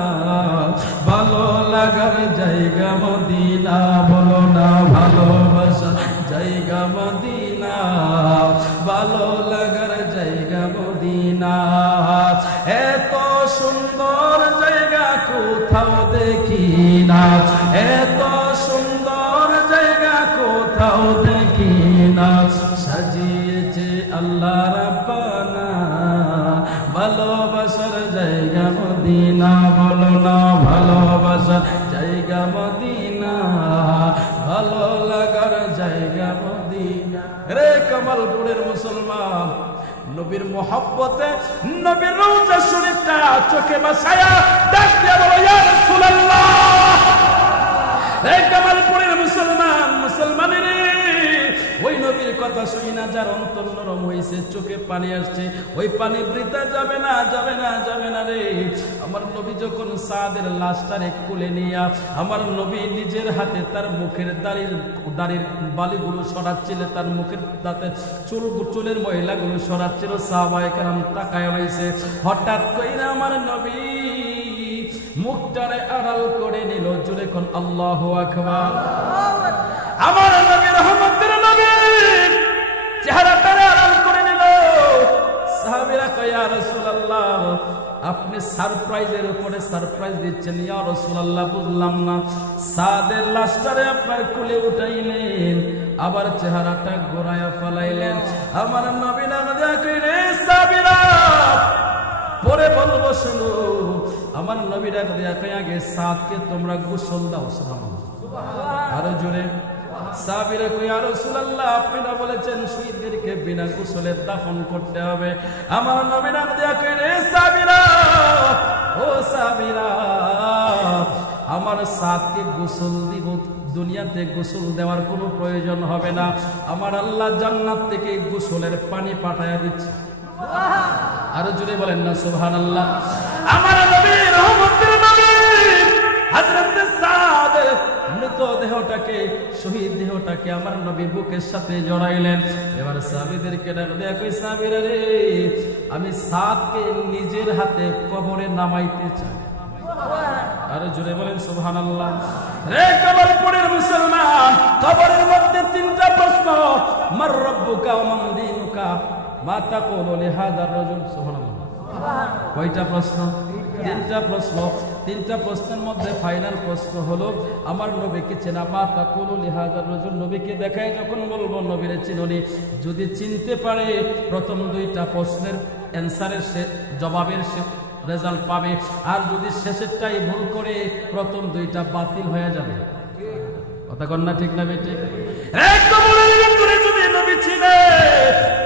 ভালো লাগার জায়গা মদিনা, বলো না ভালোবাসার জায়গা মদিনা, ভালো লাগার জায়গা মদিনা। এত সুন্দর জায়গা কোথাও দেখি না, এত সুন্দর জায়গা কোথাও দেখি না। সাজিয়েছে আল্লাহ রাব্বানা, ভালোবাসার জায়গা মদিনা, বলো না ভালোবাসার জায়গা মদিনা, ভালো লাগার জায়গা মদিনা। রে কামালপুরের মুসলমান, নবীর মোহাব্বতে নবীর রওজা শরীফটা চোখে ভাসায়া ডাক দিয়ে বলো, ইয়া রাসূলুল্লাহ। রে কামালপুরের মুসলমান, মুসলমানেরা, ওই নবীর কথা শুনি না যার অন্তর নরম হয়েছে, চোখে পানি আসছে, ওই পানি বৃথা যাবে না, যাবে না, যাবে না রে। আমার নবী যখন সাদের লাশটারে কোলে নিয়া আমার নবী নিজের হাতে তার মুখের দাড়ির বালিগুলো সরাচ্ছিল, তার মুখের দাঁতে চুলের ময়লাগুলো সরাচ্ছিল। সাহাবায়ে কেরাম তাকায় রয়েছে। হঠাৎ কইরা আমার নবী মুখটারে আড়াল করে নিল। জোরে কোন আল্লাহু আকবার। আমার নবী রহমতের নবী চেহারাটারে আড়াল করে নিল। সাহাবীরা কয়, ইয়া রাসূলুল্লাহ, আপনি সারপ্রাইজের উপরে সারপ্রাইজ দিচ্ছেন। ইয়া রাসূলুল্লাহ, বুঝলাম না। সাদের লাশটারে আপনার কোলে উঠাইলেন, আবার চেহারাটা ঘোরায়া ফেলাইলেন। আমার নবী না কই, রে সাহাবীরা, পরে বলবো শুনো। আমার নবীরা কই, আগে সাদকে তোমরা গোসল দাও। সুবহানাল্লাহ। আরো জোরে। সাহাবীরা কই, ইয়া রাসূলুল্লাহ, আপনি না বলেছেন শহীদদেরকে বিনা গোসলে দাফন করতে হবে। আমার নবী নাম দিয়া কই, রে সাহাবীরা, ও সাহাবীরা, আমার সাদকে গোসল দিব, দুনিয়াতে গোসল দেওয়ার কোনো প্রয়োজন হবে না। আমার আল্লাহ জান্নাত থেকে গোসলের পানি পাঠায়া দিচ্ছে। আরো জোরে বলেন না সুবহানাল্লাহ। আমার নবী রহমতের নবী হযরত সাদ মৃত দেহটাকে, শহীদ দেহটাকে আমার নবী বুকের সাথে জড়াইলেন। এবার সাহাবীদেরকে ডাক দেয়া কই, সাহাবীরা রে, আমি সাদকে নিজের হাতে কবরে নামাইতে চাই। আরো জোরে বলেন সুবহানাল্লাহ। রে কবরপুরের মুসলমান, কবরের মধ্যে 3টা প্রশ্ন। মার রব্বুকা ওয়া মান দীনুকা, মা তাকুলু লিহাযার রাজুল। সুবহানাল্লাহ। কয়টা প্রশ্ন? 3টা প্রশ্ন। 3টা প্রশ্নের মধ্যে ফাইনাল প্রশ্ন হলো, আমার নবীকে চেনা। মা তাকুলু লিহাযার রাজুল, নবীকে দেখায় যখন বলবো নবীরে চিননি। যদি চিনতে পারে প্রথম 2টা প্রশ্নের অ্যানসারের জবাবের রেজাল্ট পাবে, আর যদি শেষেরটাই ভুল করে প্রথম 2টা বাতিল হয়ে যাবে। কথা কন না, ঠিক না বেটি? কবরের ভিতরে যদি নবী চিনে,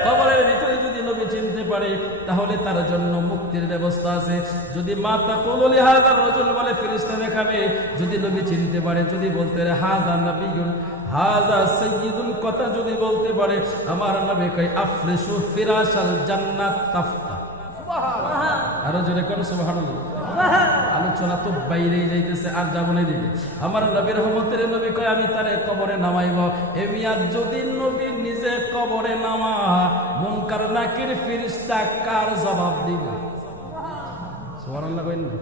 কবরের ভিতরে যদি নবী চিনতে পারে, তাহলে তার জন্য মুক্তির ব্যবস্থা আছে। যদি মাতা কুলুলি হাযার রাজুল বলে, ফেরেশতা দেখাবে। যদি নবী চিনতে পারে, যদি বলতে রে হাযা নবিয়ুন হাযা সাইয়্যিদুল, কথা যদি বলতে পারে, আমার নবী কয় আফরিশু ফিরাশাল জান্নাত তাফতা। সুবহানাল্লাহ। আরো জোরে কোন সুবহানাল্লাহ। আলোচনা তো বাইরেই যাইতেছে, আর যাবো না দিকে। আমার নবী রহমতের নবী কয়, আমি তারে কবরে নামাইব। এ মিয়া, যদি নবী নিজে কবরে নামা, মুনকার নাকির ফেরেশতা কার জবাব দিব? সুবহানাল্লাহ কইন না।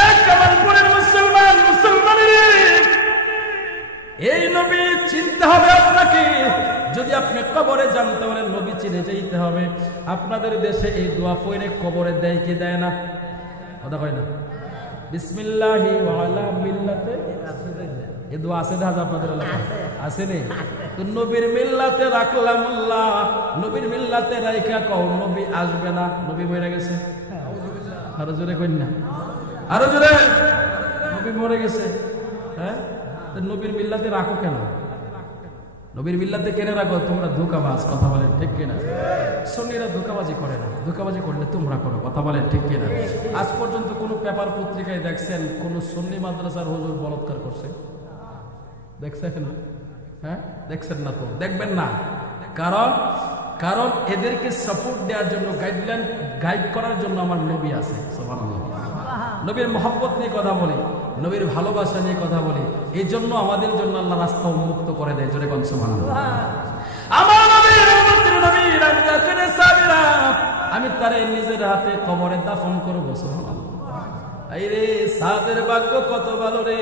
এ কামালপুরের মুসলমান, মুসলমানের, এই নবী চিনতে হবে আপনাকে। যদি আপনি কবরে জানতে পারেন নবী চিনে যাইতে হবে। আপনাদের দেশে এই দোয়া পড়ে কবরে দেয় কি দেয় না? কথা কয় না? বিসমিল্লাহি ওয়া আলা মিল্লাতে এ দোয়া আছে না আপনাদের এলাকায়? আছে নে? তো নবীর মিল্লাতে রাখলামুল্লাহ, নবীর মিল্লাতে রাইখা কও নবী আসবে না, নবী মরে গেছে। আরো জোরে কইন না, আরো জোরে। নবী মরে গেছে, হ্যাঁ? নবীর মিল্লাতে রাখো কেন? নবীর মিল্লাতে কেন রাখো? তোমরা ধোঁকাবাজ, কথা বলেন ঠিক কিনা? সুন্নিরা ধোঁকাবাজি করে না, ধোঁকাবাজি করলে তোমরা করো, কথা বলেন ঠিক কিনা? আজ পর্যন্ত কোন পেপার পত্রিকায় দেখছেন কোন সুন্নি মাদ্রাসার হুজুর বলাৎকার করছে? দেখছেন? হ্যাঁ, দেখছেন না তো, দেখবেন না। কারণ এদেরকে সাপোর্ট দেওয়ার জন্য, গাইড করার জন্য আমার নবী আছে। সুবহানাল্লাহ। নবীর মহব্বত নিয়ে কথা বলি, নবীর ভালোবাসা নিয়ে কথা বলি, এই জন্য আমাদের জন্য আল্লাহ রাস্তা উন্মুক্ত করে দেয়। জোরে কোন সুবহানাল্লাহ। আমার নবীর উম্মতের নবীর আমজাতুনে সাবিরা, আমি তারে নিজের হাতে কবরে দাফন করব। সুবহানাল্লাহ। আইরে সাদের ভাগ্য কত ভালো রে,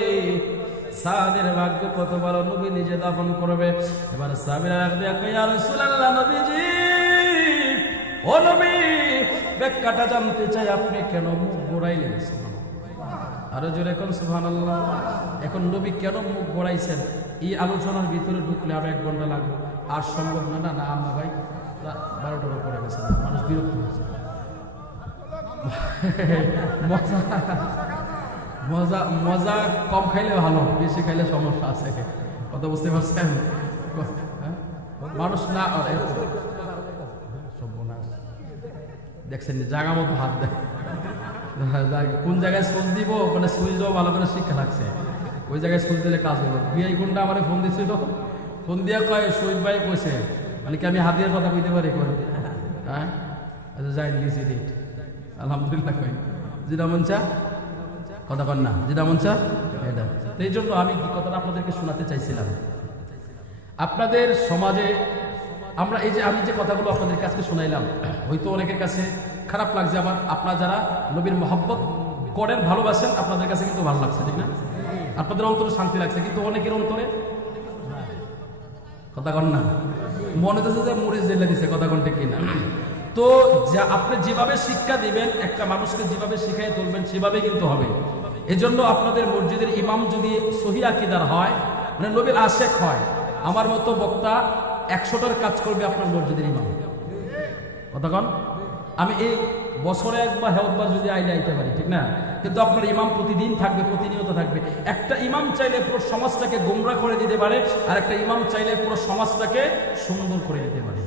সাদের ভাগ্য কত ভালো, নবী নিজে দাফন করবে। এবার সাবিরা রাখবে, ইয়া রাসূলুল্লাহ, নবীজি, ও নবী, ব্যাখ্যাটা জানতে চাই, আপনি কেন মুখ ঘোরাইলেন? আরো জোরে কোন সুবহানাল্লাহ। এখন নবী কেন মুখ ঘোরাইছেন? এই আলোচনার ভিতরে ঢুকলে আরো 1 ঘন্টা লাগবে, আর সম্ভব না। না আমরা ভাই 12টার উপরে গেছে, মানুষ বিরক্ত হচ্ছে। মজা কম খাইলে ভালো, বেশি খাইলে সমস্যা আছে, কথা বুঝতে পারছেন? মানুষ না দেখছেন জায়গা মতো হাত দেয়, কোন জায়গায় সুইচ দিব, মানে সুইচ দেওয়া ভালো করে শিক্ষা লাগছে, ওই জায়গায় সুইচ দিলে কাজ হবে। বিআই কোনটা আমার ফোন দিচ্ছিল, ফোন দিয়া কয় শহীদ ভাই কইছে, মানে কি আমি হাতের কথা কইতে পারি? হ্যাঁ, যাই দিয়েছি ডেট, আলহামদুলিল্লাহ। কই যেটা মন চা, কথা কন না, যেটা মন চা এটা। এই জন্য আমি কি কথাটা আপনাদেরকে শোনাতে চাইছিলাম, আপনাদের সমাজে আমরা এই যে আমি যে কথাগুলো আপনাদের কাছে শোনাইলাম, হয়তো অনেকের কাছে খারাপ লাগছে, আবার আপনারা যারা নবীর মহব্বত করেন, ভালোবাসেন, আপনাদের কাছে কিন্তু ভালো লাগছে, ঠিক না? আপনাদের অন্তরে শান্তি লাগছে, কিন্তু অনেকের অন্তরে, কথা কন না, মনে হচ্ছে যে মরিচ জেলে দিছে, কথা কন ঠিক কিনা? তো যা আপনি যেভাবে শিক্ষা দিবেন, একটা মানুষকে যেভাবে শিখাই তুলবেন, সেভাবে কিন্তু হবে। এজন্য আপনাদের মসজিদের ইমাম যদি সহি আকীদার হয়, মানে নবীর আশেক হয়, আমার মতো বক্তা 100টার কাজ করবে আপনার মসজিদের ইমাম, কথা কন। আমি এই বছরে একবার হেওতবার যদি আইতে পারি, ঠিক না? কিন্তু আপনার ইমাম প্রতিদিন থাকবে, প্রতিনিয়ত থাকবে। একটা ইমাম চাইলে পুরো সমাজটাকে গোমরা করে দিতে পারে, আর একটা ইমাম চাইলে পুরো সমাজটাকে সুন্দর করে দিতে পারে।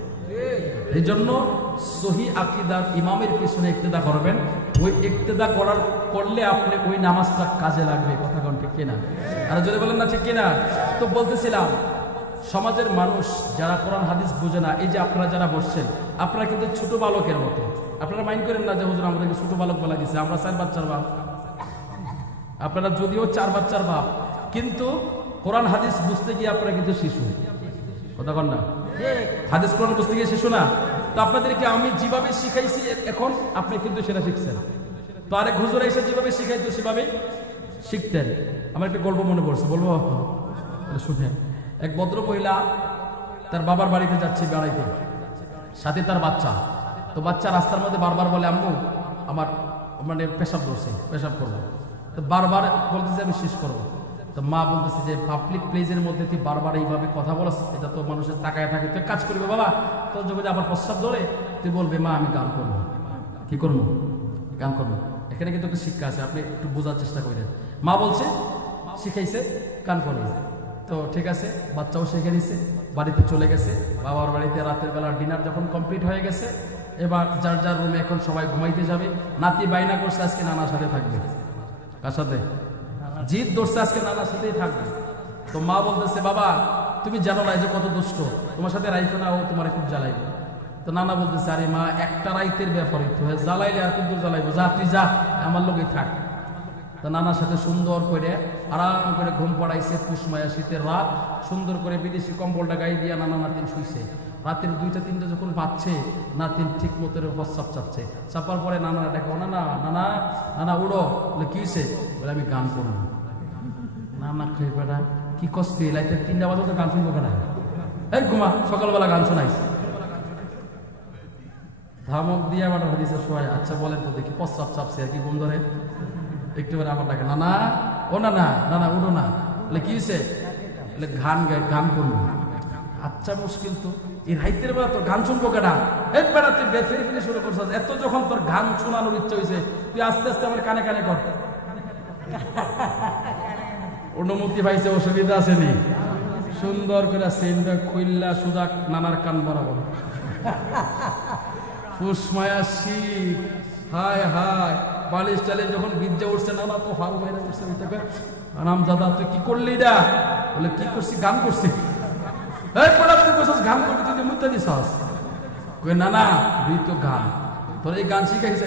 এই জন্য সহি আকীদার ইমামের পিছনে ইক্তেদা করবেন। ওই ইক্তেদা করলে আপনি ওই নামাজটা কাজে লাগবে, কথা কোন ঠিক কিনা? আর যদি বলেন না ঠিক কিনা? তো বলতেছিলাম, সমাজের মানুষ যারা কোরআন হাদিস বোঝে না, এই যে আপনারা যারা বসছেন, আপনারা কিন্তু ছোট বালকের মতো। আপনারা মাইন্ড করেন না যে হুজুর আমাদেরকে ছোট বালক বলা দিচ্ছে, আমরা 4 বাচ্চার বাপ। আপনারা যদিও 4 বাচ্চার বাপ, কিন্তু কোরআন হাদিস বুঝতে গিয়ে আপনারা কিন্তু শিশু, কথা কন না? হাদিস কোরআন বুঝতে গিয়ে শিশু না? তো আপনাদেরকে আমি যেভাবে শিখাইছি এখন আপনি কিন্তু সেটা শিখছেন। তো আরেক হুজুর এসে যেভাবে শিখাইতো সেভাবে শিখতেন। আমার একটা গল্প মনে পড়ছে, বলবো? শুনে, এক ভদ্র মহিলা তার বাবার বাড়িতে যাচ্ছে বেড়াইতে, সাথে তার বাচ্চা। তো বাচ্চা রাস্তার মধ্যে বারবার বলে, আম্মু আমার মানে পেশাব ধরছে, পেশাব করবো। তো বারবার বলতেছে আমি শেষ করবো। তো মা বলতেছে যে পাবলিক প্লেসের মধ্যে তুই বারবার এইভাবে কথা বলছ, এটা তো মানুষের তাকায় থাকে, তুই কাজ করবে বাবা, তোর যখন আবার প্রস্তাব ধরে তুই বলবে মা আমি গান করবো। কি করবো? গান করবো। এখানে কিন্তু একটা শিক্ষা আছে, আপনি একটু বোঝার চেষ্টা করেন। মা বলছে, শিখাইছে, গান করবে। তো ঠিক আছে, বাচ্চাও শিখে নিছে, বাড়িতে চলে গেছে। বাবার বাড়িতে রাতের বেলা ডিনার যখন কমপ্লিট হয়ে গেছে, এবার যার যার রুমে এখন সবাই ঘুমাইতে যাবে। নাতি বাইনা করছে আজকে নানার সাথে থাকবে। কার সাথে? জিদ ধরছে আজকে নানার সাথেই থাকবে। তো মা বলতেছে, বাবা তুমি জানো না যে কত দুষ্ট, তোমার সাথে রাইখো না, ও তোমার খুব জ্বালাইবে। তো নানা বলতেছে, আরে মা একটা রাইতের ব্যাপারে তো জ্বালাইলে আর কিন্তু জ্বালাইবো, যা তুই যা, আমার লোকেই থাক। তো নানার সাথে সুন্দর করে আরাম করে ঘুম পড়াইছে, পুষমায়া শীতের রাত, সুন্দর করে বিদেশি কম্বলটা গায়ে দিয়ে নানা নাতিন শুইছে। রাতের 2টা 3টা যখন বাজছে, নাতিন ঠিক মতো প্রস্রাব চাচ্ছে। চাপার পরে নানা দেখো, নানা নানা নানা উড়ো, বলে কি হয়েছে? বলে আমি গান করবো। নানা খেয়ে বেড়া কি কষ্ট, রাতের 3টা বাজে তো গান শুনবো কেনা? এই ঘুমা, সকালবেলা গান শোনাইছে। ধমক দিয়ে আবার হাদিসে শোয়। আচ্ছা বলেন তো দেখি, প্রস্রাব চাপছে আর কি ঘুম ধরে, একটু করে আবার ডাকে, না না ও না না না না উঠো না, বলে কি হয়েছে, বলে গান করবো। আচ্ছা মুশকিল তো, এই রাইতের বেলা তোর গান শুনবো কেনা, এই বেড়া তুই ফেরে ফিরে শুরু করছিস, এত যখন তোর গান শোনানোর ইচ্ছা হয়েছে তুই আস্তে আস্তে আমার কানে কানে কর। অনুমতি পাইছে, অসুবিধা আসেনি, সুন্দর করে সেন্ডা খুইল্লা সুদা নানার কান বরাবর ফুসমায়া শীত, হায় হায় বালিশ টালিশ যখন গির্জা উঠছে, নানা তো ফাল বাইরে উঠছে, নাম দাদা তুই কি করলি এটা, বলে কি করছি, গান করছি। গান করবি তুই মুতে দিস, না না তুই তো গান, তোর এই গান শিখাইছে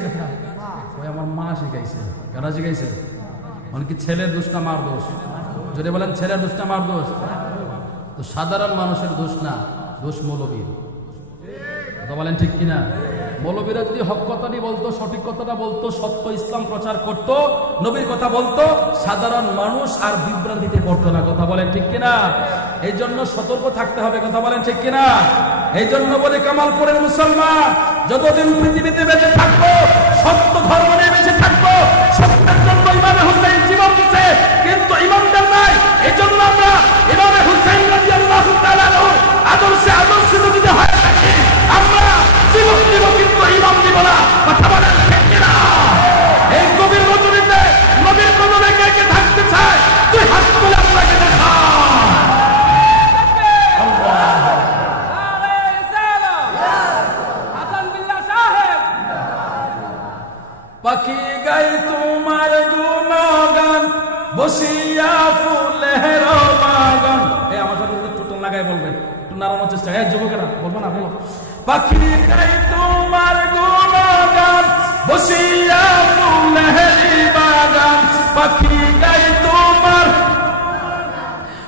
ওই আমার মা শিখাইছে। কারা শিখাইছে? মানে কি ছেলের দোষ না মার দোষ? যদি বলেন ছেলের দোষ না মার দোষ, তো সাধারণ মানুষের দোষ না, দোষ মৌলবীর। কথা বলেন ঠিক কিনা? মৌলবীরা যদি হক কথাটি বলতো, সঠিক কথাটা বলতো, সত্য ইসলাম প্রচার করতো, নবীর কথা বলতো, সাধারণ মানুষ আর বিভ্রান্তিতে পড়তো না। কথা বলেন ঠিক কিনা? এই জন্য সতর্ক থাকতে হবে। কথা বলেন ঠিক কিনা? এই জন্য বলে কামালপুরের মুসলমান যতদিন পৃথিবীতে বেঁচে থাকবো, সত্য ধর্ম নিয়ে বেঁচে থাকবো, সত্যের জন্য ইমামে হুসাইন জীবন দিচ্ছে, কিন্তু ইমামদার নাই। এই জন্য আমরা ইমামে হুসাইন রাদিয়াল্লাহু তাআলা আদর্শে আদর্শিত যদি হয়ে থাকি, আমরা জীবন দিব কিন্তু ইমাম দিব না। কথা বলেন ঠিক কিনা? এই গভীর রজনীতে নবীর কদমে কে কে থাকতে চায়, তুই হাত তুলে আপনাকে দেখা। পাখি গাই তোমার গুণগান, বসিয়া ফুলের বাগান। এই আমার সাথে টোটাল লাগাই বলবেন, একটু নাড়ানোর চেষ্টা। এই যুবকেরা বলবো না, বলো। পাখি গাই তোমার গুণগান, বসিয়া ফুলের বাগান। পাখি গাই তোমার,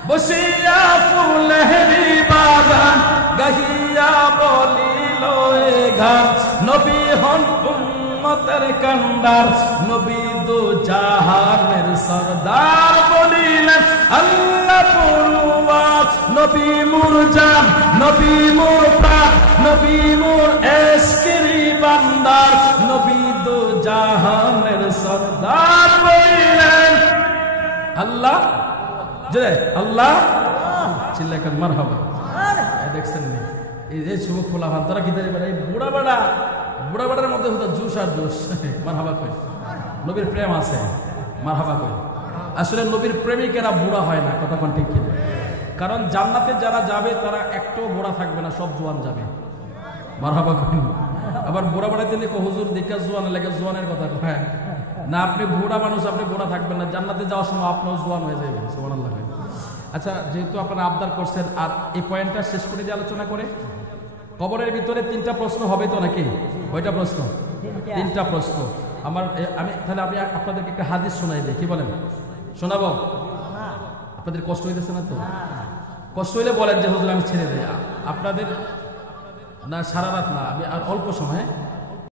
বসিয়া ফুলের বাগান। গাহিয়া বলিল এ গান, নবী হন উম্মতের কান্ডার, নবী দু জাহানের সরদার। বলিলেন আল্লাহ পরওয়াজ, নবী মোর জান, নবী মোর প্রাণ, নবী মোর এশকেরি বান্দার, নবী দু জাহানের সরদার। বলিলেন আল্লাহ জয় আল্লাহ, চিল্লায় কান মারহাবা। দেখছেন নি এই যে যুবক খোলা ভান, তারা কি দাঁড়িয়ে এই বুড়া বাড়া, বুড়া বাড়ার মধ্যে হতো জুস আর জুস। মারহাবা কই, নবীর প্রেম আছে, মারহাবা কই। আসলে নবীর প্রেমিকেরা বুড়া হয় না। কথা কোন ঠিক কিনা? কারণ জান্নাতে যারা যাবে তারা একটাও বুড়া থাকবে না, সব জোয়ান যাবে। মারহাবা কই। আবার বুড়া বাড়া দিলে হুজুর দেখা জোয়ান লেগে জোয়ানের কথা কয় না, আপনি বুড়া মানুষ, আপনি বুড়া থাকবেন না, জান্নাতে যাওয়ার সময় আপনিও জোয়ান হয়ে যাবেন। সুবহানাল্লাহ। আচ্ছা, যেহেতু আপনারা আবদার করছেন, আর এই পয়েন্টটা শেষ করে দিয়ে আলোচনা করে, কবরের ভিতরে 3টা প্রশ্ন হবে তো নাকি? কয়টা প্রশ্ন? 3টা প্রশ্ন। আমি তাহলে আমি আপনাদেরকে একটা হাদিস শোনাই দিই, কি বলেন? শোনাবো? আপনাদের কষ্ট হইতেছে না তো? কষ্ট হইলে বলেন যে হুজুর আমি ছেড়ে দেই। আপনাদের না সারা রাত না, আমি আর অল্প সময়